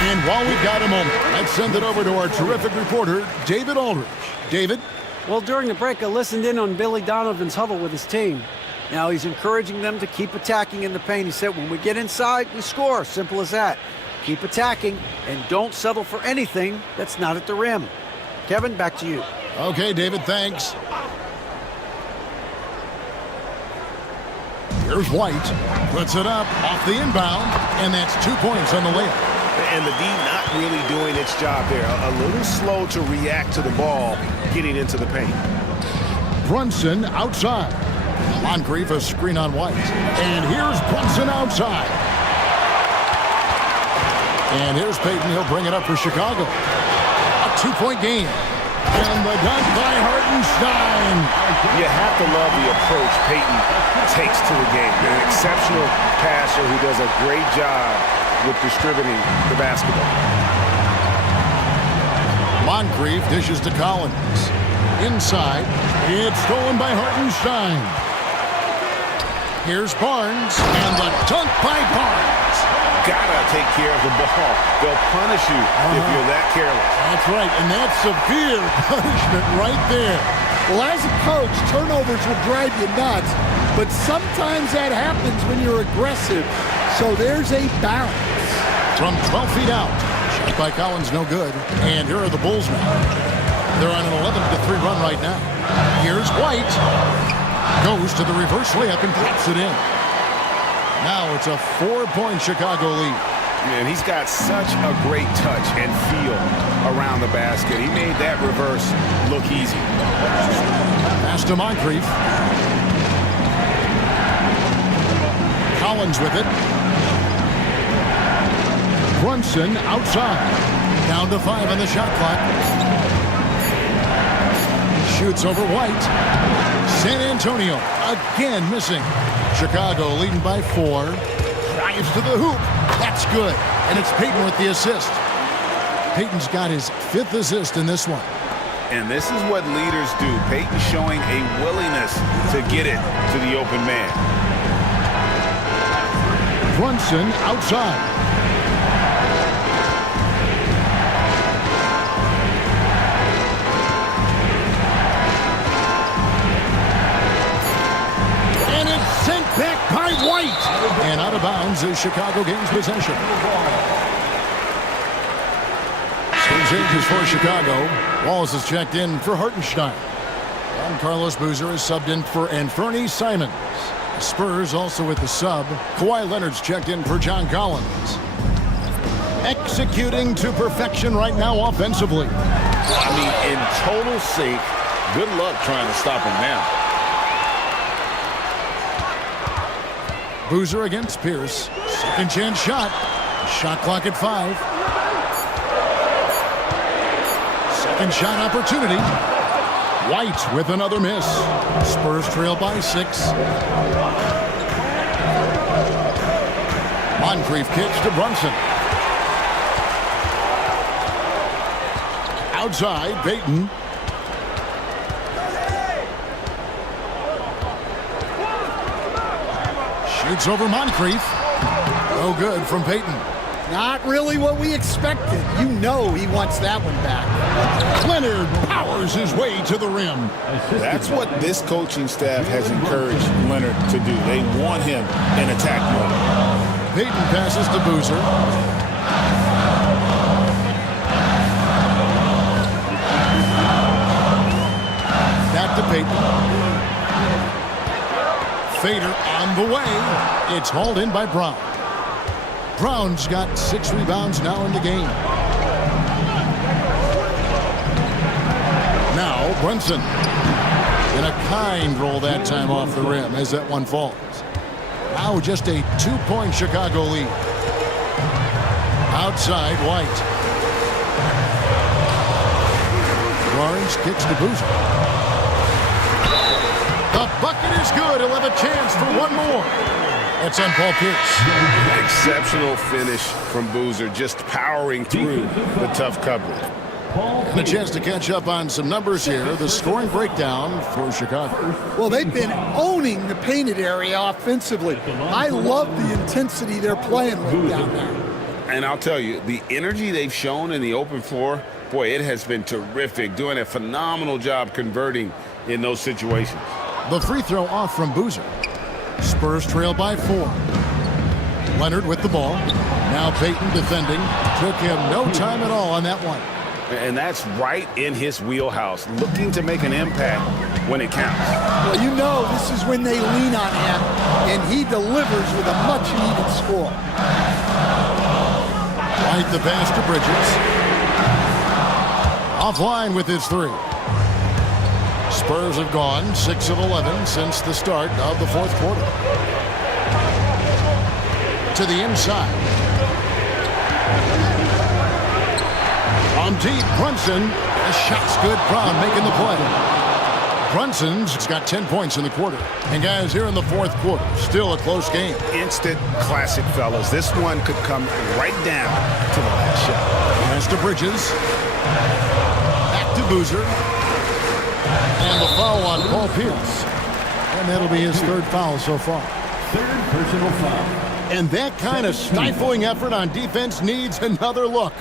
And while we've got a moment, let's send it over to our terrific reporter, David Aldridge. David? Well, during the break, I listened in on Billy Donovan's huddle with his team. Now he's encouraging them to keep attacking in the paint. He said, when we get inside, we score. Simple as that. Keep attacking and don't settle for anything that's not at the rim. Kevin, back to you. Okay, David, thanks. Here's White. Puts it up off the inbound, and that's 2 points on the layup. And the D not really doing its job there. A little slow to react to the ball getting into the paint. Brunson outside. Moncrief a screen on White. And here's Brunson outside. And here's Payton. He'll bring it up for Chicago. A 2-point game. And the dunk by Hartenstein. You have to love the approach Payton takes to the game. An exceptional passer who does a great job with distributing the basketball. Moncrief dishes to Collins. Inside. It's stolen by Hartenstein. Here's Barnes. And the dunk by Barnes. Gotta take care of the ball. They'll punish you if you're that careless. That's right, and that's severe punishment right there. Well, as a coach, turnovers will drive you nuts, but sometimes that happens when you're aggressive. So there's a balance. From 12 feet out. Shot by Collins, no good. And here are the Bulls now. They're on an 11-3 run right now. Here's White. Goes to the reverse layup and drops it in. Now it's a 4-point Chicago lead. And he's got such a great touch and feel around the basket. He made that reverse look easy. Pass to Moncrief. Collins with it. Brunson outside. Down to 5 on the shot clock. Shoots over White. San Antonio again missing. Chicago leading by 4. Drives to the hoop. That's good. And it's Payton with the assist. Payton's got his 5th assist in this one. And this is what leaders do. Payton showing a willingness to get it to the open man. Brunson outside. And it's sent back by White. And out of bounds as Chicago gains possession. Changes for Chicago. Wallace is checked in for Hartenstein. And Carlos Boozer is subbed in for Anthony Simons. The Spurs also with the sub. Kawhi Leonard's checked in for John Collins. Executing to perfection right now offensively. I mean, in total sync. Good luck trying to stop him now. Boozer against Pierce. Second chance shot. Shot clock at 5. Second shot opportunity. White with another miss. Spurs trail by 6. Moncrief kicks to Brunson. Outside, Payton. Shoots over Moncrief. No good from Payton. Not really what we expected. You know he wants that one back. Leonard powers his way to the rim. That's what this coaching staff has encouraged Leonard to do. They want him in attack mode. Payton passes to Boozer. Back to Payton. Fader on the way. It's hauled in by Brown. Brown's got 6 rebounds now in the game. Now Brunson in a kind roll that time off the rim as that one falls. Now just a 2-point Chicago lead. Outside White. Lawrence kicks to Boozer. The bucket is good. He'll have a chance for one more. That's on Paul Pierce. Exceptional finish from Boozer, just powering through the tough coverage. And a chance to catch up on some numbers here. The scoring breakdown for Chicago. Well, they've been owning the painted area offensively. I love the intensity they're playing with down there. And I'll tell you, the energy they've shown in the open floor, boy, it has been terrific. Doing a phenomenal job converting in those situations. The free throw off from Boozer. Spurs trail by 4. Leonard with the ball. Now Payton defending. Took him no time at all on that one. And that's right in his wheelhouse, looking to make an impact when it counts. Well, you know this is when they lean on him, and he delivers with a much-needed score. White the pass to Bridges. Offline with his 3. Spurs have gone 6 of 11 since the start of the 4th quarter. To the inside. On deep, Brunson. The shot's good. Brown making the play. Brunson's got 10 points in the quarter. And guys, here in the 4th quarter, still a close game. Instant classic, fellas. This one could come right down to the last shot. Pass to Bridges. Back to Boozer. And the foul on Paul Pierce. And that'll be his 3rd foul so far. 3rd personal foul. And that kind of stifling effort on defense needs another look.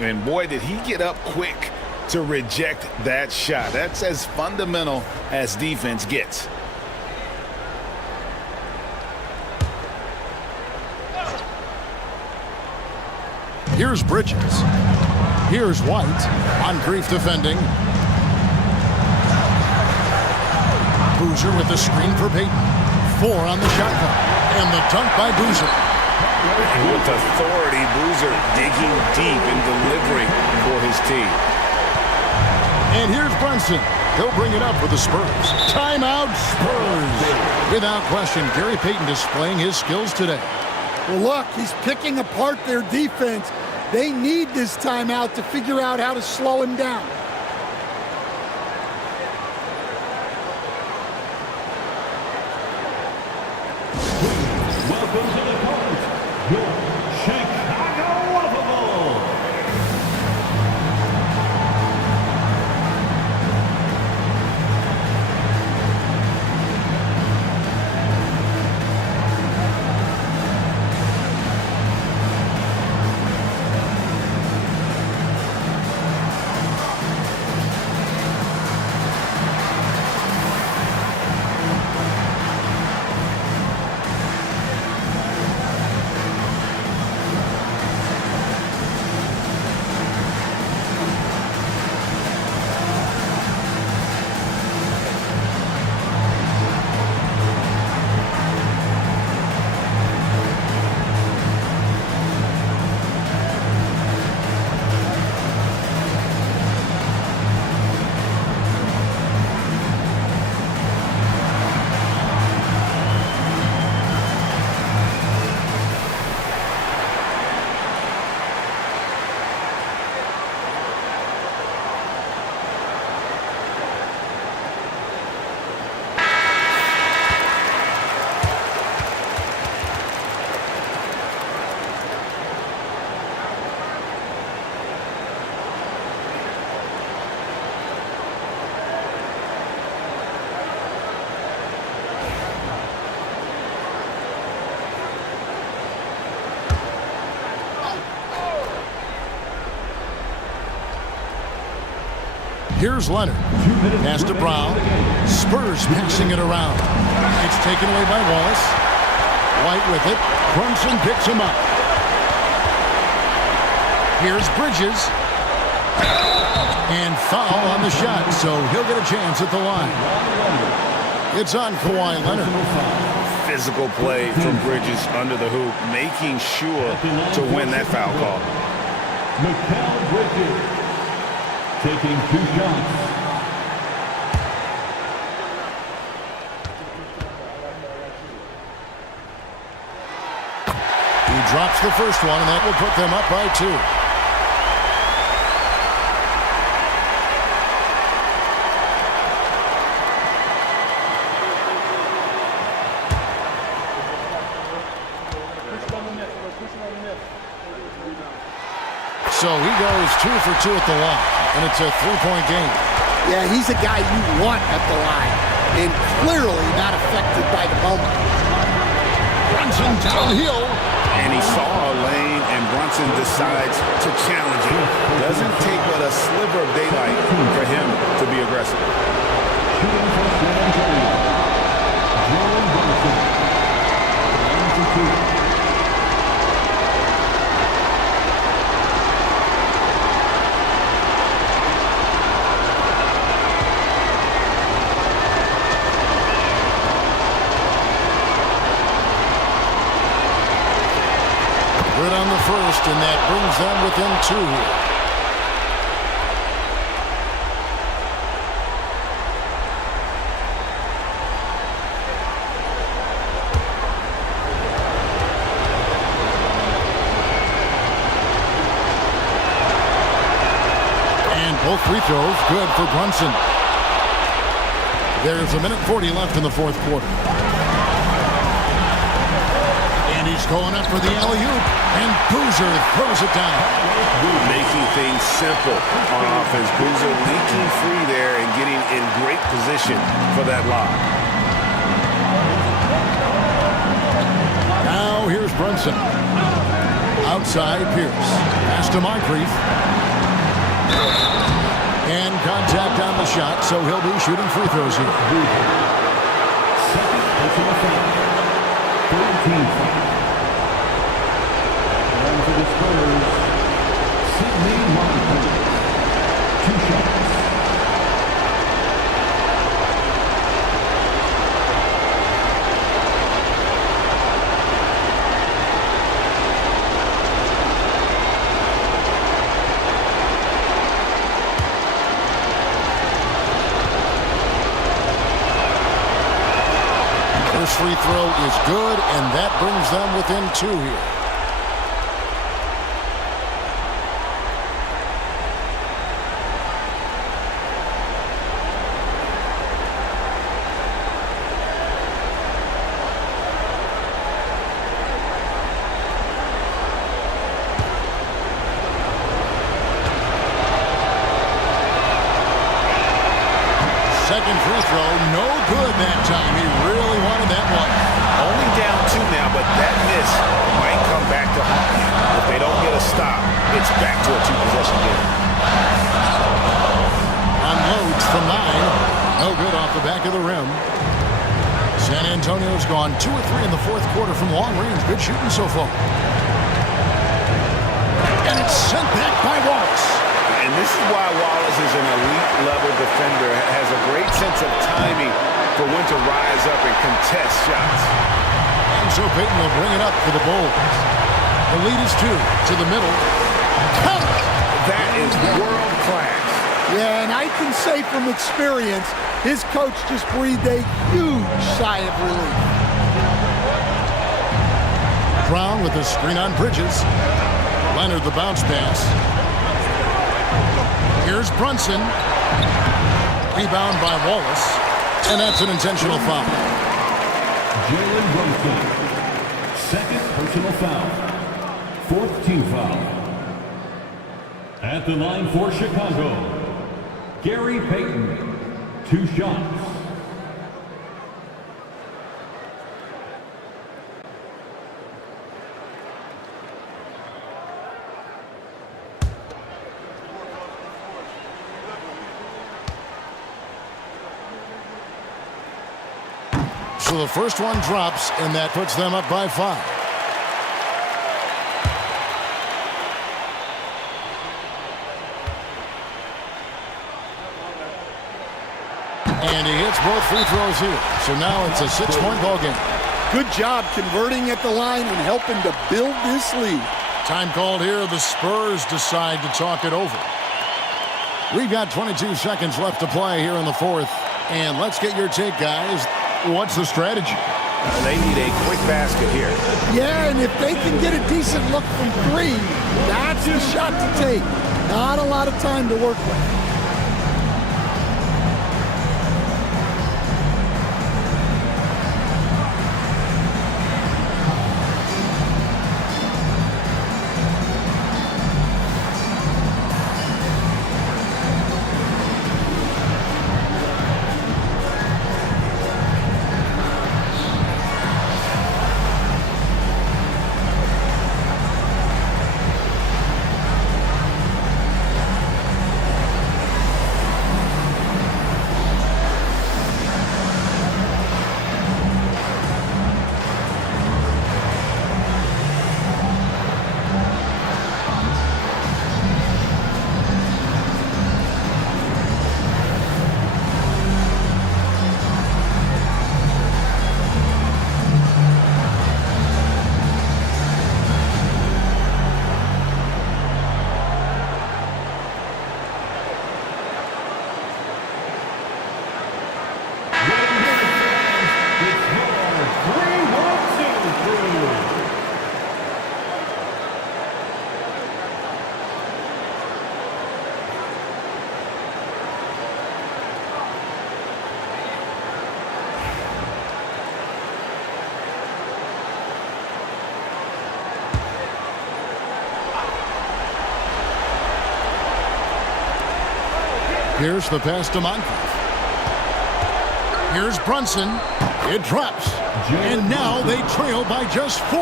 And boy, did he get up quick to reject that shot. That's as fundamental as defense gets. Here's Bridges. Here's White. Moncrief defending. Boozer with the screen for Payton. 4 on the shot clock. And the dunk by Boozer. With authority, Boozer digging deep and delivering for his team. And here's Brunson. He'll bring it up for the Spurs. Timeout, Spurs. Without question, Gary Payton displaying his skills today. Well, look, he's picking apart their defense. They need this timeout to figure out how to slow him down. Welcome to the court, your Chicago Waffle Bowl. Here's Leonard. Pass to Brown. Spurs passing it around. It's taken away by Wallace. White with it. Brunson picks him up. Here's Bridges. And foul on the shot, so he'll get a chance at the line. It's on Kawhi Leonard. Physical play from Bridges under the hoop, making sure to win that foul call. Mikal Bridges taking 2 shots. He drops the first one, and that will put them up by 2. So he goes 2 for 2 at the line, and it's a 3-point game. Yeah, he's a guy you want at the line, and clearly not affected by the moment. Brunson downhill. And he saw a lane, and Brunson decides to challenge it. Doesn't take but a sliver of daylight for him to be aggressive. Shooting for San Antonio, Jalen Brunson. 1 for 2. Good on the first, and that brings them within 2 here. And both free throws good for Brunson. There's 1:40 left in the fourth quarter. He's going up for the alley-oop, and Boozer throws it down. Making things simple on offense. Boozer leaking free there and getting in great position for that lob. Now here's Brunson. Outside Pierce. Pass to Moncrief. And contact on the shot, so he'll be shooting free throws here. Second personal foul. 13. For the Spurs, Sidney Moncrief. 2 shots. free throw is good, and that brings them within 2 here. Second free throw, no good that time. He really wanted that one. Only down 2 now, but that miss might come back to haunt them. If they don't get a stop, it's back to a 2-possession game. Unloads from 9. No good off the back of the rim. San Antonio's gone 2 or 3 in the fourth quarter from long range. Good shooting so far. And it's sent back by Wallace. And this is why Wallace is an elite-level defender, has a great sense of timing for when to rise up and contest shots. And so Payton will bring it up for the Bulls. The lead is 2 to the middle. Count! That is world-class. Yeah, and I can say from experience, his coach just breathed a huge sigh of relief. Brown with the screen on Bridges. Leonard the bounce pass. Here's Brunson. Rebound by Wallace. And that's an intentional foul. Jalen Brunson. Second personal foul. 4th team foul. At the line for Chicago, Gary Payton. 2 shots. So the first one drops, and that puts them up by 5. And he hits both free throws here. So now it's a 6-point ball game. Good job converting at the line and helping to build this lead. Time called here. The Spurs decide to talk it over. We've got 22 seconds left to play here in the fourth. And let's get your take, guys. What's the strategy? They need a quick basket here. Yeah, and if they can get a decent look from 3, that's the shot to take. Not a lot of time to work with. Here's the pass to Moncrief. Here's Brunson. It drops. And now they trail by just 4.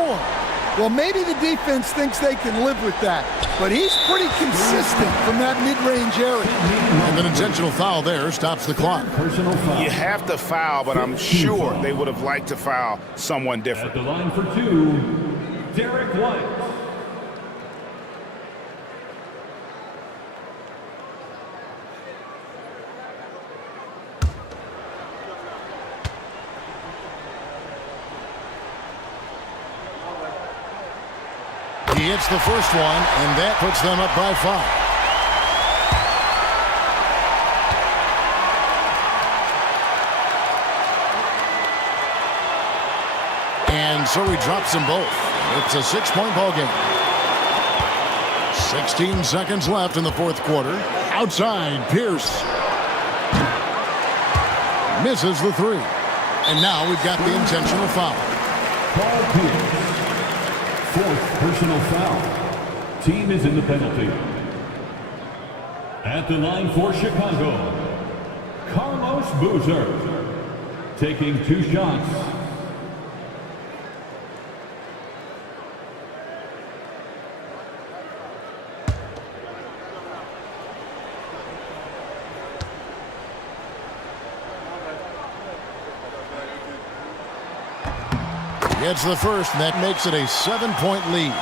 Well, maybe the defense thinks they can live with that, but he's pretty consistent from that mid-range area. And an intentional foul there stops the clock. You have to foul, but I'm sure they would have liked to foul someone different. At the line for 2, Derek White. He hits the first one, and that puts them up by 5. And so he drops them both. It's a 6-point ball game. 16 seconds left in the fourth quarter. Outside, Pierce. Misses the three. And now we've got the intentional foul. Paul Pierce. Fourth personal foul. Team is in the penalty. At the line for Chicago, Carlos Boozer. Taking 2 shots. Gets the first, and that makes it a 7-point lead.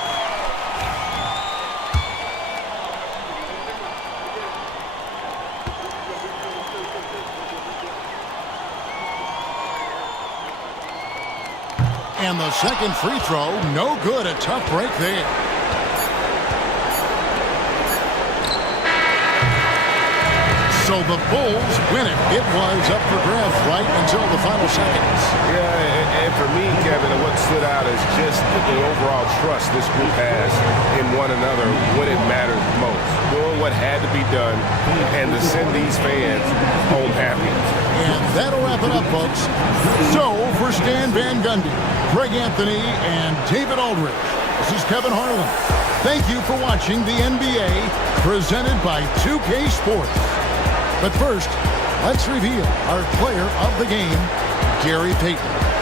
And the second free throw, no good. A tough break there. So the Bulls win it. It was up for grabs right until the final seconds. Yeah, and for me, Kevin, what stood out is just the overall trust this group has in one another when it matters most. Doing what had to be done and to send these fans home happy. And that'll wrap it up, folks. So, for Stan Van Gundy, Greg Anthony, and David Aldridge, this is Kevin Harlan. Thank you for watching the NBA presented by 2K Sports. But first, let's reveal our player of the game, Gary Payton.